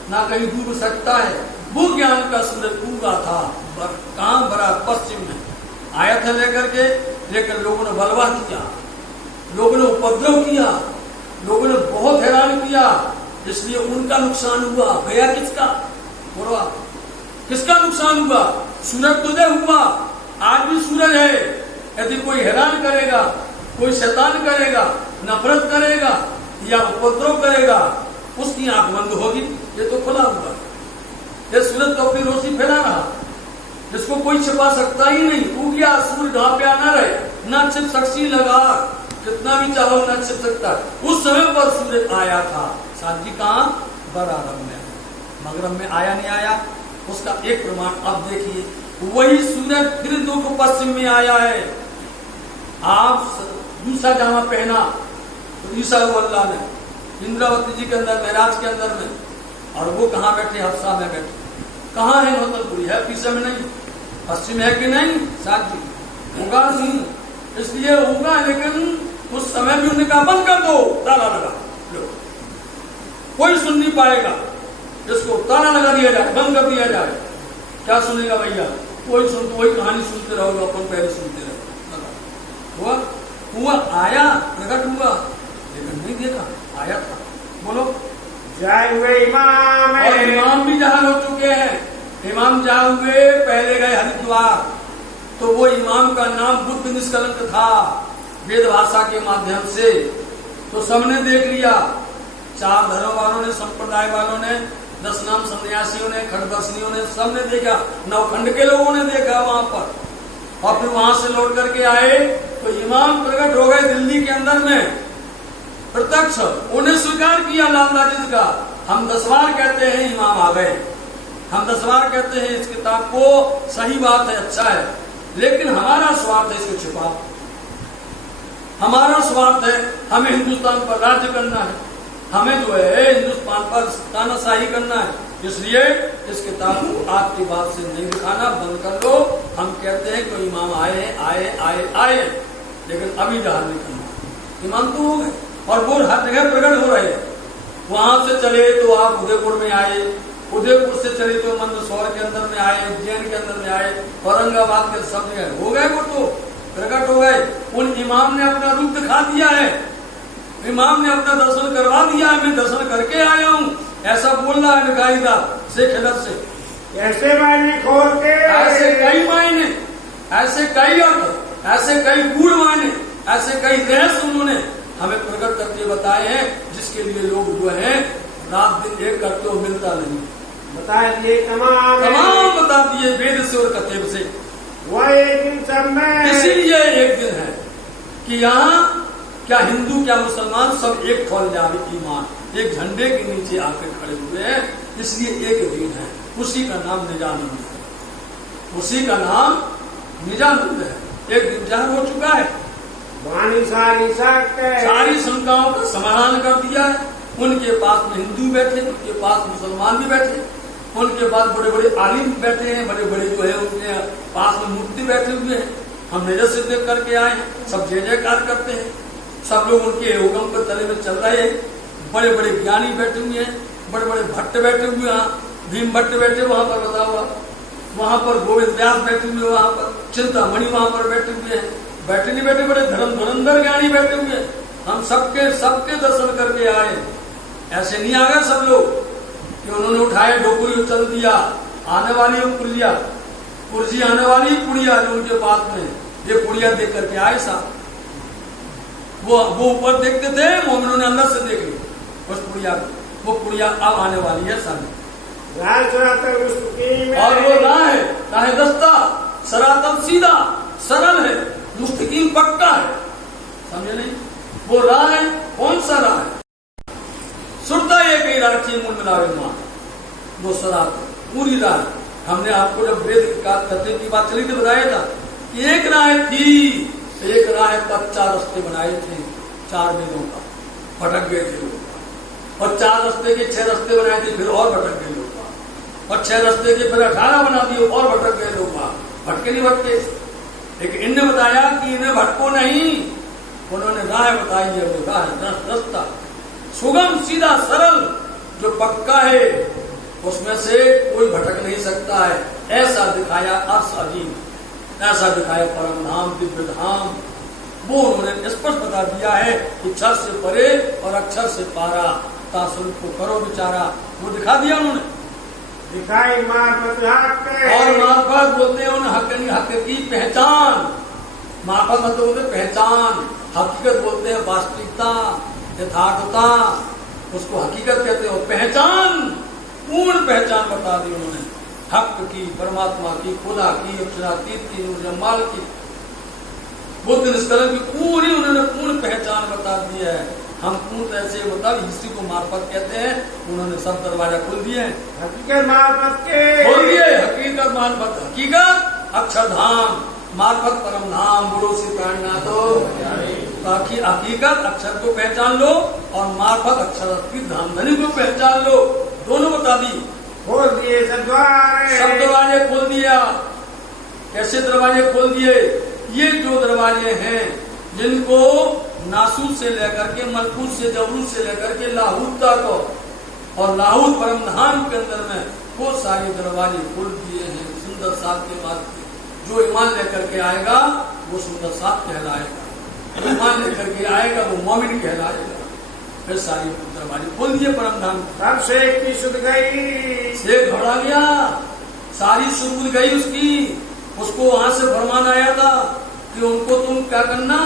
ना कहीं डूब सकता है। वो ज्ञान का सूरज उगा था कहां? बड़ा पश्चिम में आया था लेकर के, लेकिन लोगों ने बलवा किया, लोगों ने उपद्रव किया, लोगों ने बहुत हैरान किया, इसलिए उनका नुकसान हुआ। गया किसका? बोलो किसका नुकसान हुआ? सूरज तो उदय हुआ, आज भी सूरज है। यदि कोई हैरान करेगा, कोई शैतान करेगा, नफरत करेगा या उपद्रव करेगा, उसकी आंख बंद होगी। ये तो खुला हुआ है, ये सूरज तो अपनी रोशनी फैला रहा, जिसको कोई छिपा सकता ही नहीं। उग गया, सूर्य ढां पे आना रहे, ना छिप सक्सी लगा, कितना भी चाहो ना छिप सकता। उस समय पर सूरज आया था। साथी कहां? बराबर में, मगरब में आया नहीं आया? उसका एक प्रमाण आप देखिए, वही सूरज फिर दुख पश्चिम में आया है। आप दूसरा जामा पहना तो ईसा अल्लाह ने इंद्रावती जी के अंदर, महराज के अंदर में, और वो कहाँ बैठे? हफ्सा में बैठे। कहाँ है? नौतनपुरी है, पीछे में नहीं, पश्चिम है कि नहीं? साथी होगा नहीं, इसलिए होगा। लेकिन उस समय भी उन्हें कहा बंद कर दो, ताला लगा लो, कोई सुन नहीं पाएगा, इसको ताला लगा दिया जाए, बंद कर दिया जाए। क्या सुनेगा भैया? कोई सुन, वही कहानी सुनते रहोगे, अपन पहले सुनते रहो। हुआ आया, प्रकट हुआ, लेकिन नहीं देखा, आया था। बोलो जय हुए इमाम। और इमाम भी जहां हो चुके हैं। इमाम जहां हुए, पहले गए हरिद्वार, तो वो इमाम का नाम बुद्ध निष्कलंक था, वेद भाषा के माध्यम से। तो सबने देख लिया, चार धर्म वालों ने, संप्रदाय वालों ने, 10 नाम सन्यासियों ने, खड़दर्शनियों ने, सबने देखा, नवखंड के लोगों ने देखा वहां पर। और फिर वहां से लौट करके आए तो इमाम प्रकट हो गए दिल्ली के अंदर में प्रत्यक्ष। उन्हें स्वीकार किया लालदा जी का। हम 10 बार कहते हैं इमाम आ गए, हम 10 बार कहते हैं इस किताब को, सही बात है, अच्छा है, लेकिन हमारा स्वार्थ है इसको छुपा, हमारा स्वार्थ है, हमें हिंदुस्तान पर राज्य करना है, हमें जो है हिंदुस्तान पर तानाशाही करना है। इसलिए इस किताब को आपकी बात से नहीं दिखाना, बंद कर लो। हम कहते हैं कि इमाम आए आए आए आए, लेकिन अभी जहां नहीं करना। इमाम तो हो गए और वो हर जगह प्रकट हो रहे हैं। वहां से चले तो आप उदयपुर में आए, उदयपुर से चले तो मंदसौर के अंदर में आए, उज्जैन के अंदर में आए, औरंगाबाद के सब जगह हो गए, वो तो प्रकट हो गए। उन इमाम ने अपना रूप दिखा दिया है, इमाम ने अपना दर्शन करवा दिया है। मैं दर्शन करके आया हूँ, ऐसा बोल रहा है गाइदा से खिलत से। ऐसे मायने खोल के, ऐसे कई मायने, ऐसे कई अर्थ, ऐसे कई गूढ़ मायने, ऐसे कई रहस्य उन्होंने हमें प्रकट करके बताए हैं, जिसके लिए लोग जो है रात दिन एक करते हो, मिलता नहीं। बता दिए तमाम बता दिए वेद से और कतेब से। वह एक दिन सब में, इसीलिए एक दिन है कि यहाँ क्या हिंदू क्या मुसलमान सब एक फल जावे ईमान, एक झंडे के नीचे आकर खड़े हुए हैं। इसलिए एक दिन है, उसी का नाम निजानंद है, उसी का नाम निजानंद है। एक दिन जाहिर हो चुका है, सारी शंकाओं का समाधान कर दिया है। उनके पास में हिंदू बैठे, उनके पास मुसलमान भी बैठे, उनके पास बड़े बड़े आलिम बैठे हैं, बड़े बड़े जो है उनके पास में मूर्ति बैठे हुए हैं। हम नजर से देख करके आए, सब जय जयकार करते हैं, सब लोग उनके हुक्म के तले में चल रहे हैं। बड़े बड़े ज्ञानी बैठे हुए हैं, बड़े बड़े भट्ट बैठे हुए हैं, भीम भट्ट बैठे वहां पर, बता हुआ वहां पर गोविंद व्यास बैठे हुए, वहां पर चिंतामणि वहां पर बैठे हुए हैं, बैठे नहीं बैठे बड़े धुरंधर ज्ञानी बैठे हुए हैं। हम सबके दर्शन करके आए। ऐसे नहीं आ गए सब लोग कि उन्होंने उठाए डोकरी उछल दिया, आने वाली पुलिया, कुर्सी आने वाली पुड़िया जो उनके पास में, ये पुड़िया देख करके आए साहब। वो ऊपर देखते थे, मोमिनों ने अंदर से देख ली उस पुड़िया को, वो पुड़िया अब आने वाली है सामने। और वो राह है दस्ता, सरातन सीधा सरल है, मुस्तकीम पक्का है, समझे नहीं? वो राह है, कौन सा राह है? सुरता ये कही राखी मुन मिलावे मां, वो सरात पूरी राह, हमने आपको जब वेद का तत्व की बात चली थी बताया था कि एक राह थी, एक राह पर 4 रास्ते बनाए थे, 4 वेदों का, भटक गए थे लोग। और 4 रास्ते के 6 रास्ते बनाए थे, फिर और भटक गए लोग। और 6 रास्ते के फिर 18 बना दिए, और भटक गए लोग। भटके नहीं भटके, लेकिन इनने बताया कि इन्हें भटको नहीं, उन्होंने राह बताई है, वो राह रास्ता सुगम सीधा सरल जो पक्का है, उसमें से कोई भटक नहीं सकता है। ऐसा दिखाया अर्श अजीम, ऐसा दिखाया परम धाम, दिव्य धाम। वो उन्होंने स्पष्ट बता दिया है कि अक्षर से परे और अक्षर से पारा, तास्वरूप को करो विचारा, वो दिखा दिया उन्होंने। दिखाई मार्फत हक, और मार्फत बोलते हैं उन हक की पहचान। मार्फत मतलब बोलते पहचान, हकीकत बोलते हैं वास्तविकता, यथार्थता, उसको हकीकत कहते हो। पहचान, पूर्ण पहचान बता दी उन्होंने, हक की, परमात्मा की, खुदा की, अक्षरातीत की, जमाल की, बुद्ध निष्कलंक की पूरी उन्होंने पूर्ण पहचान बता दी है। हम पूर्ण ऐसे मतलब इसी को मार्फत कहते हैं। उन्होंने सब दरवाजा खोल दिए, हकीकत मार्फत के खोल दिए। हकीकत मार्फत, हकीकत अक्षरधाम, मार्फत परम धाम, गुरु से प्राणनाथो। ताकि हकीकत अक्षर को पहचान लो और मार्फत अक्षरातीत धाम धनी को पहचान लो, दोनों बता दी। खोल दिए सब दरवाजे खोल दिया। कैसे दरवाजे खोल दिए? ये जो दरवाजे हैं जिनको नासूर से लेकर के मलकूत से जबरूत से लेकर के लाहूत तक और लाहूत परम धाम के अंदर में वो सारे दरवाजे खोल दिए हैं। सुंदर साथ के बाद जो ईमान लेकर के आएगा वो सुंदर साथ कहलाएगा, जो ईमान लेकर के आएगा वो मोमिन कहलाएगा। फिर सारी दरवाजे खोल दिए परम धाम। तब शेख की सुध गई, शेख घबरा गया, सारी सुध गई उसकी। उसको वहां से फरमान आया था कि उनको तुम क्या करना,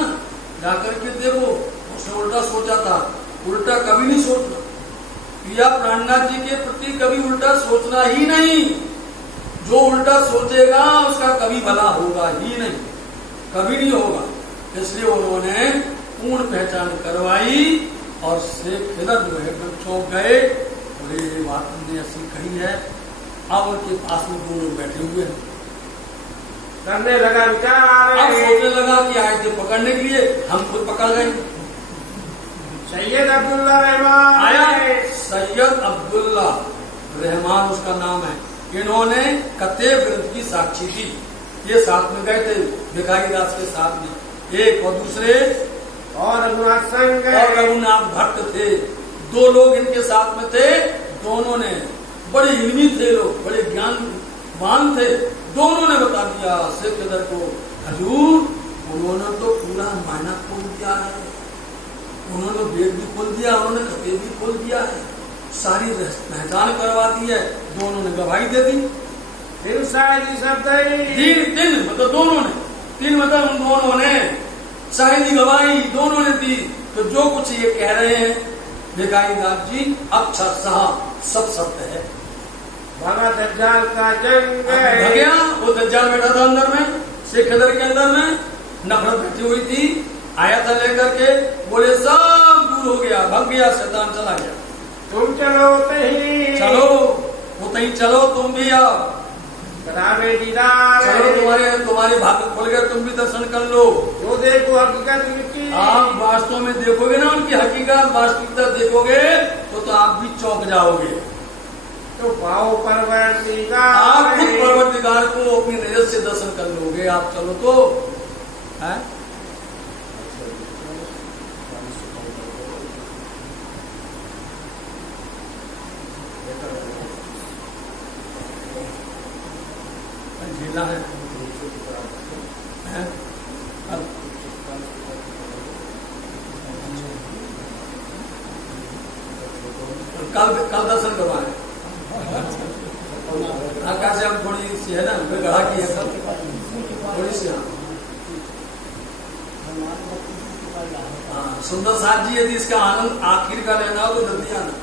जाकर के देखो। उसने उल्टा सोचा था, उल्टा कभी नहीं सोचना। प्रिया प्राणनाथ जी के प्रति कभी उल्टा सोचना ही नहीं। जो उल्टा सोचेगा उसका कभी भला होगा ही नहीं, कभी नहीं होगा। इसलिए उन्होंने पूर्ण पहचान करवाई और शेख खिदर जो है चौंक गए। और ये बात हमने ऐसी कही है। अब उनके पास में 2 लोग बैठे हुए हैं। करने लगा विचार, अब सोचने लगा कि आए थे पकड़ने के लिए, हम खुद पकड़ गए। सैयद अब्दुल्ला रहमान आया, सैयद अब्दुल्ला रहमान उसका नाम है। इन्होंने कतेब ग्रंथ की साक्षी थी। ये साथ में गए थे भिखारी दास के साथ में, एक और दूसरे और रघुनाथ संग और रघुनाथ भट्ट थे। 2 लोग इनके साथ में थे। दोनों ने बड़े इल्मी थे लोग, बड़े ज्ञानवान थे। दोनों ने बता दिया शेख खिदर को, हजूर उन्होंने तो पूरा मायना खोल दिया है, उन्होंने वेद भी खोल दिया, उन्होंने कतेब भी खोल दिया है, सारी पहचान करवा दी है। दोनों ने गवाही दे दी। फिर शायद शब्द तीन मतलब दोनों ने, 3 मतलब उन दोनों ने शाहिदी गवाही दोनों ने दी। तो जो कुछ ये कह रहे हैं भिखारी दास जी अक्षर साहब सब सत्य है। भागा दज्जाल का जंग भगया, वो दज्जाल बैठा था अंदर में, शेख खिदर के अंदर में नफरत बैठी हुई थी। आया था लेकर के, बोले सब दूर हो गया, भग गया, शैतान चला गया। तुम चलो तही, चलो वो तही चलो, तुम भी आओ, करावे दीदार, चलो तुम्हारे भाग्य खुल गए, तुम भी दर्शन कर लो। जो देखो हकीकत उनकी, आप वास्तव में देखोगे ना उनकी हकीकत वास्तविकता देखोगे तो आप भी चौंक जाओगे। तो पाओ परवरदिगार, आप खुद परवरदिगार को अपनी नजर से दर्शन कर लोगे। आप चलो तो है। झीला है, कल दर्शन करवाए। आकाश से हम थोड़ी सी है ना, गढ़ा की है कल थोड़ी सी। हाँ, सुंदर साथ जी यदि इसका आनंद आखिर का लेना हो तो जल्दी आना।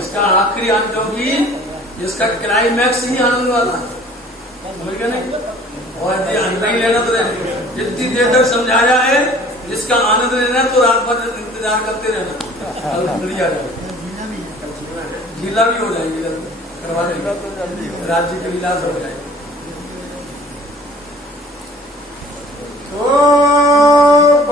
इसका आखिरी आनंद, क्योंकि इसका क्लाइमैक्स ही आनंद वाला है, समझ गए नहीं? और यदि नहीं लेना तो जितनी देर तक समझाया है, जिसका आनंद लेना तो रात भर इंतजार करते रहना। झीला भी हो जाएंगे। करवा देंगे, राज्य के विलास हो जाए। ओम